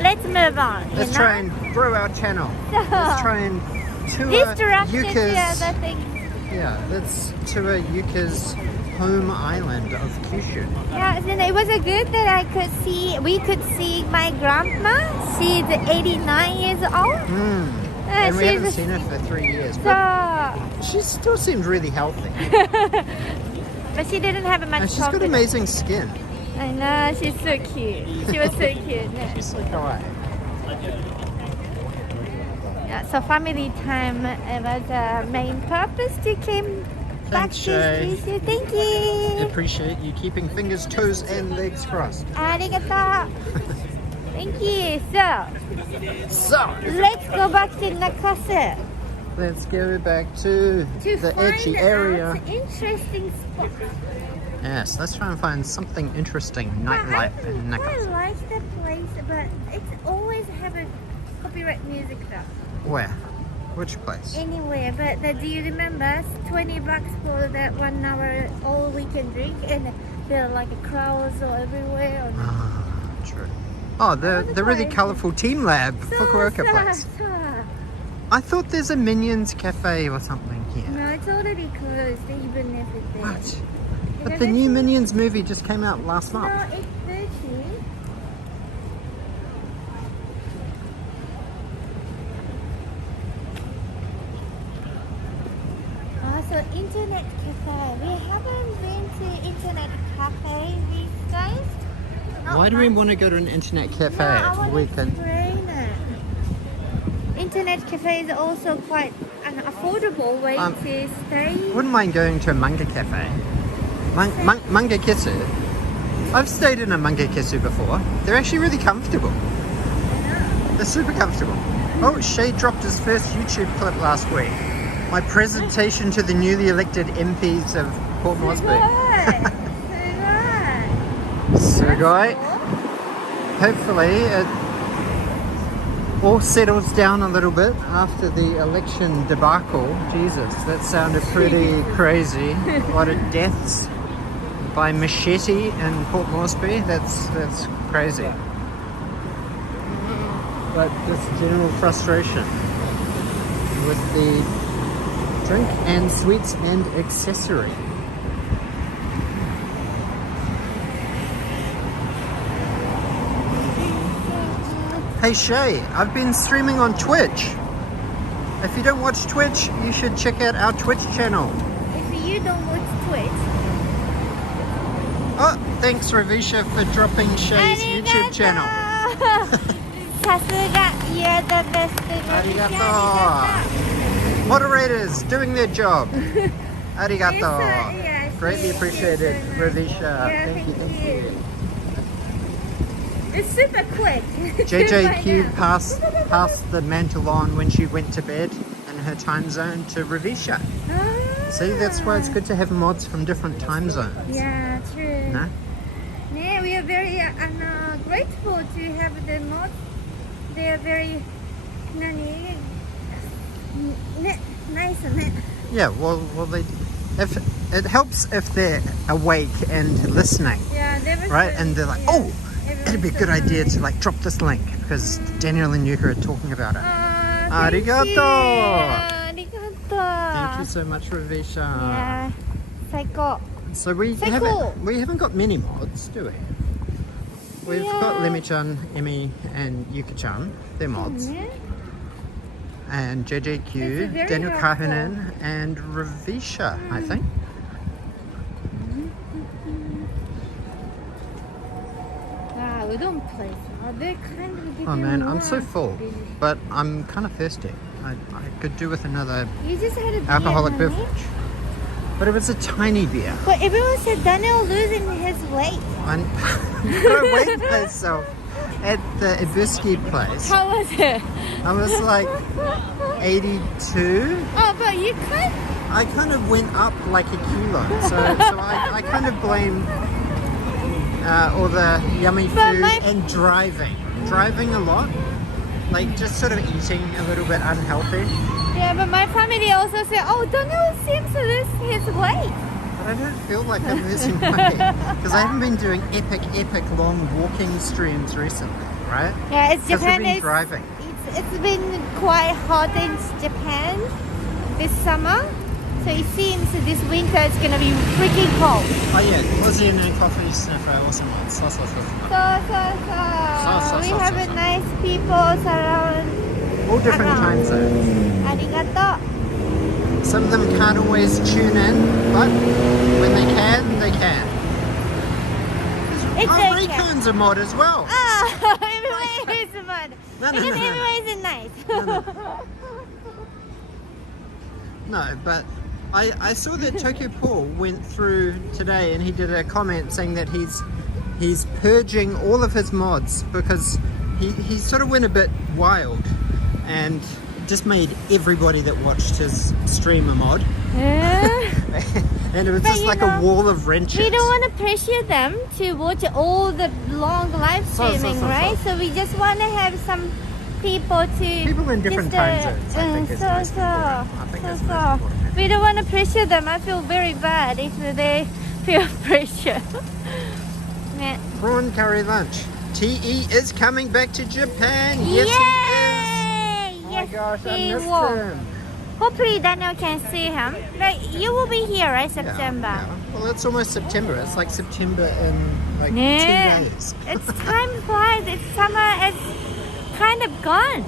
let's move on. Let's try and grow our channel. Let's try and tour Yuka's. Let's tour Yuka's home island of Kyushu. Yeah, and it was good that we could see my grandma. She's 89 years old. And we haven't seen her for 3 years. But she still seems really healthy. But she didn't have much She's got amazing skin. I know, she's so cute. She was so cute. She's so kawaii. Yeah, so family time was the main purpose to come back to Kyushu. Thank you. Appreciate you keeping fingers, toes, and legs crossed. Arigato. Thank you. So let's go back to Nakase. Let's go back to the edgy area. Interesting spot. Yes, let's try and find something interesting. Nightlife in Nakase. I like the place, but it's always have a copyright music though. Where? Which place? Anywhere, but do you remember $20 for that 1 hour all we can drink, and there are like crowds all everywhere. True. Oh, the really colourful Team Lab Fukuoka place. I thought there's a Minions cafe or something here. No, it's already closed, even if it's there. What? But the new Minions movie just came out last month. No, it's 30. So internet cafe. We haven't been to internet cafe these days. Why do we want to go to an internet cafe? No, I want We to can. train it. Internet cafe is also quite an affordable way to stay. Wouldn't mind going to a manga cafe. Manga kisu. I've stayed in a manga kisu before. They're actually really comfortable. They're super comfortable. Oh, Shay dropped his first YouTube clip last week. My presentation to the newly elected MPs of Port Moresby. Sugoi. Hopefully it all settles down a little bit after the election debacle. Jesus, that sounded pretty crazy. A lot of deaths by machete in Port Moresby. That's crazy. But just general frustration with the drink and sweets and accessory. Hey Shay, I've been streaming on Twitch. If you don't watch Twitch, you should check out our Twitch channel. If you don't watch Twitch. Oh, thanks Ravisha for dropping Shay's YouTube channel. Sasuga, you're the best. Arigato. Moderators doing their job. Arigato. Yes, Greatly yes, appreciated, yes, Ravisha. Yeah, Thank you. It's super quick. JJQ passed the mantle on when she went to bed in her time zone to Ravisha. See, that's why it's good to have mods from different time zones. Yeah, true. No? Yeah, we are very grateful to have the mods. They are very nice. Yeah, well, if it helps if they're awake and listening, Yeah, they were right? so- And they're like, yeah. oh, it'd be a good idea to like drop this link because Daniel and Yuka are talking about it. Arigato. Thank you so much, Ravisha. Yeah, psycho. So we cool. haven't got many mods, do we? We've got Lemmy-chan, Emmy, and Yuka-chan. They're mods. And It's JJQ, very Daniel helpful. Kahanen, and Ravisha, I think. Udon place. They're kind of getting Oh man, I'm more so full, busy. but I'm kind of thirsty. I could do with another You just had a beer, alcoholic honey. beverage. But it was a tiny beer. But everyone said Daniel losing his weight. I weighed myself at the Ibuski place. How was it? I was like 82. Oh, but you can't. I kind of went up like a kilo. So I kind of blame all the yummy But food and driving. Driving a lot. Like just sort of eating a little bit unhealthy. Yeah, but my family also said, oh, Daniel seems to lose his weight. But I don't feel like I'm losing weight. Because I haven't been doing epic long walking streams recently, right? Yeah, it's Because we've Japan. been driving. It's been quite hot in Japan this summer. So it seems this winter it's gonna be freaking cold. Oh yeah, Aussie and coffee sniffer awesome ones. So. So. So. We have a nice people around. All different time zones. Arigato. Some of them can't always tune in, but when they can, they can. It's Oh, okay. Raycon's a mod as well. Ah, everywhere is mud. No. Because everywhere is nice. No, but I saw that Tokyo Paul went through today and he did a comment saying that he's purging all of his mods because he sort of went a bit wild and just made everybody that watched his stream a mod. And it was But just you like know, a wall of wrenches. We don't want to pressure them to watch all the long live streaming, right? So we just want to have some people People in different time zones, I think is most important. I think that's most important. We don't want to pressure them. I feel very bad if they feel pressure. Yeah. Prawn curry lunch. TE is coming back to Japan. Yes, Yay! Yes, gosh, I He missed won't. him. Hopefully Daniel can see him. Like, you will be here, right? Yeah, September. yeah. Well, it's almost September. It's like September in like Yeah. 2 days. It's time flies. It's summer is kind of gone.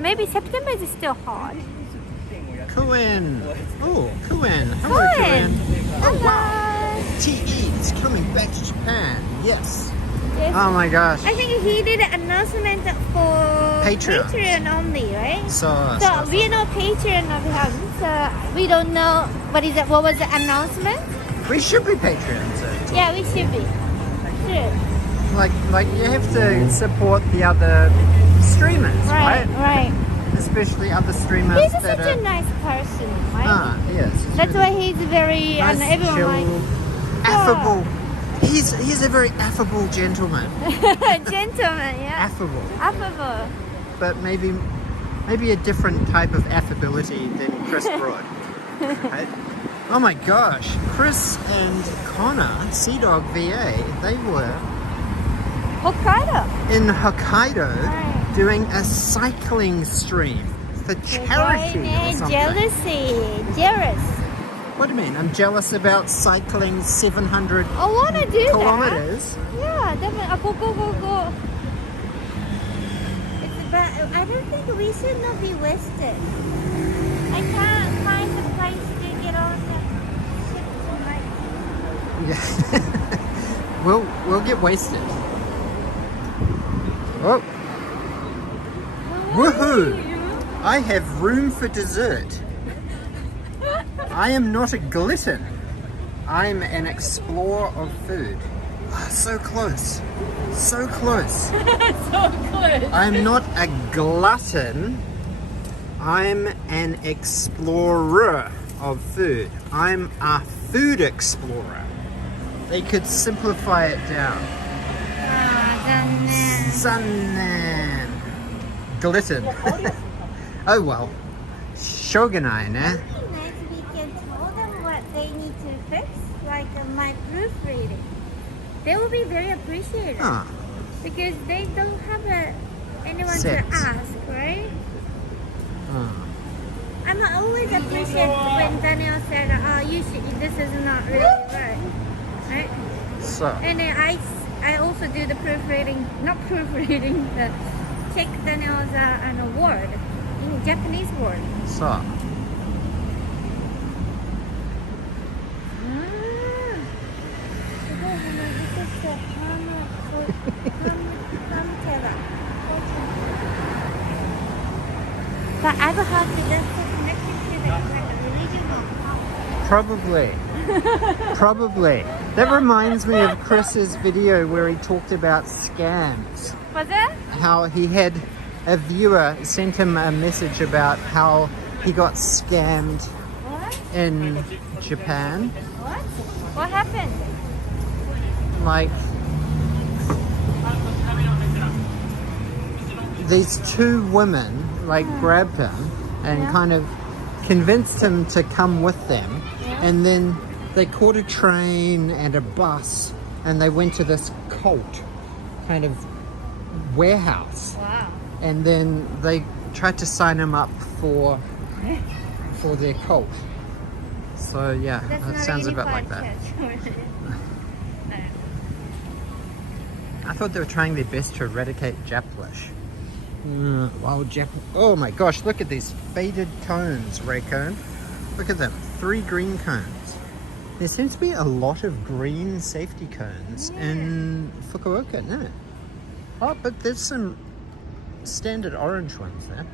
Maybe September is still hot. Kuin. Oh, Kuin. Hello, Kuin. Kuin. Oh, wow. Hello. TE is coming back to Japan. Yes. Yes. Oh my gosh. I think he did an announcement for Patreon only, right? So we know Patreon of him, so we don't know what was the announcement? we should be Patreons. Yeah, we should be. Sure. Like you have to support the other streamers, right? Right. Especially other streamers He's that such are. a nice person, right? Yes. That's why he's very nice, and everyone chill, affable. He's a very affable gentleman. gentleman, yeah. Affable. But maybe a different type of affability than Chris brought. Right? Oh my gosh, Chris and Connor, Sea Dog VA, they were Hokkaido. in Hokkaido Right. doing a cycling stream for charity or something. Jealous. What do you mean? I'm jealous about cycling 700 I want to do kilometers. that. Yeah, definitely. Go. But I don't think we should not be wasted. I can't find the place to get on the ship tonight. Yeah. we'll get wasted. Oh. Woohoo! I have room for dessert. I am not a glutton. I'm an explorer of food. Ah, so close. So close. So good. I'm not a glutton. I'm an explorer of food. I'm a food explorer. They could simplify it down. Zannen. Glutton. Oh well. Shogunai, ne? Nice, we can tell them what they need to fix, like my proofreading. They will be very appreciated Ah, because they don't have anyone Set. to ask, right? ah. I'm always appreciate when Daniel said, this is not really right? So, And then I also do the proofreading, not proofreading, the check Daniel's word, in Japanese word. so. But I will have to just connected to the religion. Probably. That reminds me of Chris's video where he talked about scams. Was it? How he had a viewer sent him a message about how he got scammed What? in Japan. What? What happened? Like, these two women grabbed him and kind of convinced him to come with them, and then they caught a train and a bus and they went to this cult kind of warehouse, Wow. and then they tried to sign him up for their cult. So yeah, That's it not sounds a bit unified like that. church. I thought they were trying their best to eradicate Japlish. Oh my gosh, look at these faded cones, Raycone. Look at them, 3 green cones. There seems to be a lot of green safety cones in Fukuoka, no? Oh, but there's some standard orange ones there.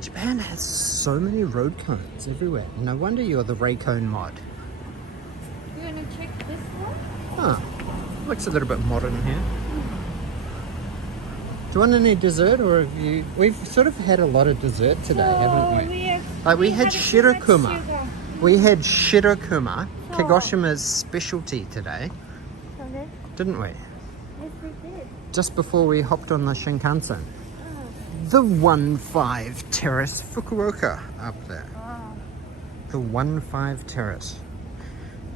Japan has so many road cones everywhere. No wonder you're the Raycone mod. You want to check this one? Huh. Looks a little bit modern here. Do you want any dessert, or have you... We've sort of had a lot of dessert today, haven't we? We had shirokuma. We had shirokuma, Kagoshima's specialty today, didn't we? Yes, we did. Just before we hopped on the Shinkansen. The 1-5 Terrace, Fukuoka, up there. The 1-5 Terrace.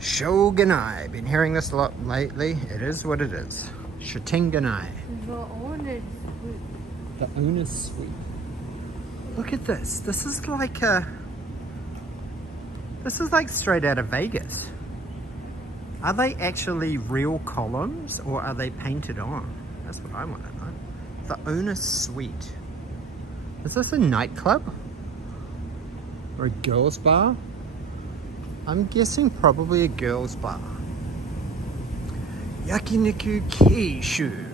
Shogunai. Been hearing this a lot lately. It is what it is. Shotenganai. The owner's suite. Look at this. This is like straight out of Vegas. Are they actually real columns or are they painted on? That's what I want to know. The owner's suite. Is this a nightclub? Or a girls' bar? I'm guessing probably a girls' bar. Yakiniku Kyushu.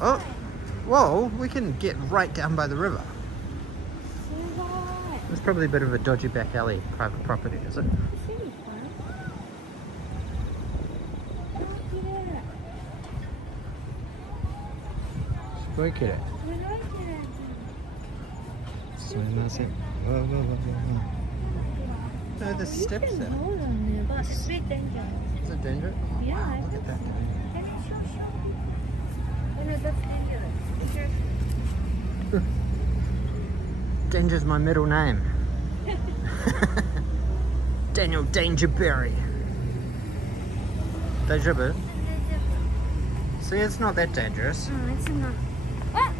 Oh, whoa, we can get right down by the river. It's probably a bit of a dodgy back alley private property, is it? Look at it. So nothing. No, the steps there. But it's a bit dangerous. Is it dangerous? Yeah, Look at that. Oh no, that's dangerous. Danger's my middle name. Daniel Dangerberry. Dangerberry? See, it's not that dangerous. Oh, it's not. Ah,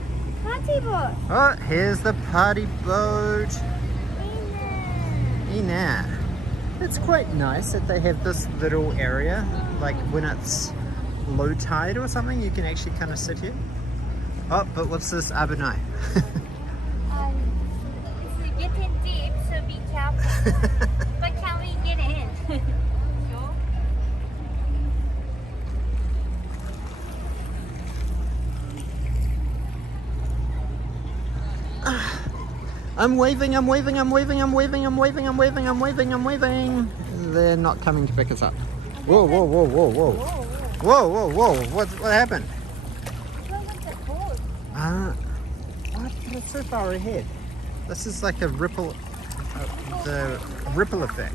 party boat. Oh, here's the party boat. Ina. It's quite nice that they have this little area, like when it's low tide or something, you can actually kind of sit here. Oh, but what's this Abunai? It's getting deep, so be careful. But can we get in? Sure. I'm waving, I'm waving, I'm waving, I'm waving, I'm waving, I'm waving, I'm waving, I'm waving. They're not coming to pick us up. Whoa, whoa, whoa, whoa, whoa. Whoa, whoa, whoa. What happened? What? It's so far ahead. This is like a ripple, the ripple effect.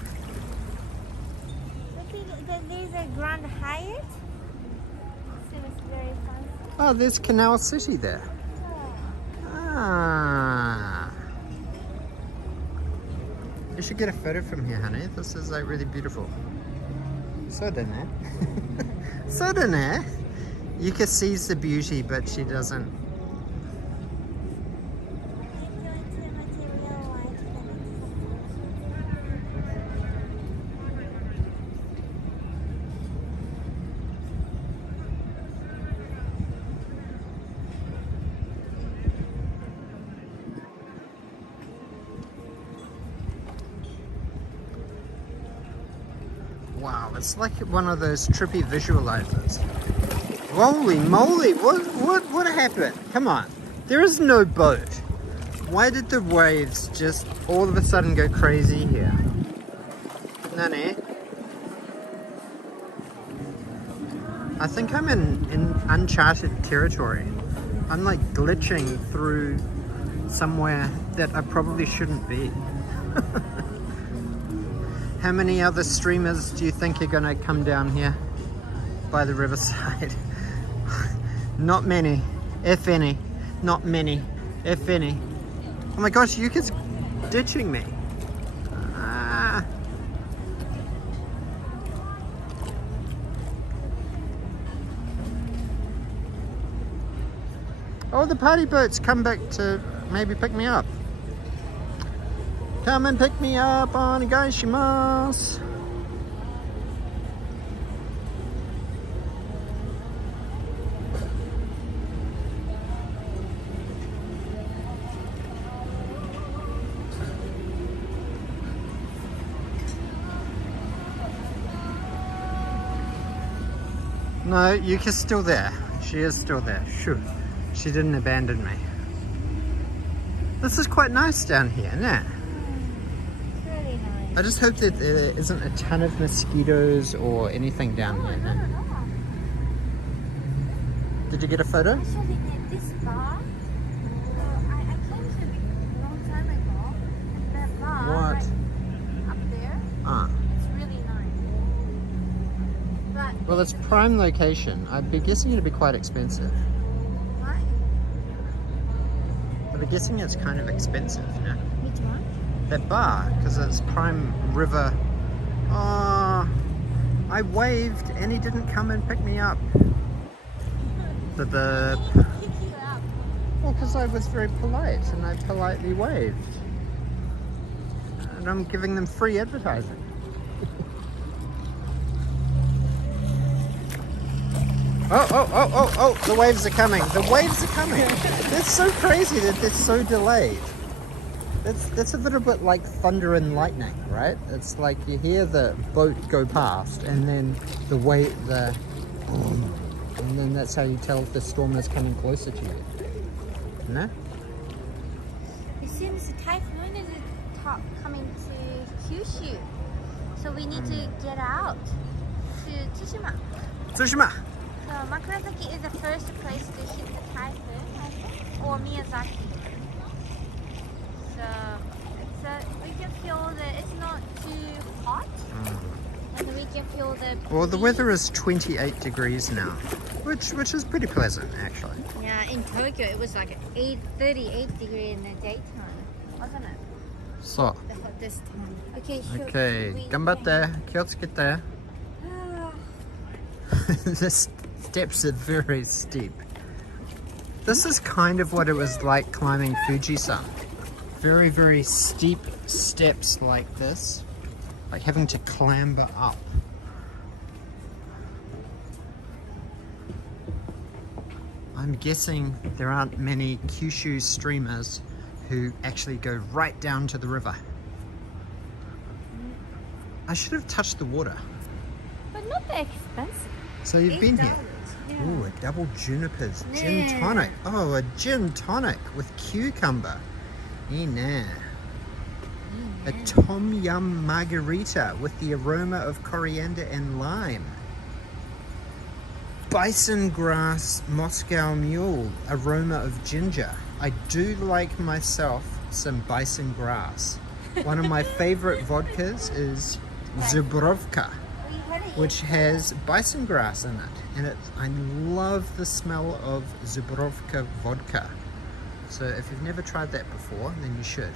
There's a Grand Hyatt. Seems very fancy. Oh, there's Canal City there. Ah. You should get a photo from here, honey. This is like really beautiful. So don't know. So don't know. Yuka sees the beauty, but she doesn't. Wow, it's like one of those trippy visualizers. Holy moly, what happened? Come on, there is no boat. Why did the waves just all of a sudden go crazy here? Nane? I think I'm in uncharted territory. I'm like glitching through somewhere that I probably shouldn't be. How many other streamers do you think are gonna come down here by the Riverside? Not many, if any. Not many, if any. Oh my gosh, Yuka's ditching me. Ah. Oh, the party boats come back to maybe pick me up. Come and pick me up, onegaishimasu. No, Yuka's still there. She is still there. Sure. She didn't abandon me. This is quite nice down here, isn't it? Really nice. I just hope that there isn't a ton of mosquitoes or anything down here. No? Did you get a photo? Actually, this bar, I came to it a long time ago, and that bar What? right up there, Ah. it's really nice. But Well, it's prime location. I'd be guessing it'd be quite expensive. what? I'd be guessing it's kind of expensive, no? Which one? that bar because it's prime river. Oh, I waved and he didn't come and pick me up. Well, because I was very polite and I politely waved. And I'm giving them free advertising. Oh, the waves are coming. The waves are coming. That's so crazy that they're so delayed. That's a little bit like thunder and lightning, right? It's like you hear the boat go past and then and then that's how you tell if the storm is coming closer to you. No? It seems the typhoon is coming to Kyushu. So we need to get out to Tsushima. Tsushima! So Makurasaki is the first place to hit the typhoon, I think, or Miyazaki. So we can feel that it's not too hot, and we can feel the Well, the weather is 28 degrees now, which is pretty pleasant actually. Yeah, in Tokyo it was like 38 degrees in the daytime, wasn't it? So, The hottest time. Okay, sure. okay, ganbatte, kyotsukete. The steps are very steep. This is kind of what it was like climbing Fuji-san. Very, very steep steps like this, like having to clamber up. I'm guessing there aren't many Kyushu streamers who actually go right down to the river. I should have touched the water. But not that expensive. So you've been here? Yeah. Ooh, a double junipers. Gin Yeah. tonic. Oh, a gin tonic with cucumber. Nah. A tom yum margarita with the aroma of coriander and lime. Bison grass Moscow mule, aroma of ginger. I do like myself some bison grass. One of my favorite vodkas is Zubrovka, which has bison grass in it, and I love the smell of Zubrovka vodka. So if you've never tried that before, then you should.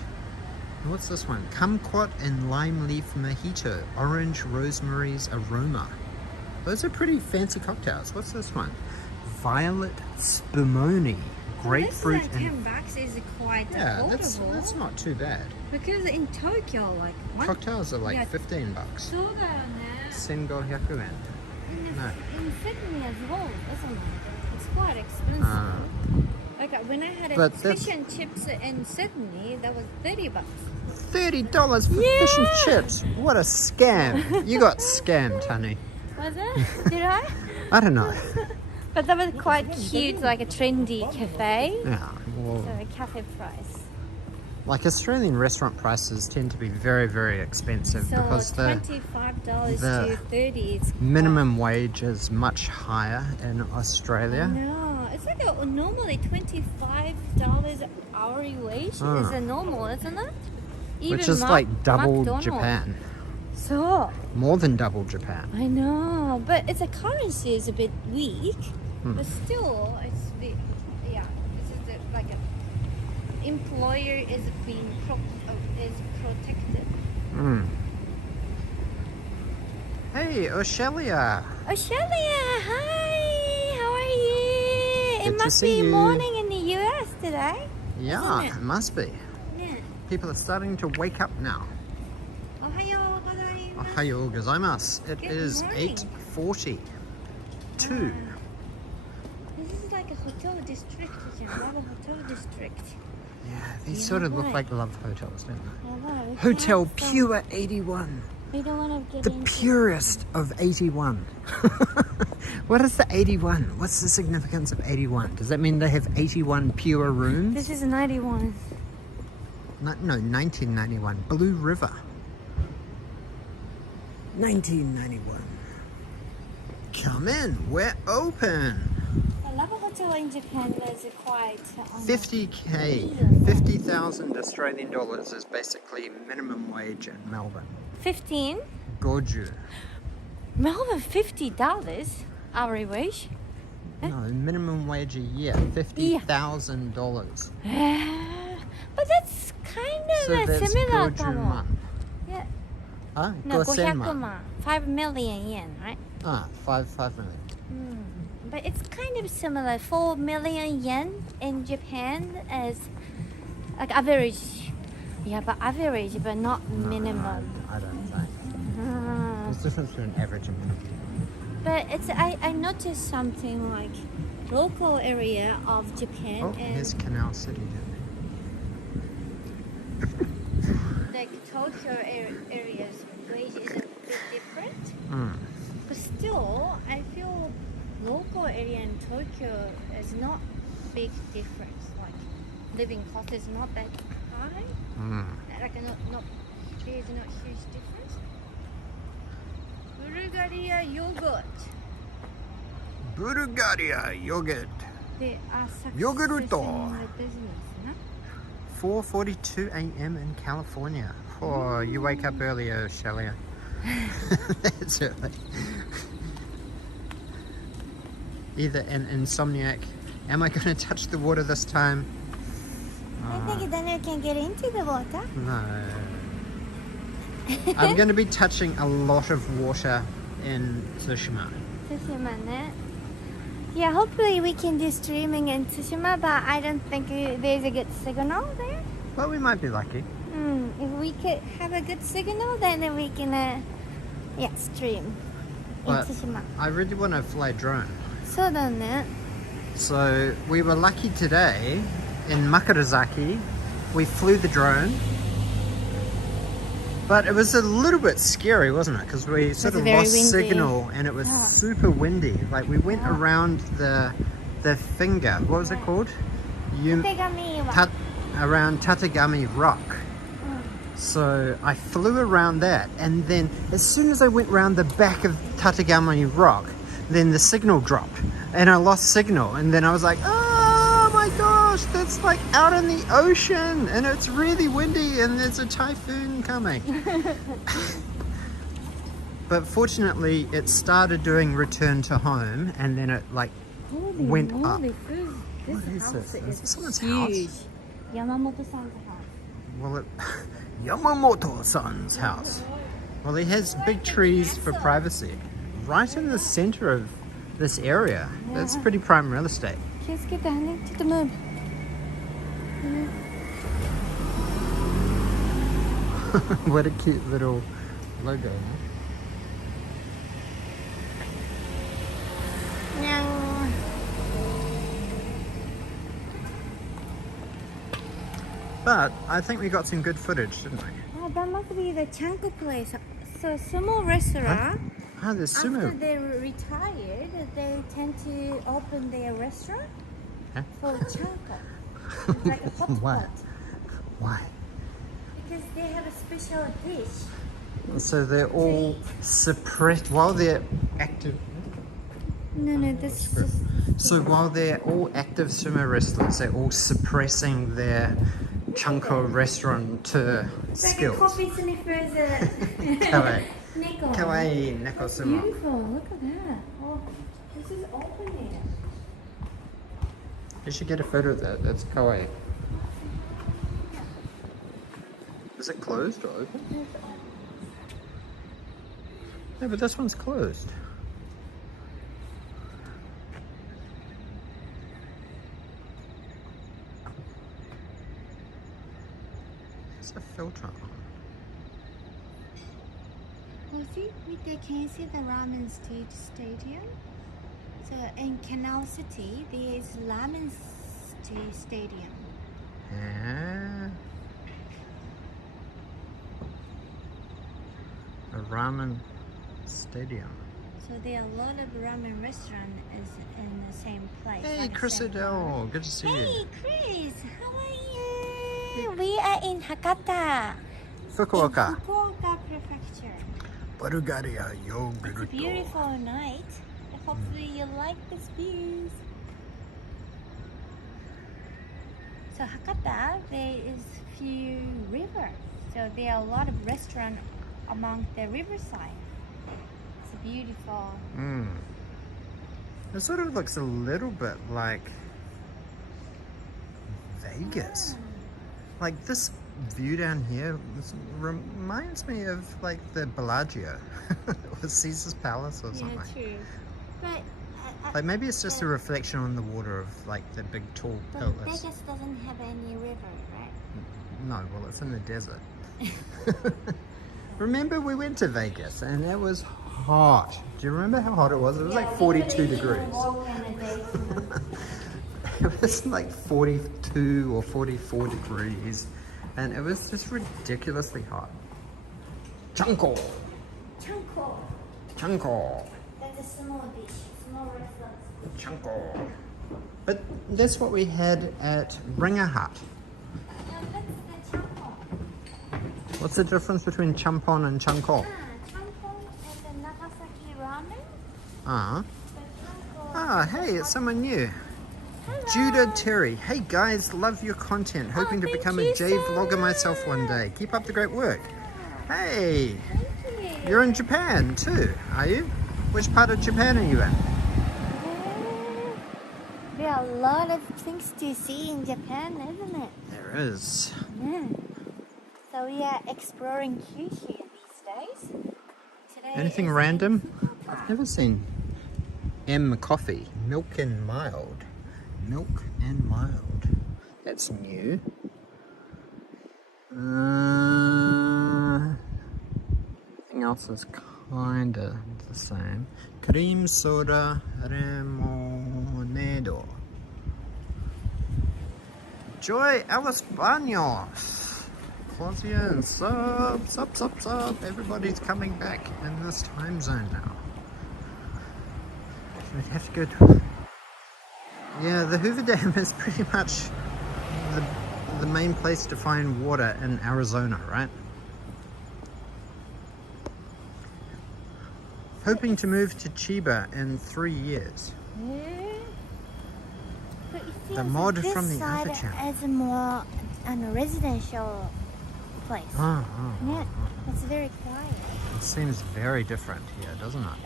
And what's this one? Kumquat and lime leaf mojito, orange rosemary's aroma. Those are pretty fancy cocktails. What's this one? Violet spumoni, grapefruit this, and $10 is quite yeah, affordable. that's not too bad. Because in Tokyo, like Cocktails are like yeah. $15. そうだよね. $1,500 yen. No. In Sydney as well, isn't it? It's quite expensive. Like when I had a But fish and chips in Sydney, that was $30. $30 for fish and chips. What a scam. You got scammed, honey. Was it? Did I? I don't know. But that was quite cute, like a trendy cafe. Yeah, well, So a cafe price. like Australian restaurant prices tend to be very, very expensive So because the $25 the to $30 is minimum wage is much higher in Australia. no, it's like normally $25 hourly wage is a normal, isn't it? Even Which is like double McDonald's. Japan. So More than double Japan. I know, but it's a currency is a bit weak, but still it's bit, yeah. This is like a employer is being is protected. Hey, Oshelia. Australia, hi, how are you? Good It to must see be you. morning in the US today. Yeah, Isn't it? it must be. Yeah. People are starting to wake up now. Ohayou gozaimasu. Ohayou gozaimasu. It Good is morning. 8:42. This is like a hotel district, Lava Hotel District. Yeah, these Yeah, sort of look right. like love hotels, don't they? Oh, wow, we Hotel can't stop. Pure 81. We don't want to get The into purest of 81. What is the 81? What's the significance of 81? Does that mean they have 81 pure rooms? This is 91. No, 1991. Blue River. 1991. Come in, we're open. A Lava Hotel in Japan was quite... 50k, 50,000 Australian dollars is basically minimum wage in Melbourne. 15? Goju. Melbourne, $50 hourly wage? No, minimum wage a year, $50,000. But that's kind of So that's similar. Gojuman. Yeah. Huh? No, Gosenman. 500 5 million yen, right? Ah, 5 million. But it's kind of similar. 4 million yen in Japan is like average. Yeah, but average, but not minimum. I don't think. There's a difference between average and minimum. But it's I noticed something like local area of Japan Oh, here's and Canal City down like Tokyo areas wage is a bit different. there. But still, I feel local area in Tokyo is not big difference. Like living cost is not that high. Like not there is not huge difference. Bulgaria yogurt. Bulgaria yogurt. They are successful Yogurto. in the business, no? 4:42 a.m. in California. Oh, you wake up earlier, Shelia. That's early. Either an insomniac. Am I going to touch the water this time? I think Daniel can get into the water. No. I'm going to be touching a lot of water in Tsushima. Tsushima, ne? Yeah, hopefully we can do streaming in Tsushima, but I don't think there's a good signal there. Well, we might be lucky. If we could have a good signal, then we can stream in But Tsushima. I really want to fly drone. そうだね. So we were lucky today in Makarozaki. We flew the drone. But it was a little bit scary, wasn't it? Because we sort of very lost windy. signal and it was super windy. Like we went around the finger. What was it called? Tategami wa. Around Tatagami Rock. So I flew around that, and then as soon as I went around the back of Tatagami Rock, then the signal dropped and I lost signal, and then I was like, oh my gosh, that's like out in the ocean and it's really windy and there's a typhoon coming. But fortunately it started doing return to home, and then it like went up. This What is house this? Is is this someone's huge. house? Yamamoto-san's house. Well, Yamamoto-san's house. Well, he has big trees for privacy right in the center of this area. That's pretty prime real estate. 気をつけて、honey. ちょっと move. What a cute little logo. But I think we got some good footage, didn't we? Oh, that must be the Chanko place. So sumo restaurant, Ah, there's after sumo. they're retired, they tend to open their restaurant Huh? for Chanko. It's like a hot Why? pot. Why? Because they have a special dish. So they're all suppressed while they're active. No, this is just... So while they're all active sumo wrestlers, they're all suppressing their Chanko restaurant It's like a skills. coffee sniffers. Kawaii. Neko. Kawaii neko sumo. Beautiful, look at that. Oh, this is opening. You should get a photo of that. That's kawaii. Is it closed or open? No, but this one's closed. There's a filter on. Well, see, can you see the Ramen Stadium? So in Canal City, there is Ramen Stadium. Yeah. A ramen stadium. So there are a lot of ramen restaurants is in the same place. Hey, like Chris same Adele. Good to see Hey, you. Chris, how are you? We are in Hakata, Fukuoka. in Fukuoka Prefecture. Bulgaria It's a yogurt. beautiful night. Hopefully you like this views. So Hakata, there is few rivers. So there are a lot of restaurants among the riverside. It's beautiful. It sort of looks a little bit like Vegas. Like this view down here reminds me of like the Bellagio or Caesar's Palace or something. Yeah, true. But Like maybe it's just a reflection on the water of like the big tall pillars. Vegas doesn't have any river, right? No, well it's in the desert. Remember we went to Vegas and it was hot. Do you remember how hot it was? It was like 42 degrees. It was like 42 or 44 degrees and it was just ridiculously hot. Chanko! Chanko. Chanko! That's a small dish, small restaurant. Chanko! But that's what we had at Ringer Hut. Yeah, that's the champon. What's the difference between champon and chanko? Champon is a Nagasaki ramen. Ah. The chanko Ah, hey, it's someone new. Hello. Judah Terry. Hey guys, love your content. Hoping to thank become a you J so vlogger myself one day. Keep up the great work. Hey, Thank you. you're in Japan too, are you? Which part of Japan are you in? There are a lot of things to see in Japan, isn't it? There is. Yeah. So we are exploring Kyushu these days. Today Anything is in random? Fukuoka. I've never seen M coffee. Milk and mild. Milk and mild. That's new. Everything else is kinda the same. Cream soda remonedo. Joy Alice Baños. Claudia and sub. Everybody's coming back in this time zone now. So we'd have to go to... Yeah, the Hoover Dam is pretty much the main place to find water in Arizona, right? Hoping to move to Chiba in 3 years. Yeah. But it The feels mod this from the side other channel. as a more residential place. Oh. Yeah, it's very quiet. It seems very different here, doesn't it?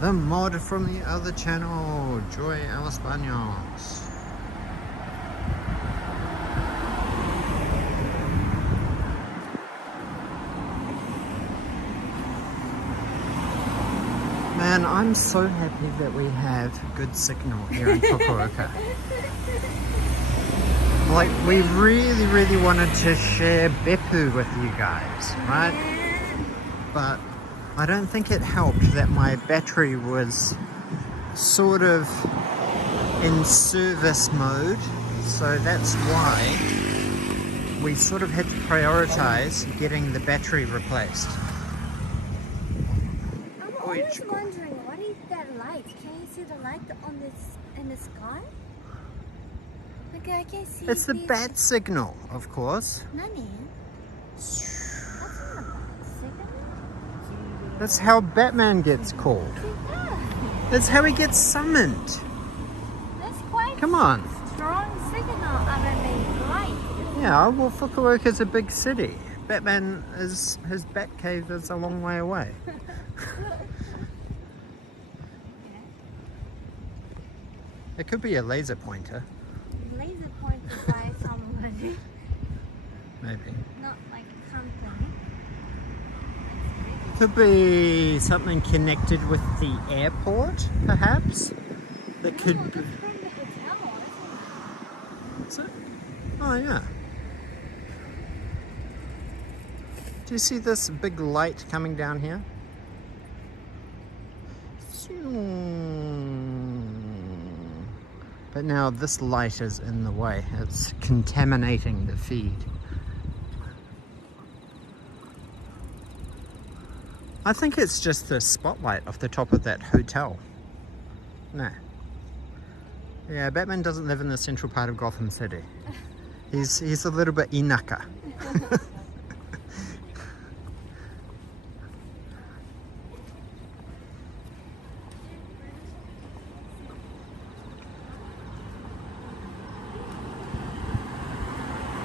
The mod from the other channel, Joy Alice Baños. Man, I'm so happy that we have good signal here in Fukuoka. Like, we really wanted to share Beppu with you guys, right? But I don't think it helped that my battery was sort of in service mode, so that's why we sort of had to prioritize getting the battery replaced. I'm always wondering, what is that light? Can you see the light on this in the sky? Like I can see. It's the these- bat signal, of course. Nani? That's not a bat signal. That's how Batman gets called. Yeah, That's how he gets summoned. that's quite Come on. strong signal underneath light. Yeah, well, Fukuoka's a big city. Batman is, his Batcave is a long way away. It could be a laser pointer, Laser pointed by somebody, maybe. not like a company. Could be something connected with the airport, perhaps. That could be. From the hotel, Is it? Oh, yeah. Do you see this big light coming down here? But now this light is in the way. It's contaminating the feed. I think it's just the spotlight off the top of that hotel. Nah. Yeah, Batman doesn't live in the central part of Gotham City. He's a little bit inaka.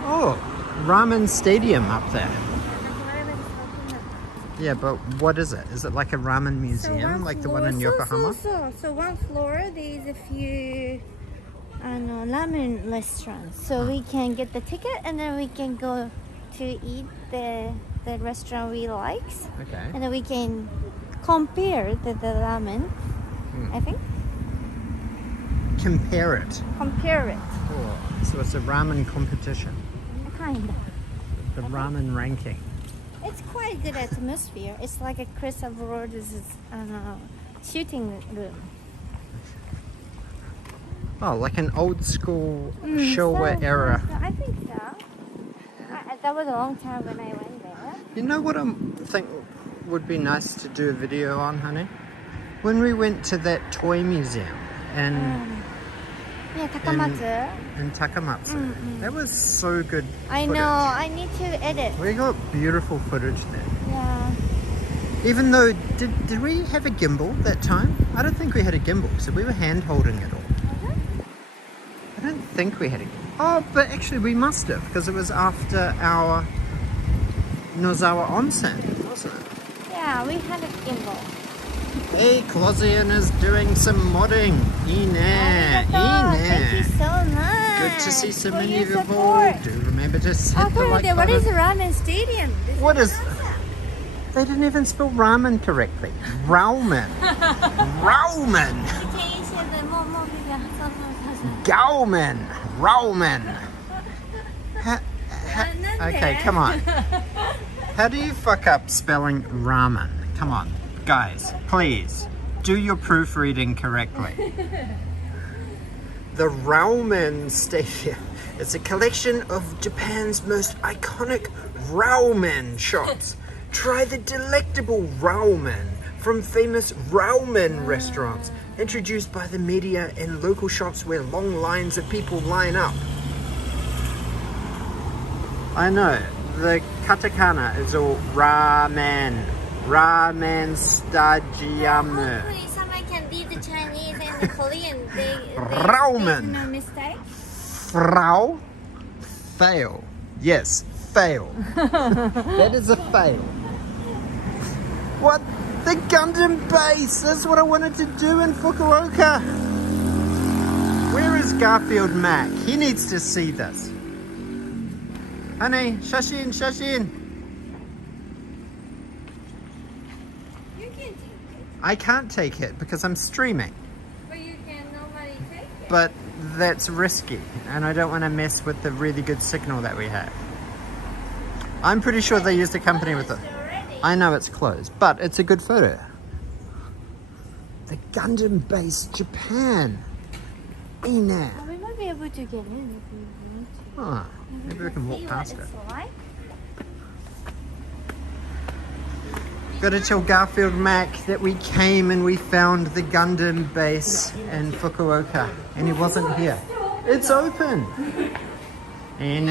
Oh, Ramen Stadium up there. That's what I was talking about. Yeah, but what is it? Is it like a ramen museum, like the one in Yokohama? So one floor there is a few ramen restaurants. So we can get the ticket and then we can go to eat the restaurant we likes. Okay. And then we can compare the ramen. I think. Compare it. Compare it. Oh, so it's a ramen competition. Kind of. The ramen ranking. It's quite good atmosphere. It's like a Chris Avrod's shooting room. Oh, like an old school Showa era. I think so. That was a long time when I went there. You know what I think would be nice to do a video on, honey? When we went to that toy museum and Yeah, Takamatsu. in Takamatsu. That was so good I footage. know. I need to edit. We got beautiful footage there. Yeah. Even though, did we have a gimbal that time? I don't think we had a gimbal, so we were hand holding it all. I don't think we had a gimbal. Oh, but actually we must have, because it was after our Nozawa onsen, wasn't it? Yeah, we had a gimbal. Hey, Closian is doing some modding. Thank you so much. Good to see so for many your of you all. support. Do remember to hit the like What button. is Ramen Stadium? What is... They didn't even spell ramen correctly. Ramen. Ramen. Gaumen. Ramen. Okay, come on. How do you fuck up spelling ramen? Come on, guys, please do your proofreading correctly. The Ramen Stadium. It's a collection of Japan's most iconic ramen shops. Try the delectable ramen from famous ramen restaurants, introduced by the media and local shops where long lines of people line up. I know, the katakana is all ramen. Ramen Stadium. Hopefully someone can read the Chinese and the Korean. Ramen. No mistake. Frau. Fail. Yes, fail. That is a fail. What? The Gundam base! That's what I wanted to do in Fukuoka. Where is Garfield Mac? He needs to see this. Honey, shashin, shashin. You can take it, I can't take it because I'm streaming. but you can normally take it. But that's risky, and I don't want to mess with the really good signal that we have. I'm pretty sure they used a company with it. I know it's closed, but it's a good photo. The Gundam base, Japan. Ina. We might be able to get in if we need to. Huh. Maybe we can walk See past what it. it's like. Gotta tell Garfield Mac that we came and we found the Gundam base in Fukuoka, and he wasn't here. It's open. And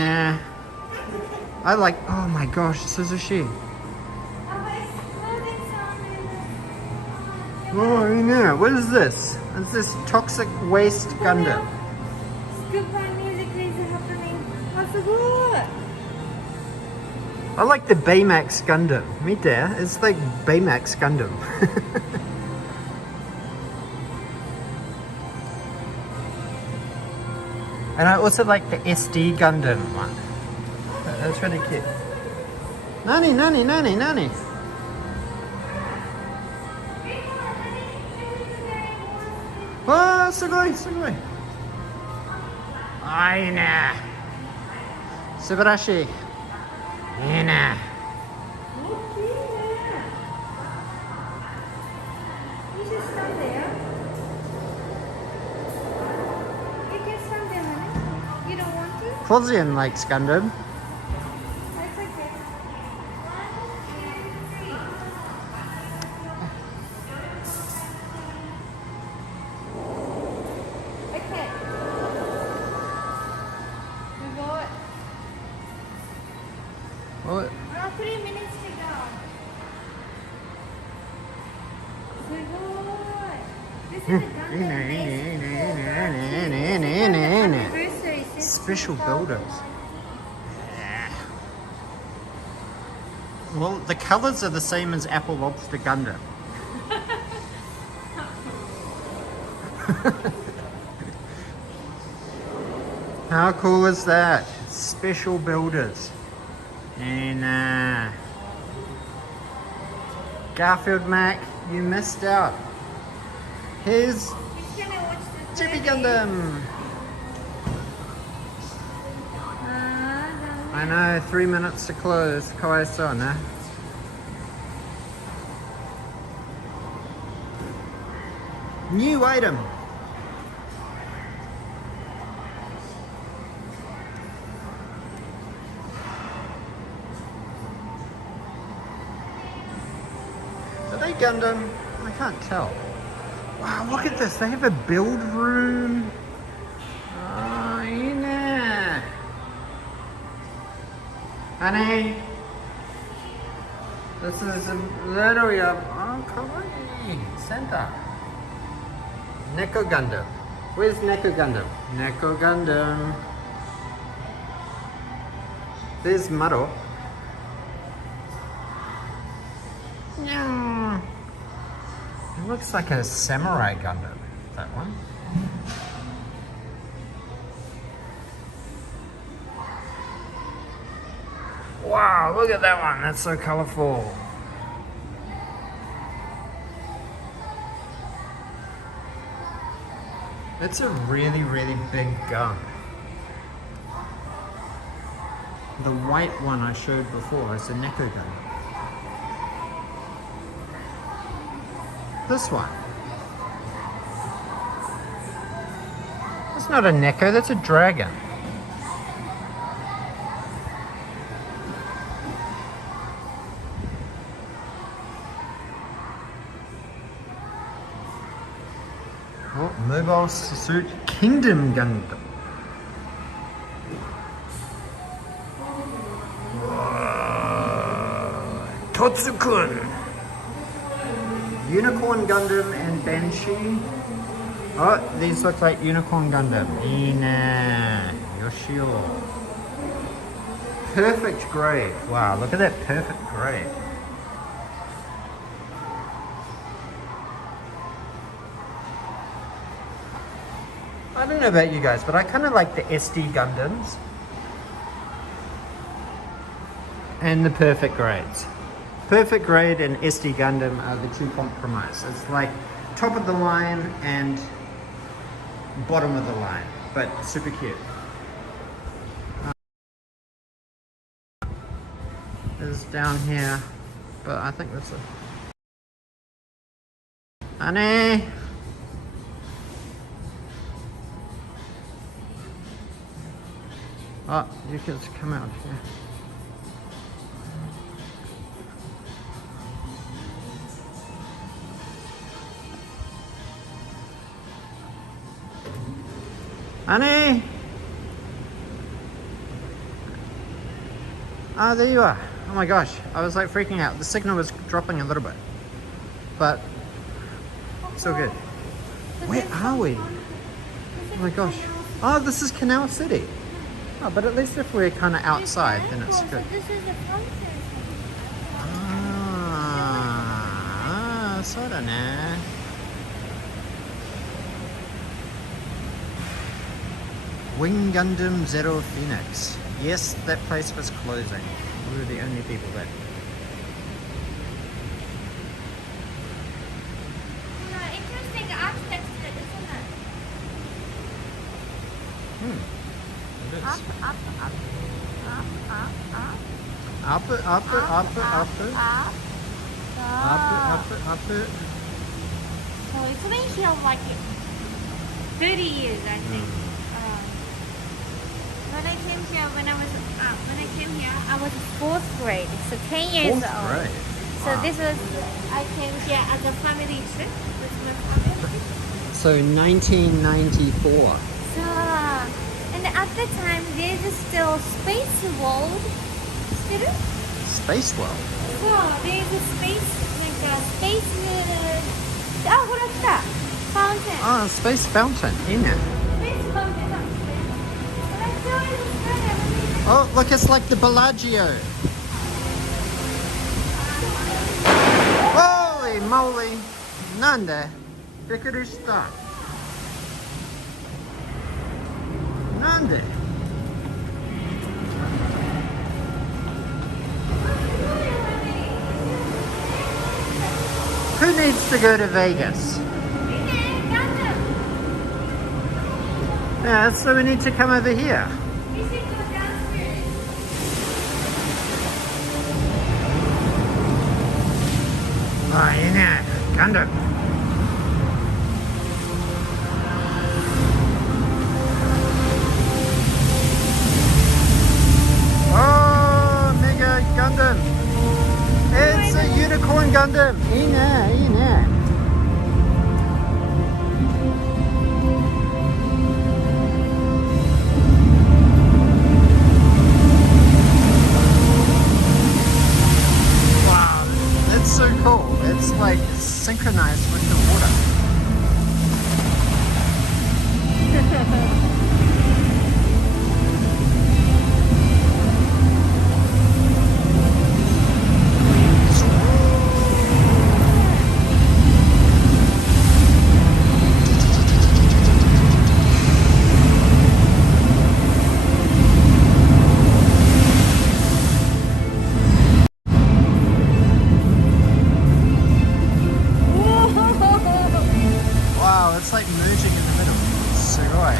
I like, oh my gosh, Suzushi. Oh, yeah, what is this? It's this toxic waste Gundam. Scuba music is happening. Oh, so good. I like the Baymax Gundam. Meet there. It's like Baymax Gundam. And I also like the SD Gundam one. That's really cute. Nani, nani, nani, nani. Oh, sugoi, sugoi. Aina. Subarashi. Ina. You should stand there. You can stand there, honey. You don't want to? Closian likes Gundam. That's okay. 1, 2, 3. Okay. We go. What? 3 minutes to go. This is a Gundam Special builders. Well, the colors are the same as Apple Lobster Gundam. How cool is that? Special builders. And Garfield Mac, you missed out. Here's Chibi Gundam. I know, 3 minutes to close. Kawaii-so, ne? New item. Are they Gundam? I can't tell. Wow, look at this. They have a build room. Oh, yeah. Honey, this is a little oh, kawaii. Santa. Neko Gundam. Where's Neko Gundam? Neko Gundam. There's Maro. Yeah. It looks like a samurai Gundam, that one. Wow, look at that one. That's so colorful. It's a really, really big gun. The white one I showed before is a Neko gun. This one. That's not a Neko, that's a dragon. Oh, Mobile Suit Kingdom Gundam. Whoa. Totsukun. Unicorn Gundam and Banshee. Oh, these look like Unicorn Gundam. Ina. Yoshio. Perfect grade. Wow, look at that perfect grade. I don't know about you guys, but I kind of like the SD Gundams and the perfect grades. Perfect grade and SD Gundam are the two compromise. It's like top of the line and bottom of the line, but super cute. Is down here, but I think that's a... Honey! Oh, you can come out here. Honey! Ah, there you are. Oh my gosh, I was like freaking out. The signal was dropping a little bit. But it's all good. Where are we? Oh my gosh. Oh, this is Canal City. Oh, but at least if we're kind of outside, then it's good. So this is the fountain. Ah, so da ne. Wing Gundam Zero Phoenix. Yes, that place was closing. We were the only people there. Interesting architecture, isn't it? It is. Up, up, up, up, up, up. Up it, up it, up it, up it. Up it, up it. So it's been here like 30 years, I think. When I came here, I was 4th grade, so 10 years old. 4th grade. So this was, I came here as a family trip with my family. So 1994. So, and at the time, there's still Space World. Still? Space World. So, there's a space, like a space, fountain. Oh, Space Fountain, isn't it? Space fountain. Oh, look, it's like the Bellagio. Holy moly! Nande? Bikuru shita? Nande? Who needs to go to Vegas? Yeah, so we need to come over here. Oh, yeah, Gundam. Oh, mega Gundam. It's a unicorn Gundam. Ina. Wow, that's so cool. It's like synchronized with the water. Wow, it's like merging in the middle. Sugoi.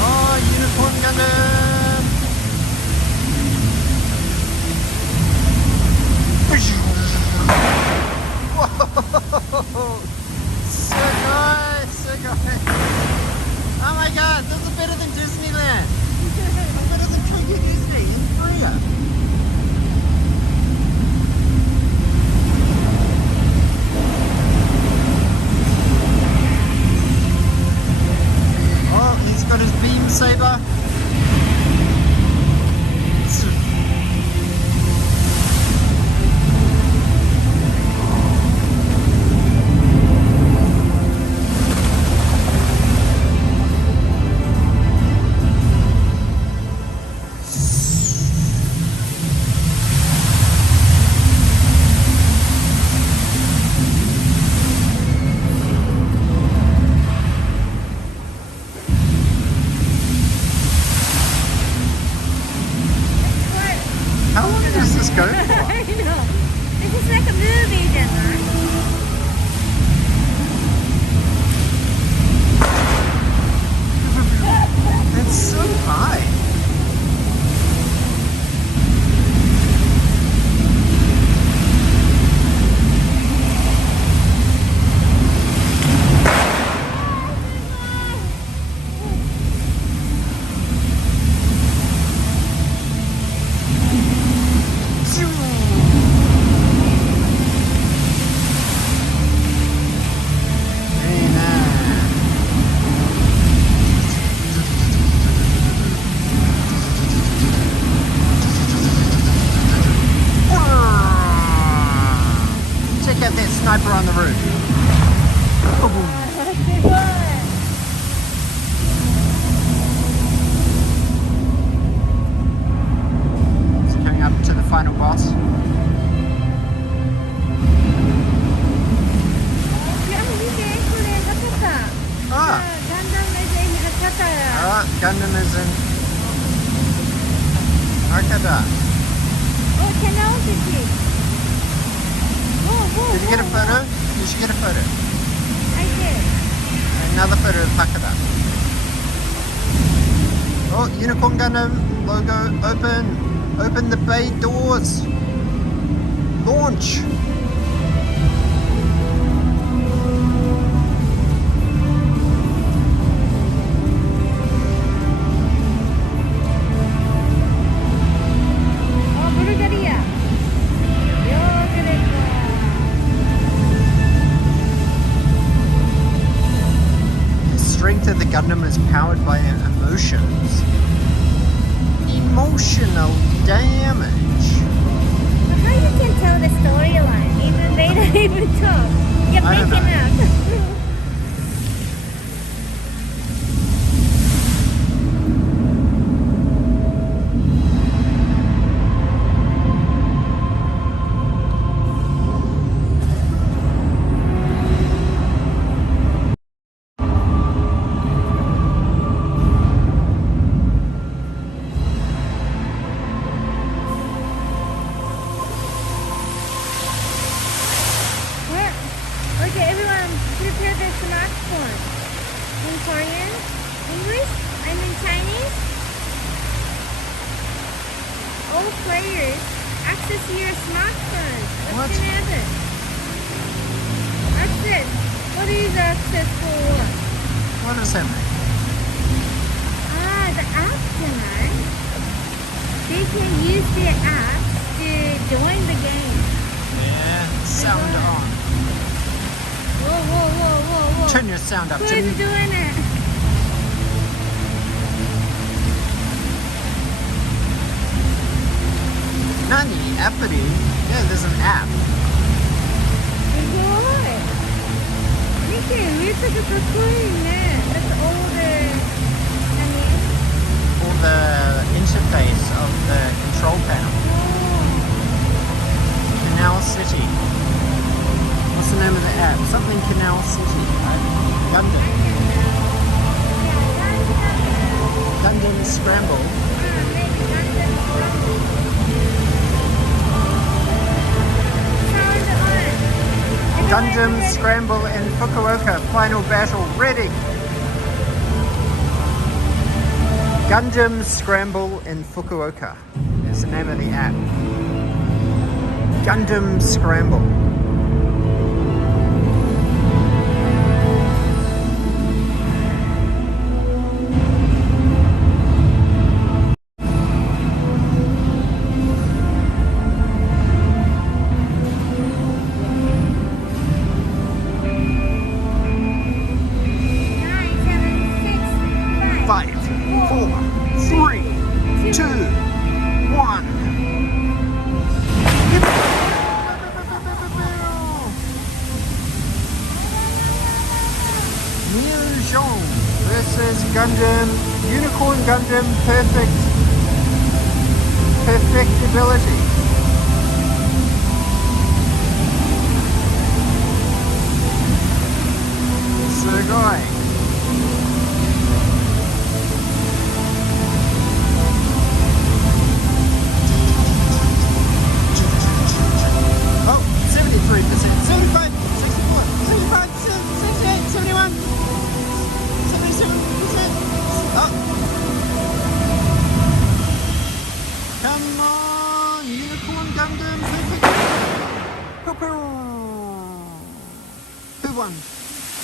Oh, unicorn Gundam! Whoa! Sugoi! Oh my god, this is better than Disneyland! Better than Tokyo Disney in Korea! Oh, he's got his beam saber. How long does this go for? I know. This is like a movie, then, right? It's so high. Check out that sniper on the roof. It's coming up to the final boss. Ah, Gundam is in Hakata. Oh, Canal City. Did you get a photo? You should get a photo. I did. Another photo of Hakata. Oh, Unicorn Gundam logo open. Open the bay doors. Launch. Oh, Bulgaria. The strength of the Gundam is powered by emotions. Emotional damage. How you can tell the storyline? Even they don't even talk. You're I don't making know. up. smartphone. In Korean, English, I mean Chinese. All players access your smartphone. What? What's gonna happen? Access. What is access for? What does that mean? Ah, the app Canal. They can use the app to join the game. Yeah, sound on. Whoa. Turn your sound up, Who's Jimmy. doing it? Nani, appity? Yeah, there's an app. すごい。見て、めっちゃかっこいいね。That's all the... For the interface of the control panel. Canal City. What's the name of the app? Something Canal City. Gundam. Gundam Scramble. Gundam Scramble in Fukuoka. Final battle ready. Gundam Scramble in Fukuoka is the name of the app. Gundam Scramble. Five, four, three, two, one. Neo versus Gundam, Unicorn Gundam, perfectibility. Sugoi. Oh, 73%, 75, 64, 75, 68, 71, 77%. Oh. Come on, Unicorn Gundam, perfect. Who won?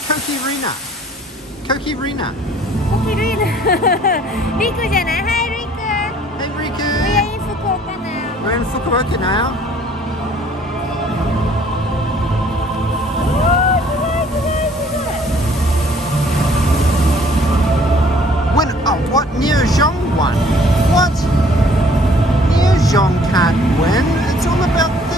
Kokirina. Kokirina. コキルイナ。リクじゃない？はい、リク。 Hey Riku. We are in Fukuoka now. We're in Fukuoka now. Win. Oh, what? Neo Zhong won. What? Neo Zhong can't win. It's all about the...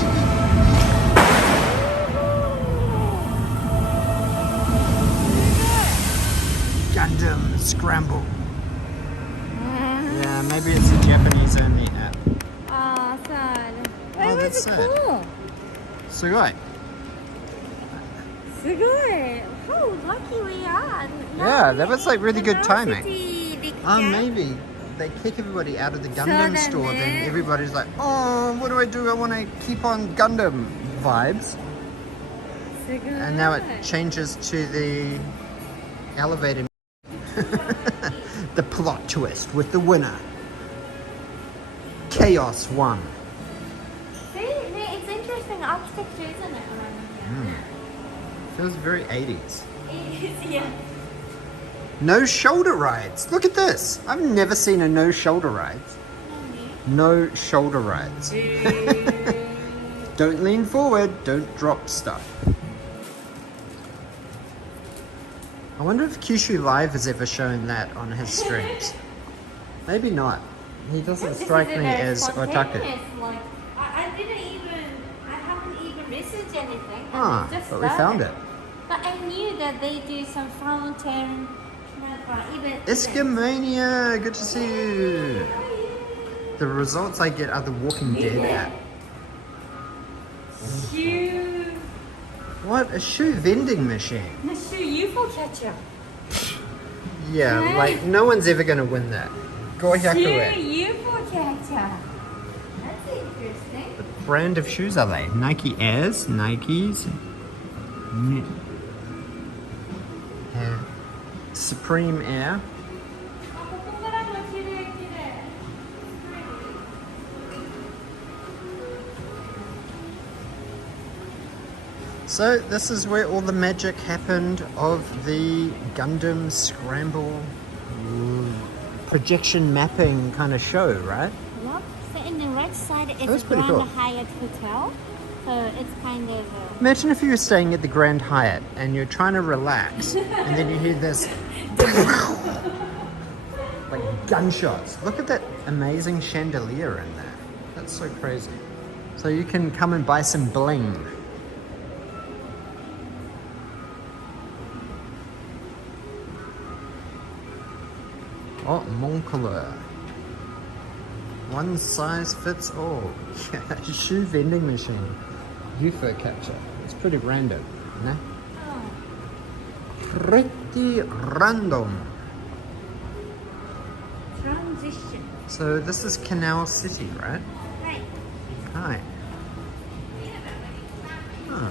Gundam Scramble. Yeah, maybe it's a Japanese only app. Ah, sad. Oh, Why was that's it sad. cool? Sugoi. すごい. How lucky we are. Yeah, that was like really good timing. Oh, Maybe they kick everybody out of the Gundam So store, then then- everybody's like, oh, what do? I want to keep on Gundam vibes. And now it changes to the elevator. The plot twist with the winner. Chaos won. See, it's interesting architecture, isn't it? Feels very 80s. It is, yeah. No shoulder rides. Look at this. I've never seen a no shoulder rides. No shoulder rides. Don't lean forward. Don't drop stuff. I wonder if Kyushu Live has ever shown that on his streams. Maybe not. He doesn't strike me as otaku. Like, I haven't even researched anything. Ah, but we found it. But I knew that they do some fountain, even... Iskamania, good to see you. The results I get are the Walking Dead app. Shoe... What? A shoe vending machine? The shoe UFO catcher. Yeah, like no one's ever gonna win that. Go Shoe Hyakue. UFO catcher. That's interesting. What brand of shoes are they? Nike Airs? Nikes? Supreme Air. So this is where all the magic happened of the Gundam Scramble projection mapping kind of show, right? Yep. So in the right side is That's a pretty Grand cool. Hyatt Hotel. So it's kind of... Imagine if you were staying at the Grand Hyatt and you're trying to relax and then you hear this like gunshots. Look at that amazing chandelier in there. That's so crazy. So you can come and buy some bling. Oh, Moncler. One size fits all. Yeah, shoe vending machine. UFO capture. It's pretty random, no? Pretty random. Transition. So this is Canal City, right? Right. Hi. Huh.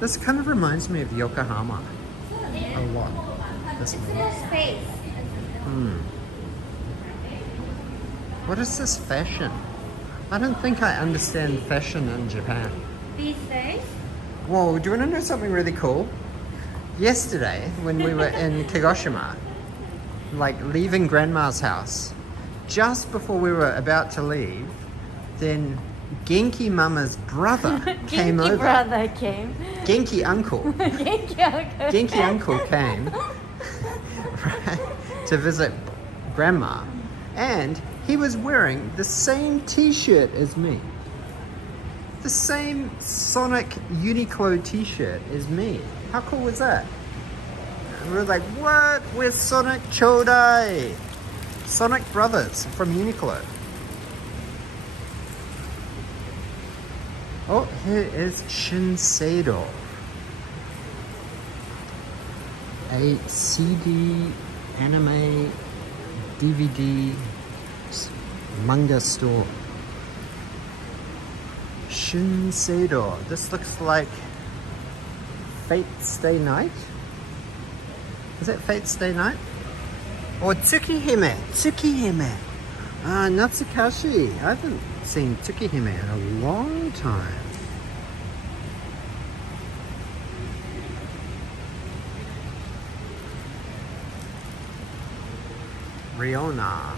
This kind of reminds me of Yokohama a lot. This It's one. no space. What is this fashion? I don't think I understand fashion in Japan. These days? Whoa, do you want to know something really cool? Yesterday, when we were in Kagoshima, like leaving Grandma's house, just before we were about to leave, then Genki Mama's brother came over. brother came. Genki Uncle. Genki uncle. Genki Uncle came right, to visit Grandma, and he was wearing the same t-shirt as me. The same Sonic Uniqlo t-shirt as me. How cool was that? And we were like, what? We're Sonic Chodai! Sonic Brothers from Uniqlo. Oh, here is Shinsedo. A CD, anime, DVD, manga store. Shinsedo. This looks like Fate Stay Night. Is that Fate Stay Night? Or Tsukihime. Tsukihime. Natsukashi. I haven't seen Tsukihime in a long time. Riona.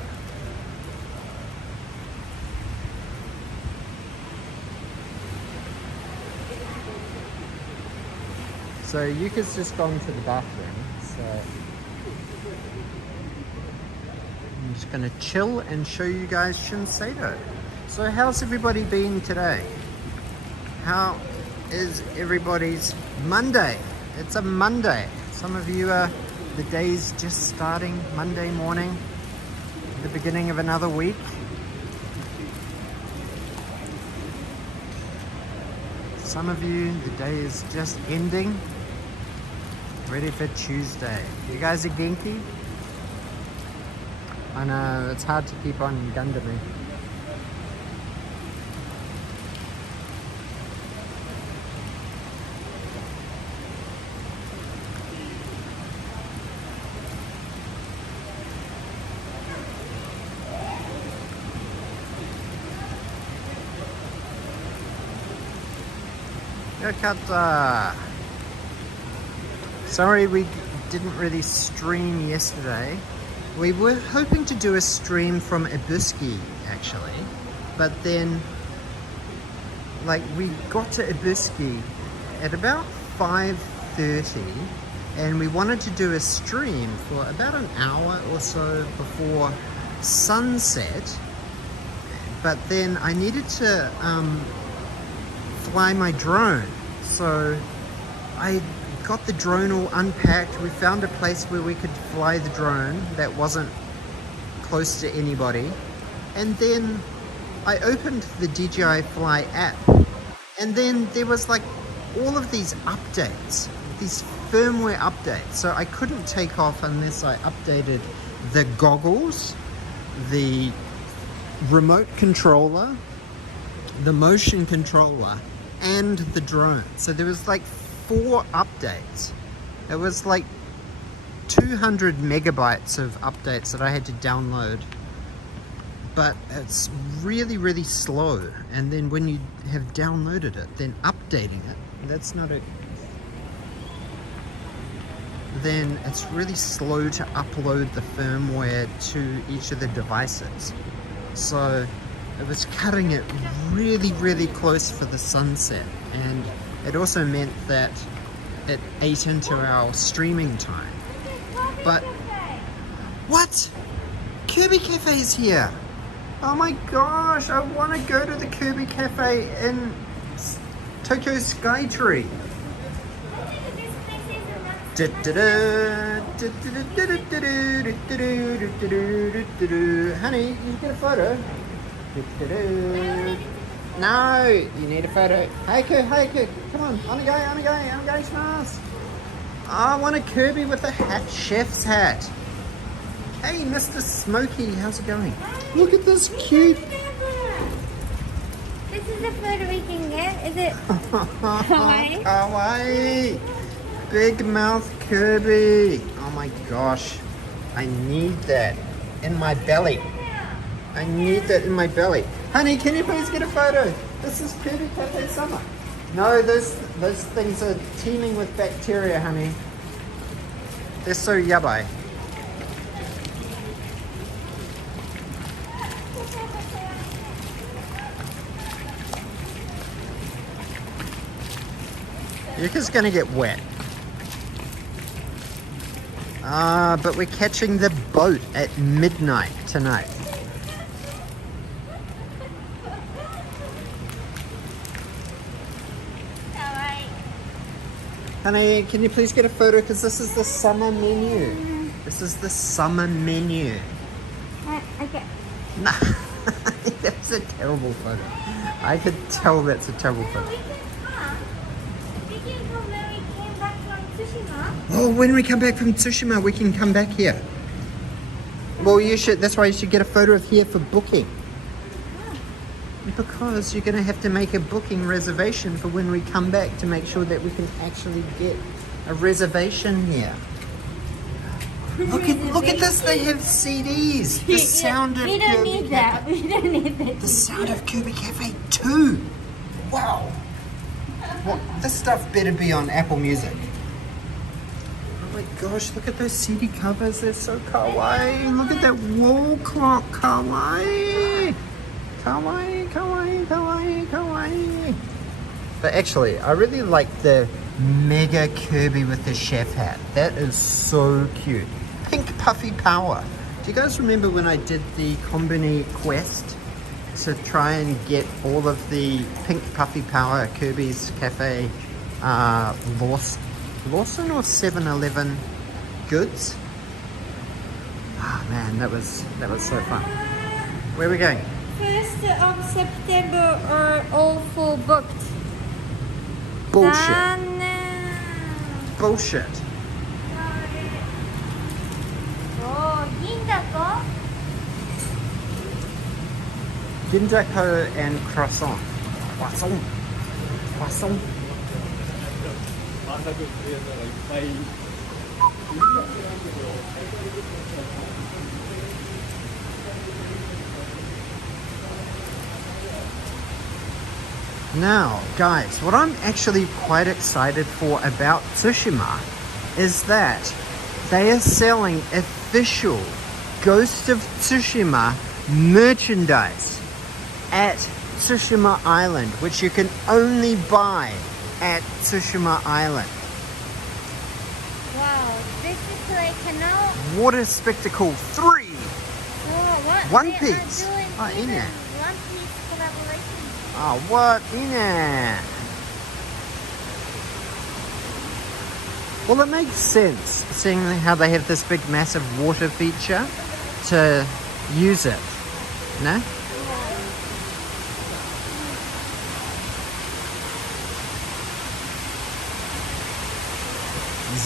So Yuka's just gone to the bathroom, so I'm just gonna chill and show you guys Shinsedo. So how's everybody been today? How is everybody's Monday? It's a Monday. Some of you are, the day's just starting, Monday morning, the beginning of another week. Some of you, the day is just ending, ready for Tuesday. You guys are Genki? I know, it's hard to keep on Gundaming. Hakata. Sorry we didn't really stream yesterday. We were hoping to do a stream from Ibuski actually, but then like we got to Ibuski at about 5:30 and we wanted to do a stream for about an hour or so before sunset, but then I needed to fly my drone, so I got the drone all unpacked. We found a place where we could fly the drone that wasn't close to anybody, and then I opened the DJI Fly app, and then there was like all of these updates, these firmware updates, so I couldn't take off unless I updated the goggles, the remote controller, the motion controller, and the drone. So there was like 4 updates updates. It was like 200 megabytes of updates that I had to download. But it's really, really slow. And then when you have downloaded it, then updating it, that's not a... then it's really slow to upload the firmware to each of the devices. So it was cutting it really, really close for the sunset. And it also meant that it ate into our streaming time. But... what? Kirby Cafe is here! Oh my gosh, I want to go to the Kirby Cafe in Tokyo Skytree. Honey, you get a photo? No, you need a photo. Hey, come on a guy, smash. I want a Kirby with a hat, chef's hat. Hey, Mr. Smokey, how's it going? Look at this cute. This is the photo we can get. Is it kawaii? Kawaii. Big mouth Kirby. Oh my gosh. I need that in my belly. I need that in my belly. Honey, can you please get a photo? This is Kirby Cafe Summer. No, those things are teeming with bacteria, honey. They're so yabai. Yuka's gonna get wet. But we're catching the boat at midnight tonight. Honey, can you please get a photo? Because this is the summer menu. This is the summer menu. Okay. No, that's a terrible photo. I could tell that's a terrible photo. We can come when we came back from Tsushima. Oh, when we come back from Tsushima, we can come back here. Well, you should. That's why you should get a photo of here for booking. Because you're going to have to make a booking reservation for when we come back to make sure that we can actually get a reservation here. Look at this, they have CDs. The Sound of We don't Kirby need that. Cafe. We don't need that. The Sound of Kirby Cafe 2. Wow. Well, this stuff better be on Apple Music. Oh my gosh, look at those CD covers. They're so kawaii. Look at that wall clock. Kawaii. Kawaii, kawaii, kawaii, kawaii. But actually, I really like the mega Kirby with the chef hat. That is so cute. Pink puffy power. Do you guys remember when I did the Combini quest to try and get all of the pink puffy power Kirby's Cafe Lawson or 7-Eleven goods? Oh man, that was so fun. Where are we going? 1st of September are all full booked. Bullshit. Bullshit. Oh, Gindako? Gindako and croissant. Croissant. Croissant. あんなくっていうのがいっぱい Now, guys, what I'm actually quite excited for about Tsushima is that they are selling official Ghost of Tsushima merchandise at Tsushima Island, which you can only buy at Tsushima Island. Wow, this is like Canal. Water Spectacle 3! Oh, what? One They Piece. are doing Oh, in even it. One Piece collaboration. Oh, what in it? Well, it makes sense, seeing how they have this big massive water feature to use it, no?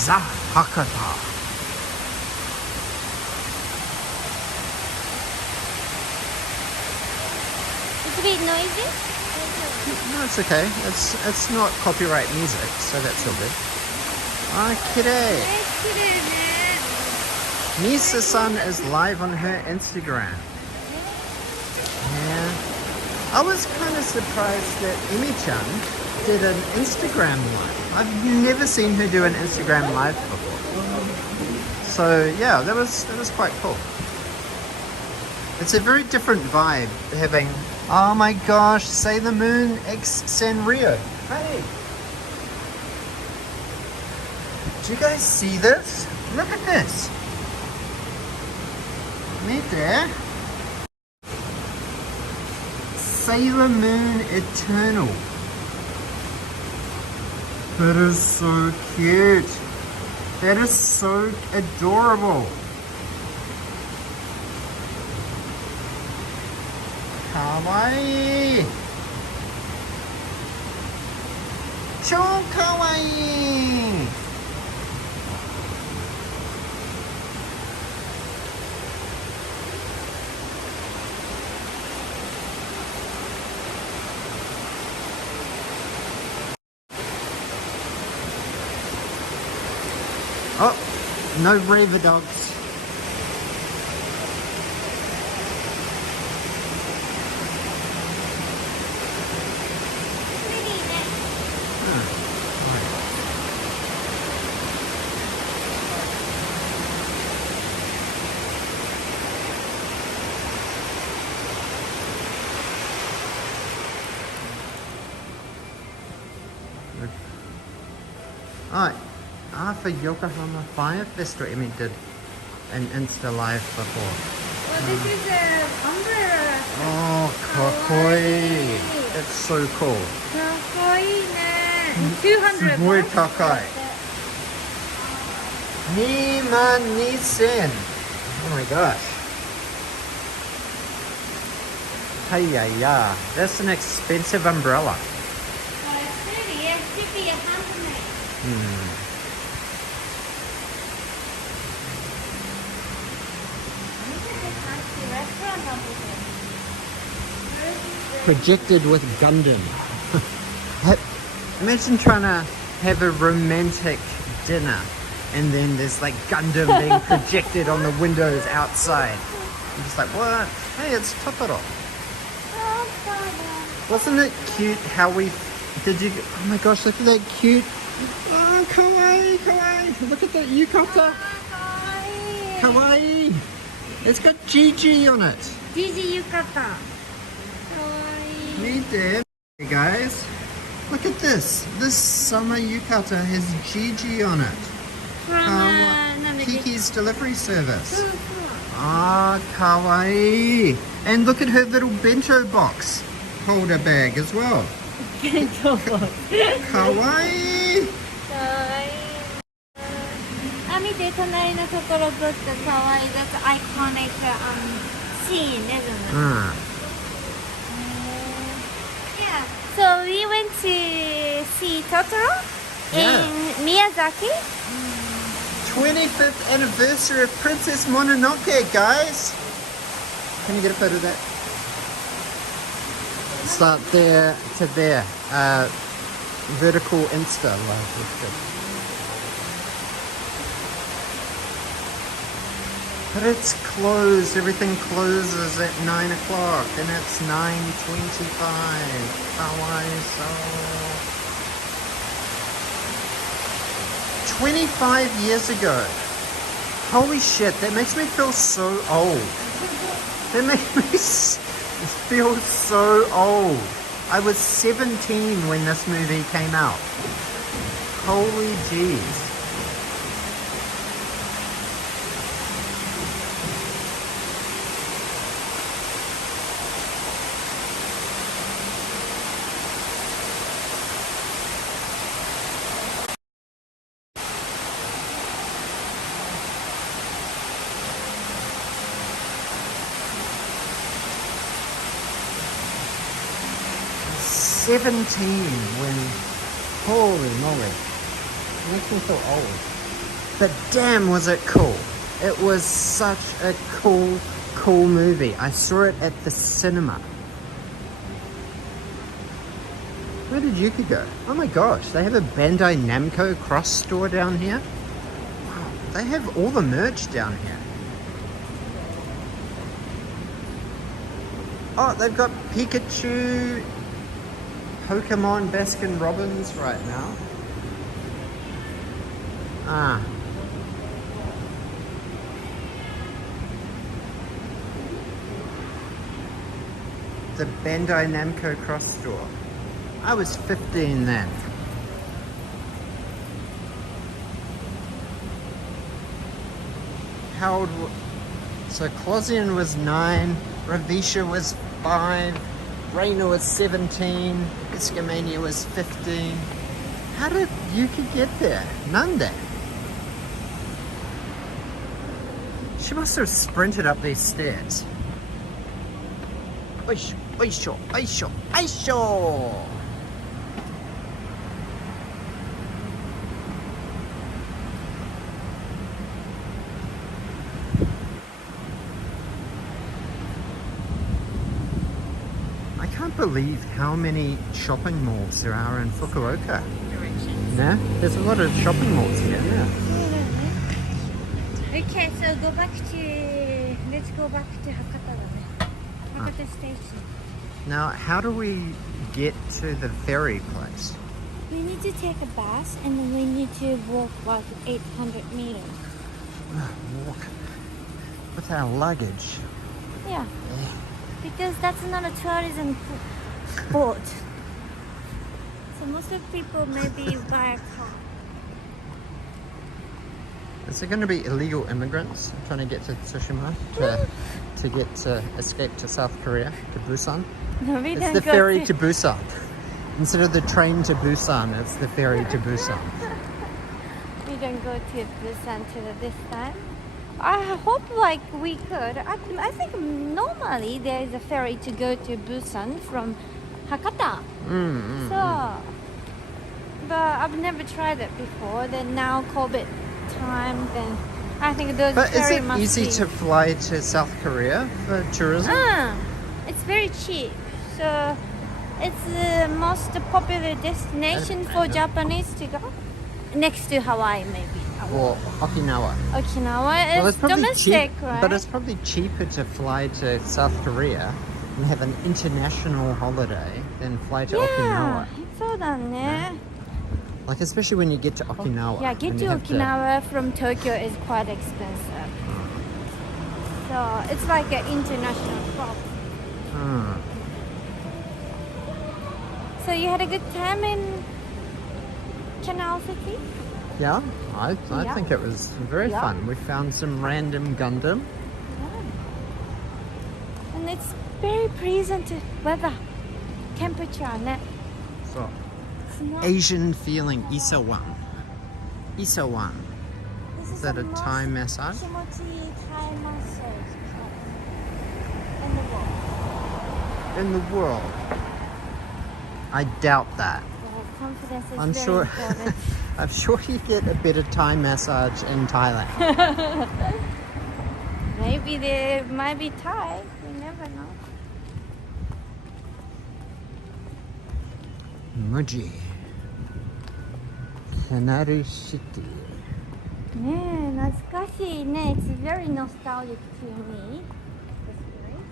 Hakata. It's a bit noisy. No, it's okay. It's not copyright music, so that's all good. Ah, kirei. Misa-san is live on her Instagram. Yeah. I was kind of surprised that Emi-chan did an Instagram live. I've never seen her do an Instagram live before. So yeah, that was quite cool. It's a very different vibe having, oh my gosh, Sailor Moon X Sanrio. Hey! Do you guys see this? Look at this! Mite. Sailor Moon Eternal. That is so cute. That is so adorable. Kawaii. So kawaii. Oh, no river dogs. Oh, for Yokohama Fire Festival, Emmy did an Insta live before. Well, this is an umbrella. Oh, kakoi. That's so cool. Kakoi ne. 200 Sugoi bucks. takai. 22,000. Oh my gosh. Hey-ya-ya. That's an expensive umbrella. It should be a handmade. Projected with Gundam. Imagine trying to have a romantic dinner and then there's like Gundam being projected on the windows outside. I'm just like, what? Hey, it's Totoro. Wasn't it cute how we... Oh my gosh, look at that cute... Oh, kawaii, kawaii. Look at that yukata. Kawaii. It's got Gigi on it. Gigi yukata. Hey there. Hey guys. Look at this. This summer yukata has Gigi on it. From Kiki's delivery service. Ah, kawaii. And look at her little bento box holder bag as well. Kawaii. That's iconic scene, isn't it? Yeah. So we went to see Totoro in Miyazaki. 25th anniversary of Princess Mononoke, guys. Can you get a photo of that? Start there to there. Vertical Insta live. That's good. But it's closed. Everything closes at 9 o'clock, and it's 9:25. Kawaii so. 25 years ago. Holy shit! That makes me feel so old. That makes me feel so old. I was 17 when this movie came out. Holy jeez. When, holy moly, it makes me feel old. But damn was it cool. It was such a cool movie. I saw it at the cinema. Where did Yuki go? Oh my gosh, they have a Bandai Namco cross store down here. Wow, they have all the merch down here. Oh, they've got Pikachu, Pokemon, Baskin Robbins right now. Ah. The Bandai Namco cross store. I was 15 then. How old? So Closian was 9, Ravisha was 5, Raina was 17, Iskamania was 15. How did Yuki get there? Nande. She must have sprinted up these stairs. Oisho, oisho, oisho, oisho! I can't believe how many shopping malls there are in Fukuoka. Yeah, there's a lot of shopping malls here. Yeah. Okay, so let's go back to Hakata. Hakata station. Now, how do we get to the ferry place? We need to take a bus and then we need to walk like 800 meters. Walk with our luggage. Yeah. Because that's not a tourism boat. So most of people maybe buy a car. Is there going to be illegal immigrants trying to get to Tsushima to get to escape to South Korea, to Busan? No, we It's don't the go ferry to... to Busan. Instead of the train to Busan, it's the ferry to Busan. We don't go to Busan this time. I hope like we could. I think normally there is a ferry to go to Busan from Hakata. So, but I've never tried it before. Then now COVID time, then I think those But is ferry it must easy be... to fly to South Korea for tourism? It's very cheap. So it's the most popular destination for Japanese to go. Next to Hawaii, maybe. Or Okinawa? Okinawa is Well, it's probably domestic, cheap, right? but it's probably cheaper to fly to South Korea and have an international holiday than fly to yeah, Okinawa. そうだね. Like, especially when you get to Okinawa. Yeah, get when to you have Okinawa from Tokyo is quite expensive. So it's like an international problem. So you had a good time in Canal City? Yeah, I Yeah. think it was very Yeah. fun. We found some random Gundam. And it's very pleasant weather, temperature, ne? So, It's not- Asian feeling, Isawan. Isawan. This Is that the a most Thai massage? Kimochi Thai massage in the world. In the world. I doubt that. So confidence is I'm very sure. important. I'm sure you get a better Thai massage in Thailand. Maybe there might be Thai. We never know. Muji. Culinary City. ねえ、懐かしいね。It's very nostalgic to me. This place.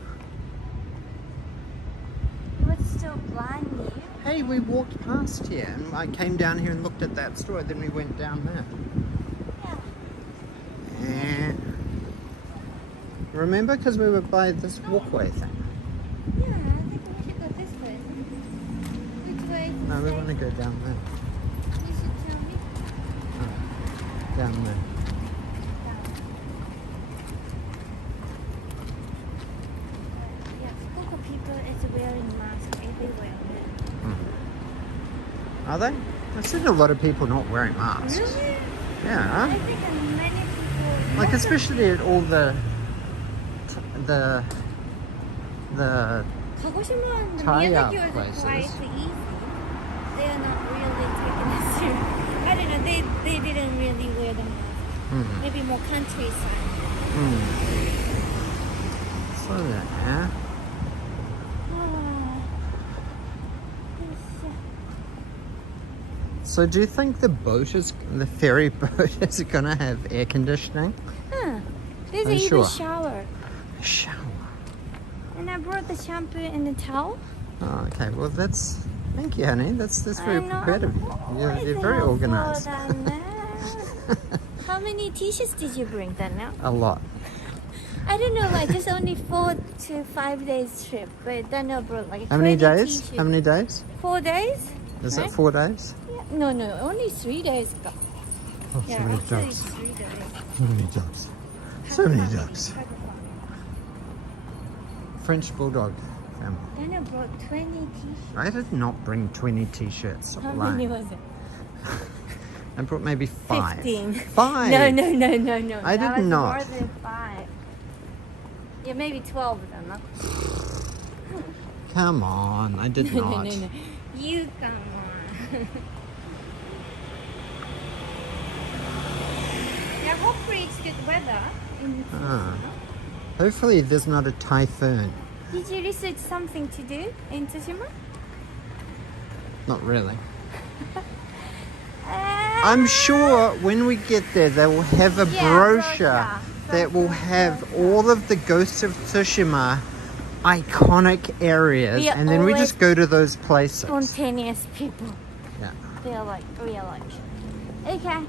But still brand new. Hey, we walked past here and I came down here and looked at that store, then we went down there. Yeah. And remember, because we were by this walkway thing. Yeah, I think we should go this way. Which way? is No, the we same? want to go down there. You should tell me. Down there. Yeah, Fukuoka people is wearing masks everywhere. Are they? I've seen a lot of people not wearing masks. Really? I Yeah. think many people. Like most of- especially at all the Kagoshima and Thai Miyazaki was places. quite easy. They are not really taking it serious. I don't know. They didn't really wear the mask. Maybe more countryside. So yeah. So do you think the ferry boat is gonna have air conditioning? Huh. There's Are you even sure? shower. Shower. And I brought the shampoo and the towel. Oh, okay. Well, thank you, honey. That's very I know, prepared of you. You're very helpful, organized. Dana. How many t-shirts did you bring, Dana? A lot. I don't know, like just only 4 to 5 days trip, but Dana brought like How many 20 days? t-shirts. How many days? 4 days? Is Right? it 4 days? Yeah. No, only 3 days. Oh, Yeah, so many actually jokes. 3 days. So many jokes. So many jokes. French Bulldog family. Dana brought 20 t-shirts. I did not bring 20 t-shirts. How Lying. many was it? I brought maybe 5. 15. 5? No. I That did was not. more than 5. Yeah, maybe 12 of them. Huh? Come on, I did not. No. You come on. Yeah, hopefully it's good weather. Ah. Hopefully there's not a typhoon. Did you research something to do in Tsushima? Not really. I'm sure when we get there they will have a Yeah, brochure brochure. that will have all of the Ghost of Tsushima iconic areas, We are and then we always just go to those places. Spontaneous people. Yeah. They're like real like. Okay.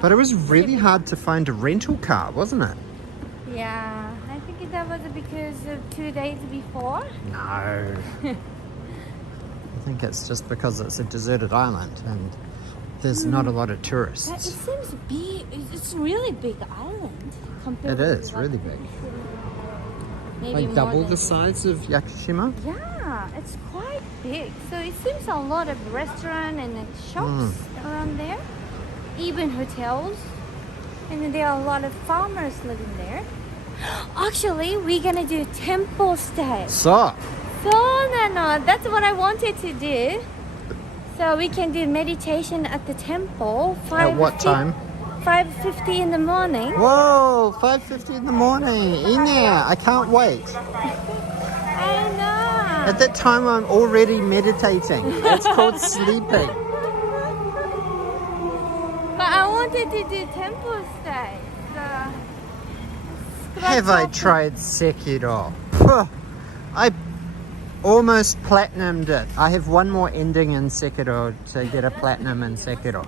But it was really hard to find a rental car, wasn't it? Yeah, I think that was because of 2 days before. No. I think it's just because it's a deserted island and there's not a lot of But it tourists. seems big. It's a really big island compared It to is like, really big. Maybe Like more double than- the size of Yakushima. Yeah, it's quite big. So it seems a lot of restaurant and shops around there, even hotels, and then there are a lot of farmers living there. Actually, we're gonna do temple stay. So, So no, that's what I wanted to do. So we can do meditation at the temple. at what time? 5:50 in the morning. Whoa, 5:50 in the morning. In there. I can't wait. I know. At that time, I'm already meditating. It's called sleeping. But I wanted to do temple stay. So Have I tried Sekiro? Phew. I almost platinumed it. I have one more ending in Sekiro to get a platinum in Sekiro.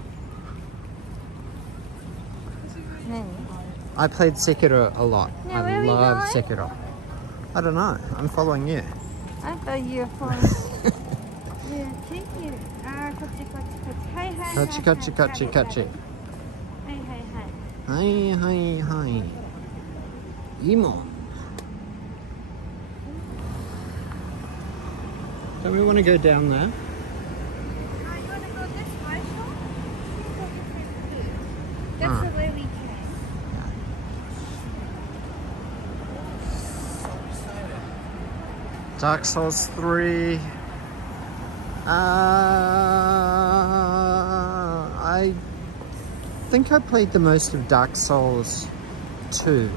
I played Sekiro a lot. Now, I where are we love going? Sekiro. I don't know. I'm following you. I thought you were from. Yeah, thank you. Hi. Kachi, kachi, kachi, kachi. Hi. Hi. Imo. Don't we want to go down there? You want to go this way, Sean? That's the way we came. Dark Souls 3. I think I played the most of Dark Souls 2.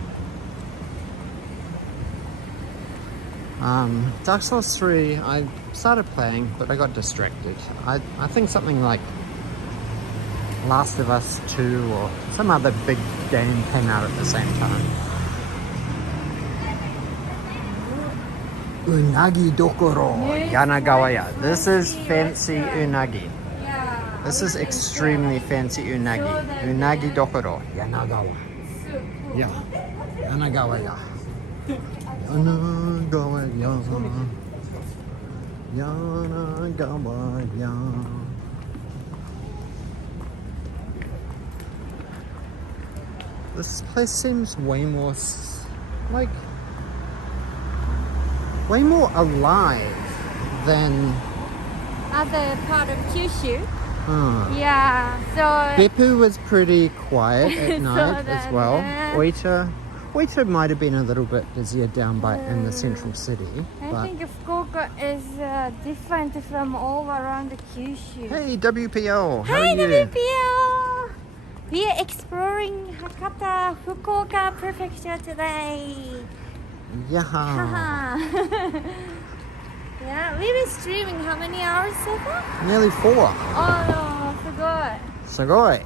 Dark Souls 3, I started playing, but I got distracted. I think something like Last of Us 2 or some other big game came out at the same time. Unagi Dokoro, Yanagawaya. This is fancy unagi. Yeah. This is extremely fancy unagi. Unagi Dokoro, Yanagawa. Yeah, Yanagawaya. Yanagawaya. Yanagawaya. This place seems way more way more alive than Other part of Kyushu. uh, Yeah. So. Beppu was pretty quiet at night as then, well. Oita might have been a little bit busier down by in the central city. I But think Fukuoka is different from all around the Kyushu. hey, WPL, how Hi, are you? WPL! We are exploring Hakata, Fukuoka Prefecture today. Yeah. Haha. Yeah, we've been streaming how many hours so far? Nearly 4. Oh, no, Sugoi. Sugoi.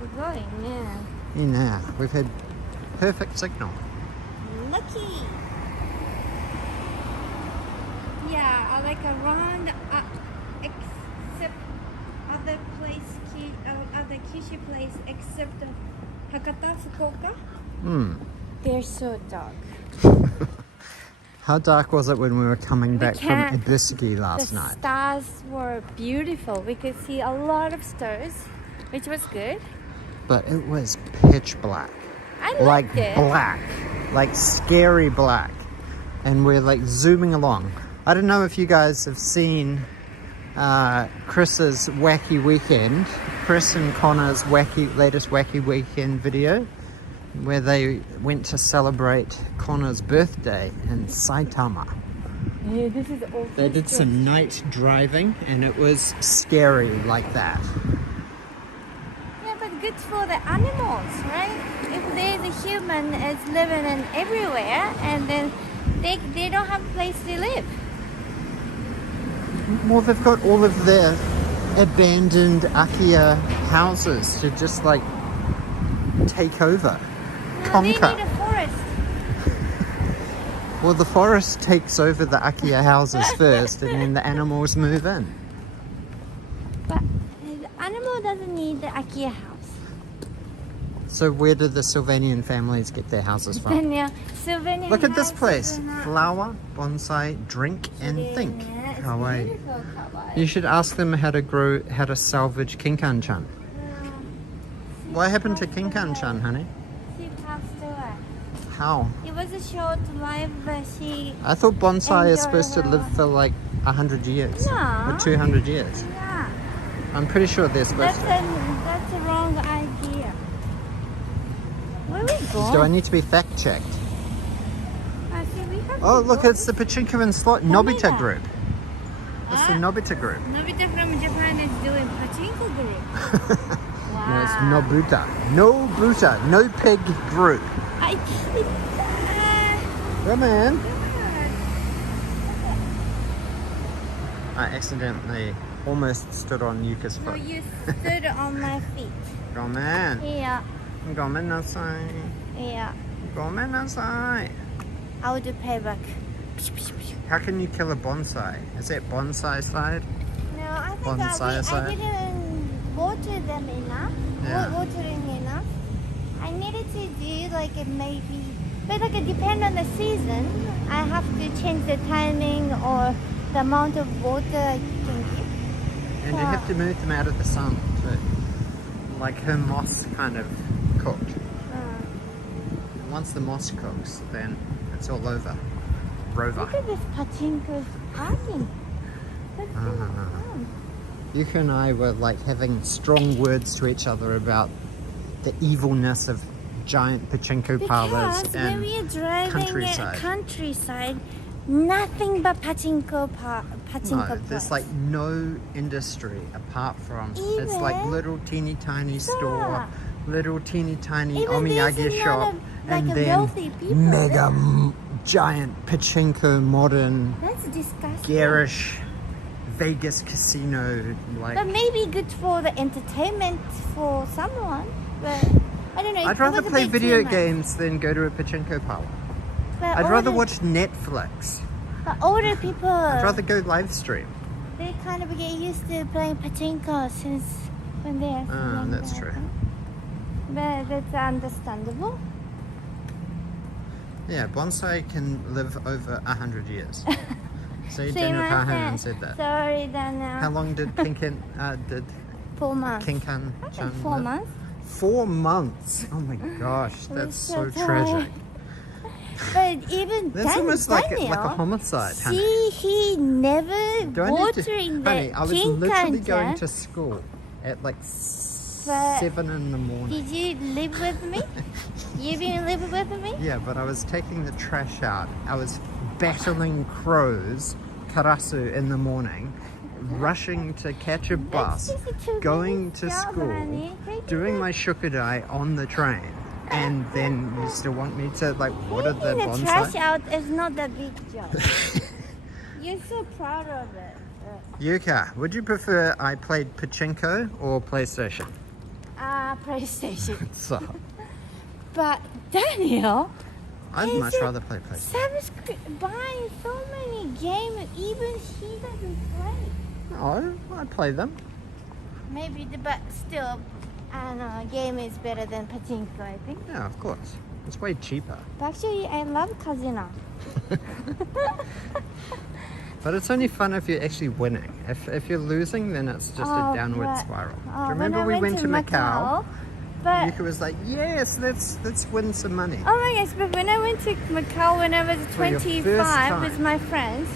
Sugoi, yeah. Yeah, we've had perfect signal. Lucky. Yeah, I like around, except other place, other Kyushu place, except Hakata, Fukuoka. They're so dark. How dark was it when we were coming back from can't- Ibusuki last The night? stars were beautiful. We could see a lot of stars, which was good. But it was pitch black. I Like liked it. black. Like scary black. And we're like zooming along. I don't know if you guys have seen Chris's Wacky Weekend. Chris and Connor's latest Wacky Weekend video. Where they went to celebrate Connor's birthday in Saitama. Yeah, this is also They did some night driving and it was scary like that. Yeah, but good for the animals, right? If there's a human is living in everywhere and then they don't have a place to live. Well, they've got all of their abandoned Akiya houses to just like take over. No, they need Conquer. a forest. Well, the forest takes over the Akiya houses first and then the animals move in. But the animal doesn't need the IKEA house. So where do the Sylvanian families get their houses from? Then yeah, souvenir Look at this houses place. are not- Flower, bonsai, drink and think. Yeah, it's Kawaii. beautiful, kawaii. You should ask them how to salvage Kinkan-chan. What happened to Kinkan-chan, honey? She passed away. How? It was a short life, but she. I thought bonsai is Enjoy supposed to her live life. for like 100 years. No. Or 200 years. Yeah, I'm pretty sure they're supposed that's to. a wrong idea. Where we going? Do I need to be fact checked? I see we have Oh, to look, go it's the Pachinko and Slot Tell me Nobita that. group. It's the Ah. Nobita group. Nobita from Japan is doing pachinko group. Wow. No, it's Nobuta. Nobuta. No pig group. I Ramen. I accidentally almost stood on Yuka's No, foot. you stood on my feet. Ramen. Yeah, Gomen nasai. yeah. Gomen nasai. I will do payback. How can you kill a bonsai? Is that bonsai side? No, I think Bonsai I aside? didn't water them enough. Yeah. Watering enough. I needed to do like a maybe, but like it depends on the season. I have to change the timing or the amount of water I can give. And you have to move them out of the sun too. Like her moss kind of cooked. Once the moss cooks, then it's all over. Rover. Look at this pachinko's parking. That's so fun. Yuka and I were like having strong words to each other about the evilness of giant pachinko parlors Because when and we are driving countryside. countryside, nothing but pachinko no, there's parks. like no industry apart from it's like Even- little teeny tiny store, Yeah. little teeny tiny Even there's omiyage a lot shop, of, like, and a then wealthy people mega there. giant pachinko modern That's disgusting. garish Vegas casino like. But maybe good for the entertainment for someone. But I don't know. I'd it rather was a play bit video too much. games than go to a pachinko parlor. But I'd rather older- watch Netflix. But older people, I'd rather go live stream. they kind of get used to playing pachinko since when they're younger. That's true. But that's understandable. Yeah, bonsai can live over 100 years. So Daniel Kahan said that. Sorry, Dana. How long did Kinkan, 4 months. Kinkan I think Chan 4 live? months. 4 months. Oh my gosh, that's so tragic. But even That's almost like a Daniel, homicide, honey. see, he never Do I need to, watering the honey, I was literally Kinkan. going to school at like 7 in the morning. Did you live with me? You been live with me? Yeah, but I was taking the trash out. I was battling crows, karasu, in the morning, rushing to catch a bus, just a two going minutes to job, school, honey. Take doing it. my shukadai on the train, and then you still want me to like water the Taking the trash bonsai? out is not a big job. You're so proud of it. Yuka, would you prefer I played pachinko or PlayStation? PlayStation. So, But Daniel, I'd much rather play PlayStation. buying so many games, even he doesn't play. Oh, I play them. Maybe, but still, I don't know, game is better than pachinko, I think. Yeah, of course. It's way cheaper. But actually, I love casino. But it's only fun if you're actually winning. If you're losing, then it's just a downward spiral. Do you remember we went to Macau? But Yuka was like, yes, let's win some money. oh my gosh, but when I went to Macau when I was For your first 25 with time. my friends,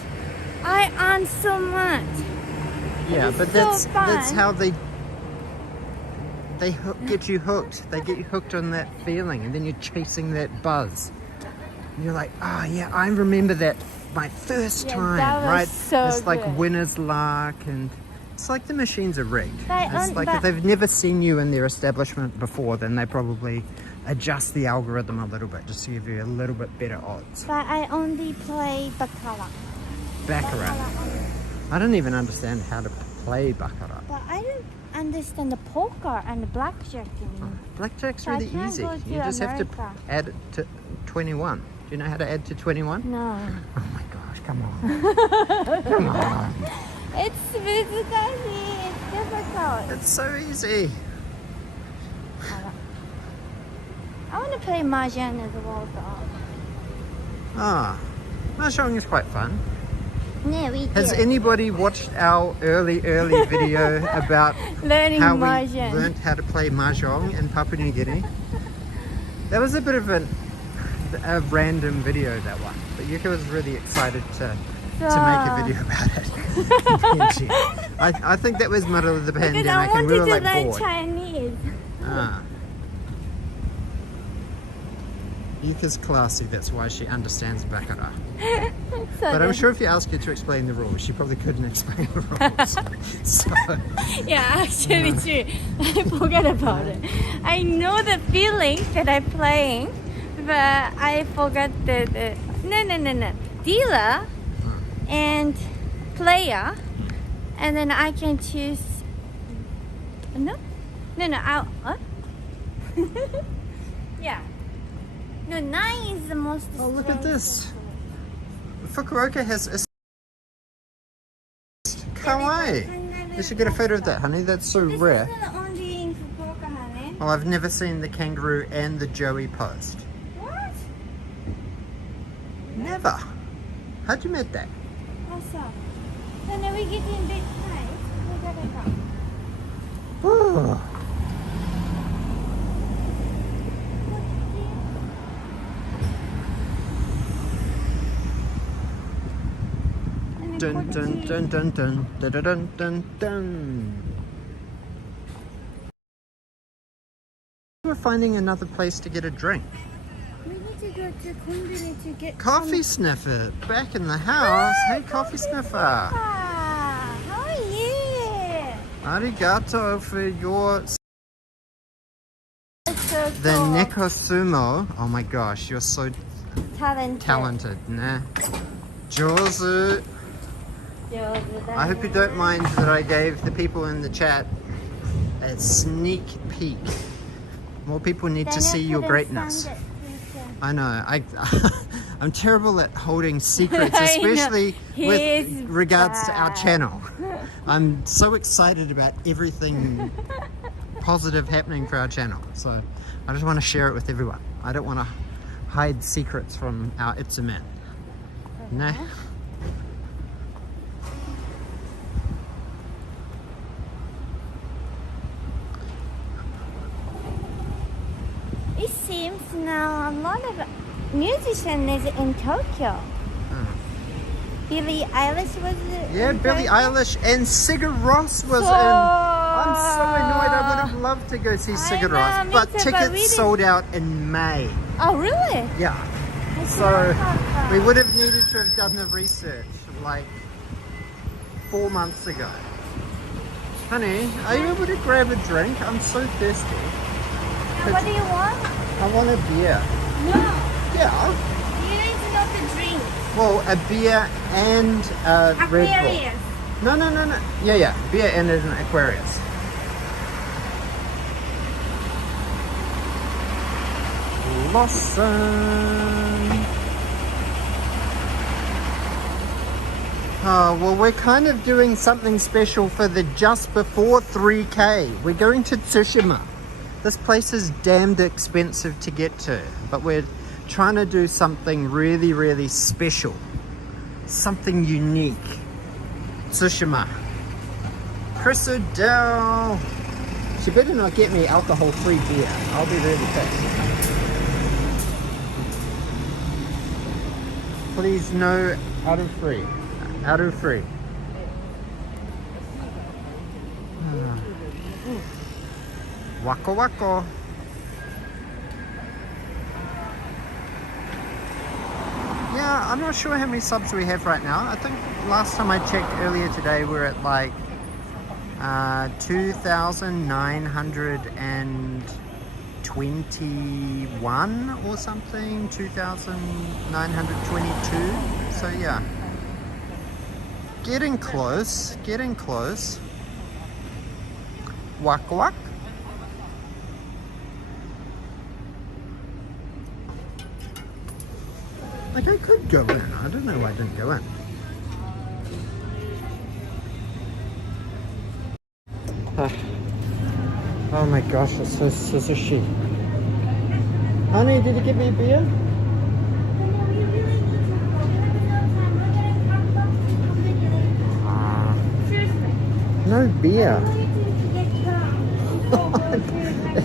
I earned so much. Yeah, It's but so that's fun. how they get you hooked. They get you hooked on that feeling, and then you're chasing that buzz. And you're like, oh yeah, I remember that my first Yeah, time, that was right? so it's like good. winner's luck, and it's like the machines are rigged. It's like but- if they've never seen you in their establishment before, then they probably adjust the algorithm a little bit just to give you a little bit better odds. But I only play Baccarat. Baccarat. I don't even understand how to play Baccarat. But I don't understand the poker and the blackjack anymore. Blackjack's So I really can't easy. go to You just have to America. add it to 21. Do you know how to add to 21? No. Oh my gosh, come on. Come on. It's difficult. It's difficult. It's so easy. I want to play Mahjong as well, though. Ah, Mahjong is quite fun. Yeah, we Has did. anybody watched our early video about Learning how we Mahjong. learned how to play Mahjong in Papua New Guinea? That was a bit of a random video, that one. But Yuka was really excited to make a video about it. PNG. I think that was middle of the Because I pandemic and wanted we were to like learn bored. Chinese. Ah. Yuka's classy, that's why she understands Baccarat. So But I'm sure if you ask her to explain the rules, she probably couldn't explain the rules. So, Yeah, actually true. I forgot about it. I know the feeling that I'm playing, but I forgot the no. Dealer and player, and then I can choose. No. I'll. What? Yeah. No, 9 is the most. oh, look at this. Fukuoka has a kawaii. You should get a photo of that, honey. That's so This rare. is not only in Fukuoka, honey. Well, I've never seen the kangaroo and the joey post. What? Never. How'd you met that? Awesome. So now we get in this night. We gotta go. Ooh. Dun dun dun dun dun dun dun dun dun dun. We're finding another place to get a drink. We need to go to Culinary to get Coffee some... sniffer back in the house. Hey, coffee sniffer. Ah, how are you? Arigato for your It's so the cool. Nekosumo. Oh my gosh, you're so talented, nah. Jozu. I hope you don't mind that I gave the people in the chat a sneak peek. More people need to see your greatness. I know. I'm terrible at holding secrets, I know. especially He with is regards to our bad. channel. I'm so excited about everything positive happening for our channel. So I just want to share it with everyone. I don't want to hide secrets from our Itsuman. No. It seems now a lot of musicians is in Tokyo. Billie Eilish was Yeah, in Billie Tokyo. Eilish and Sigur Rós was in. I'm so annoyed. I would have loved to go see Sigur know, Rós, me but too, but tickets we didn't- sold out in May. Oh, really? Yeah. So we would have needed to have done the research like 4 months ago. Honey, are you able to grab a drink? I'm so thirsty. Now, what do you want? I want a beer. No, Yeah. beer is not a drink. Well, a beer and a Red Bull. Aquarius. No. Yeah. Beer and an Aquarius. Lawson. Oh, well, we're kind of doing something special for the just before 3K. We're going to Tsushima. This place is damned expensive to get to, but we're trying to do something really, really special. Something unique. Tsushima. Chris O'Dell. She better not get me alcohol-free beer. I'll be really pissed. Please no out of free. Out of free. Wako wako. Yeah, I'm not sure how many subs we have right now. I think last time I checked earlier today we're at like 2,921 or something. 2,922. So yeah. Getting close, getting close. Wak wak. Like I could go in. I don't know why I didn't go in. Oh my gosh, it's so sushi. Honey, did you give me a beer? No beer.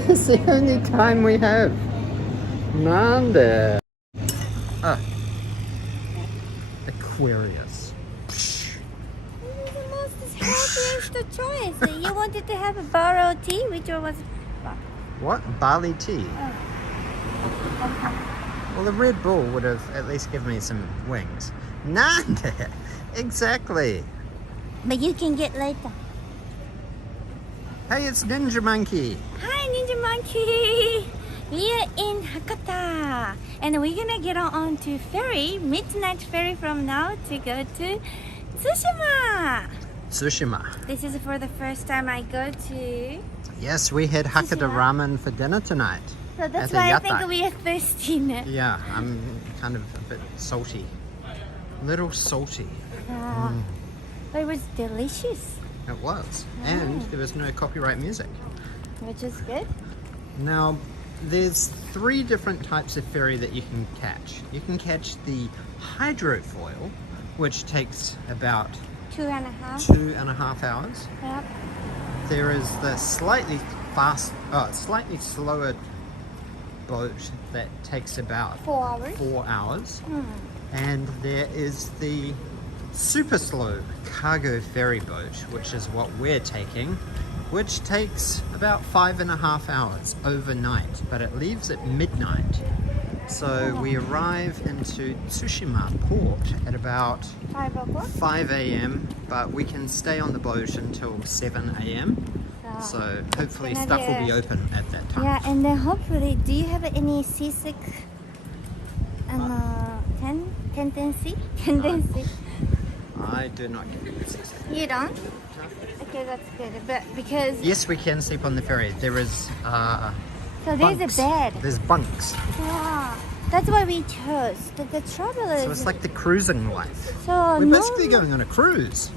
It's the only time we have. Nande. Aquarius. This is the most healthiest choice. You wanted to have a barrel tea, which was... What? Barley tea? Well, the Red Bull would have at least given me some wings. Nande. Exactly. But you can get later. Hey, it's Ninja Monkey. Hi, Ninja Monkey. We are in Hakata, and we're gonna get on to ferry, midnight ferry from now to go to Tsushima. Tsushima. This is for the first time I go to. Yes, we had Hakata Tsushima. ramen for dinner tonight. So that's At why the I think yatai. we are thirsty now. Yeah, I'm kind of a bit salty. Little salty. But it was delicious, It was. And there was no copyright music. which is good. Now, there's 3 different types of ferry that you can catch. You can catch the hydrofoil, which takes about 2.5. 2.5 hours. Yep. There is the slightly slower boat that takes about 4 hours. 4 hours. And there is the super slow cargo ferry boat, which is what we're taking, which takes about 5.5 hours overnight, but it leaves at midnight. So we arrive into Tsushima port at about 5 o'clock. 5 a.m, but we can stay on the boat until 7 a.m. So hopefully stuff will be open at that time. Yeah, and then hopefully, do you have any seasick tendency? I do not get seasick. You don't? Okay, that's good. But because Yes, we can sleep on the ferry. There is so there's bunks. a bed. There's bunks. Yeah, that's why we chose the travelers. So it's like the cruising life. So We're basically going on a cruise.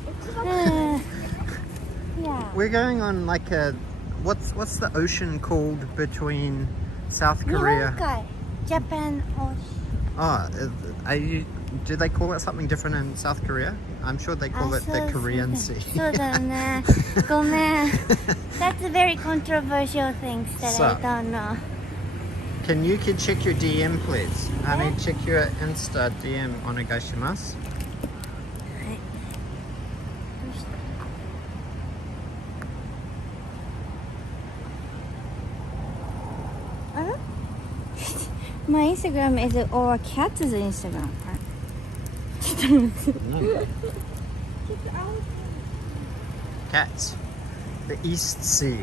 Yeah. We're going on like a what's the ocean called between South Korea? Nihonkai, Japan Ocean. Oh, do they call it something different in South Korea? I'm sure they call it the Korean Sea. そうだね。ごめん。That's a very controversial things that So- I don't know. Can you check your DM, please? Honey, check your Insta DM onegaishimasu. My Instagram is or cat's Instagram. No. Cats. The East Sea.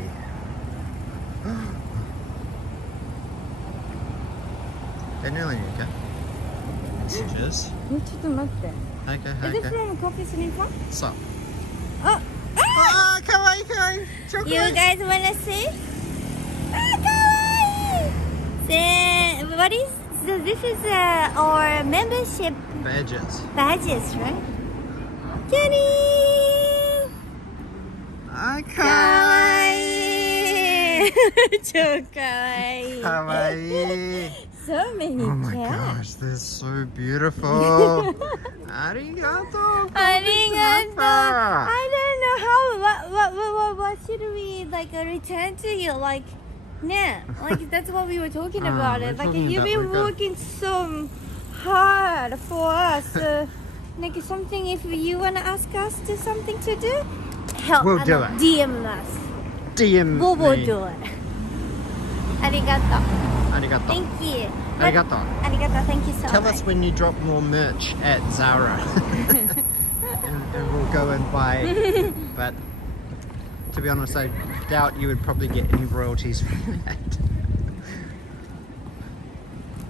They're nearly okay. messages. ちょっと待って。 Okay, Is it okay. from Coffee Sniper? So. Oh! Ah, kawaii, kawaii. You Chocolate. guys wanna see? Ah, kawaii! Then, what is... So this is our membership Badges. badges, right? Kenny! Ah, Kawaii! 超かわいい kawaii. So many Oh my cats. gosh, they're so beautiful. Arigato. ありがとう Papa. I don't know what should we like return to you like yeah like that's what we were talking about we're it like talking you've about- been we got- working so hard for us like something if you want to ask us to something to do help We'll do it. DM us DM we'll me. do it ありがとう Arigato. Thank you Arigato. ありがとう Thank you so Tell much us when you drop more merch at Zara. and we'll go and buy. But to be honest, I doubt you would probably get any royalties from that.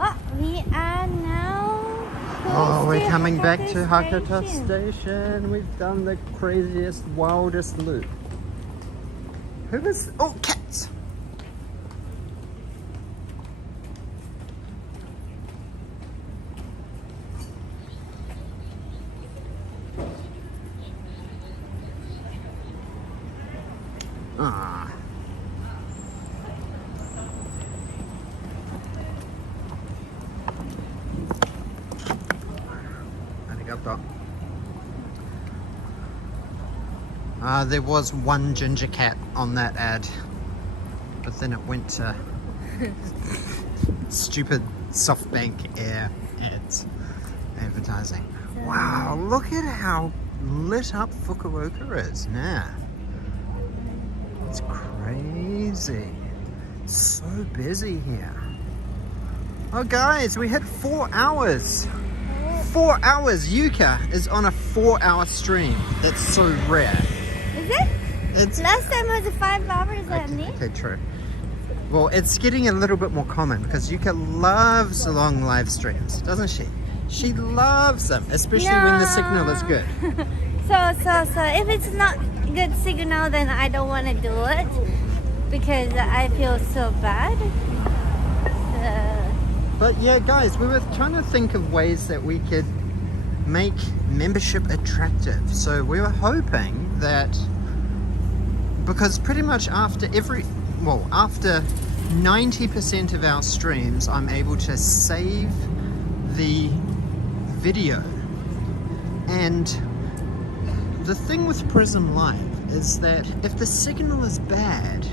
Oh, we are now Oh, we're coming back to Hakata Hakata Station. Station. We've done the craziest, wildest loop. Who was... Oh, cats! Ah. Arigato. There was one ginger cat on that ad, but then it went to stupid SoftBank Air ads advertising. Wow, look at how lit up Fukuoka is now. It's crazy. So busy here. Oh guys, we hit 4 hours. 4 hours. Yuka is on a 4-hour stream. That's so rare. Is it? It's Last time it was 5 hours at me. okay, true. Well, it's getting a little bit more common because Yuka loves long live streams, doesn't she? She loves them, especially when the signal is good. So if it's not good signal, then I don't want to do it because I feel so bad. But yeah, guys, we were trying to think of ways that we could make membership attractive. So we were hoping that, because pretty much after 90% of our streams, I'm able to save the video. And the thing with Prism Live is that if the signal is bad,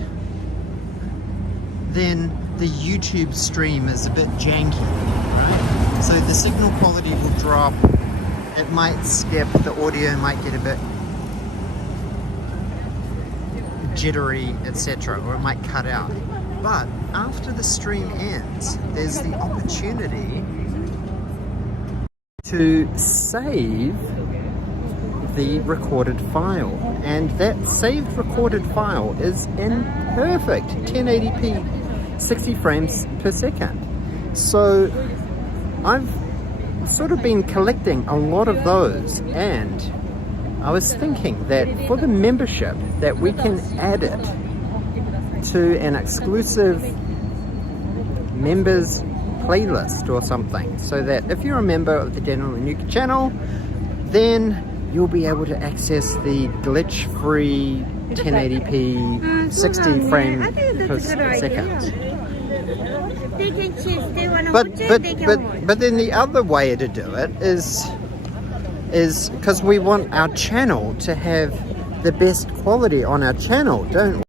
then the YouTube stream is a bit janky, right? So the signal quality will drop, it might skip, the audio might get a bit jittery, etc., or it might cut out. But after the stream ends, there's the opportunity to save the recorded file, and that saved recorded file is in perfect 1080p 60 frames per second. So I've sort of been collecting a lot of those, and I was thinking that for the membership that we can add it to an exclusive members playlist or something, so that if you're a member of the Daniel and Yuka channel, then you'll be able to access the glitch-free 1080p 60 frames per second. They can choose. They want to But watch it, they can watch. but then the other way to do it is because we want our channel to have the best quality on our channel, don't we?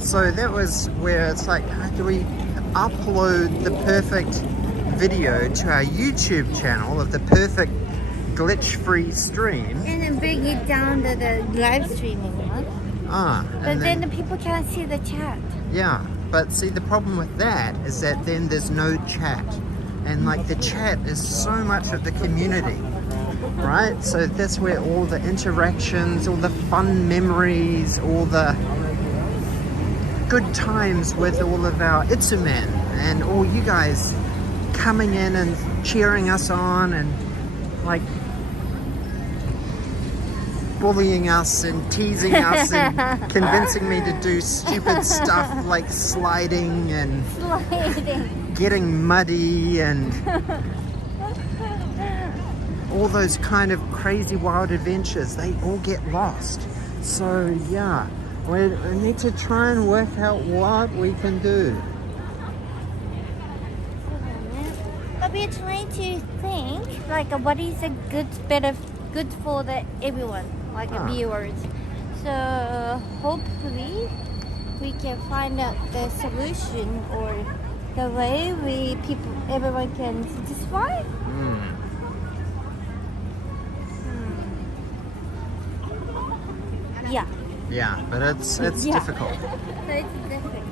So that was where it's like, how do we upload the perfect video to our YouTube channel of the perfect glitch-free stream? And then bring it down to the live streaming one. But And then the people can't see the chat. yeah, but see, the problem with that is that then there's no chat, and like the chat is so much of the community, right? So that's where all the interactions, all the fun memories, all the good times with all of our Itsumen and all you guys coming in and cheering us on and like bullying us and teasing us and convincing me to do stupid stuff like sliding and getting muddy and all those kind of crazy wild adventures. They all get lost. So yeah, we need to try and work out what we can do. But we're trying to think like what is a good for the everyone, like the viewers. So hopefully we can find out the solution or the way everyone can satisfy. Yeah. Yeah, but it's difficult. So it's difficult.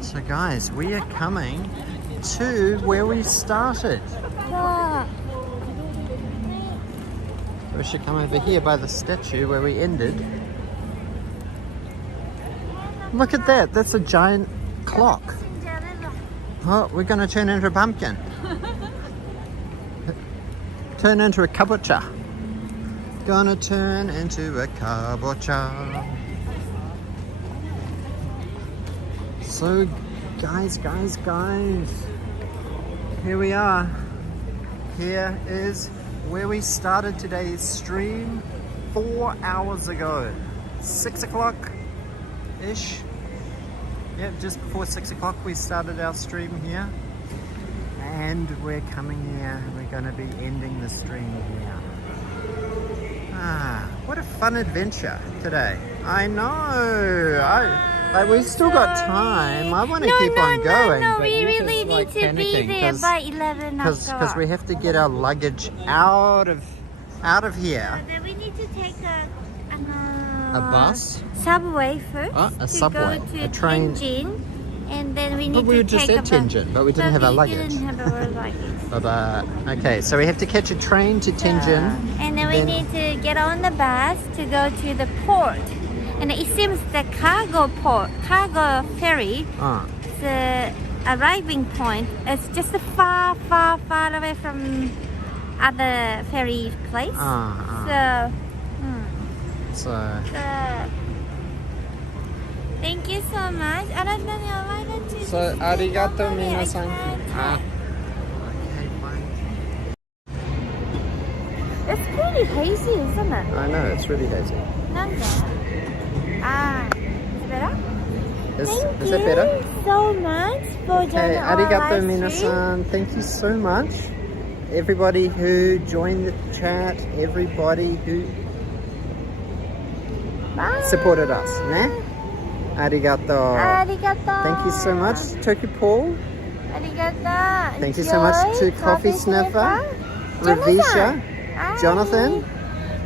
So guys, we are coming to where we started. Yeah. We should come over here by the statue where we ended. Look at that, that's a giant clock. Oh, we're gonna turn into a pumpkin. Turn into a kabocha. Gonna turn into a kabocha. So guys, here we are. Here is where we started today's stream 4 hours ago. 6 o'clock-ish. Yeah, just before 6 o'clock we started our stream here. And we're coming here. We're going to be ending the stream here. Ah, what a fun adventure today. I know. We've still got time. I want to keep on going. No, but we you're really just, like, need to be panicking there by 11 because we have to get our luggage out of here. Then we need to take a bus? Subway first. A subway. To go to a train. Tianjin, and then we need But we to were just take at a bus. Tianjin, but we didn't have our luggage. We didn't have our luggage. Okay, so we have to catch a train to Tianjin. And then we need to get on the bus to go to the port. And it seems the cargo ferry, the arriving point is just far away from other ferry place. So thank you so much. So arigato minasan. It's pretty hazy, isn't it? I know, it's really hazy. Is it better? Is Thank it better? you so much for Okay, joining our arigato live stream. minasan. Thank you so much. Everybody who joined the chat, everybody who supported us. Ne? Arigato. Arigato. Thank you so much, Toki Paul. Arigato. Thank you so much to Coffee Sniffer, Ravisha, Jonathan,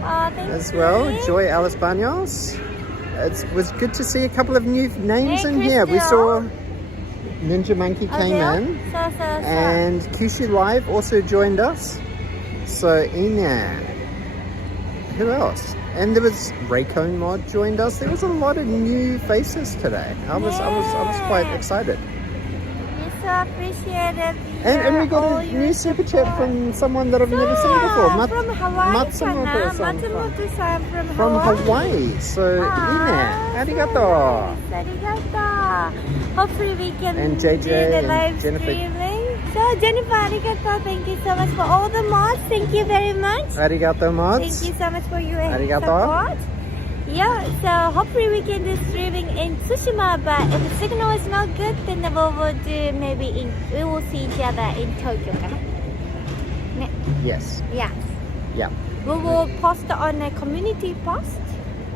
thank as you. well, Joy Alice Banos. It was good to see a couple of new names in here. We saw Ninja Monkey came in, and Kyushu Live also joined us. So Ina, who else? And there was Raycone Mod joined us. There was a lot of new faces today. I was quite excited. We so appreciate it. And we got a new super chat from someone that I've never seen before. From Hawaii. Matsumoto-san Matsumoto-san from Hawaii. So Ina, arigato. Arigato. Hopefully we can And JJ do the and live Jennifer. streaming. So Jennifer, arigato. Thank you so much for all the mods. Thank you very much. Arigato mods. Thank you so much for your Arigato. support. Yeah, so hopefully we can do streaming in Tsushima, but if the signal is not good, then we will do we will see each other in Tokyo. Yes. Yeah. Yeah. We will post on a community post.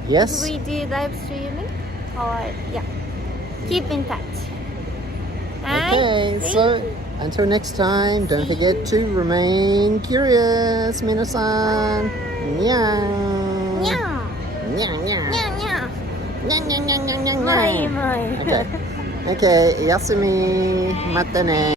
Yes. We do live streaming. Or yeah. Keep in touch. Okay, Thank so you. until next time, don't forget to remain curious, minasan. Meow. Meow. Meow, meow. Meow, meow. Meow, meow, meow, meow, meow, Moi, meow. moi. Okay. Okay, yasumi. Mata ne.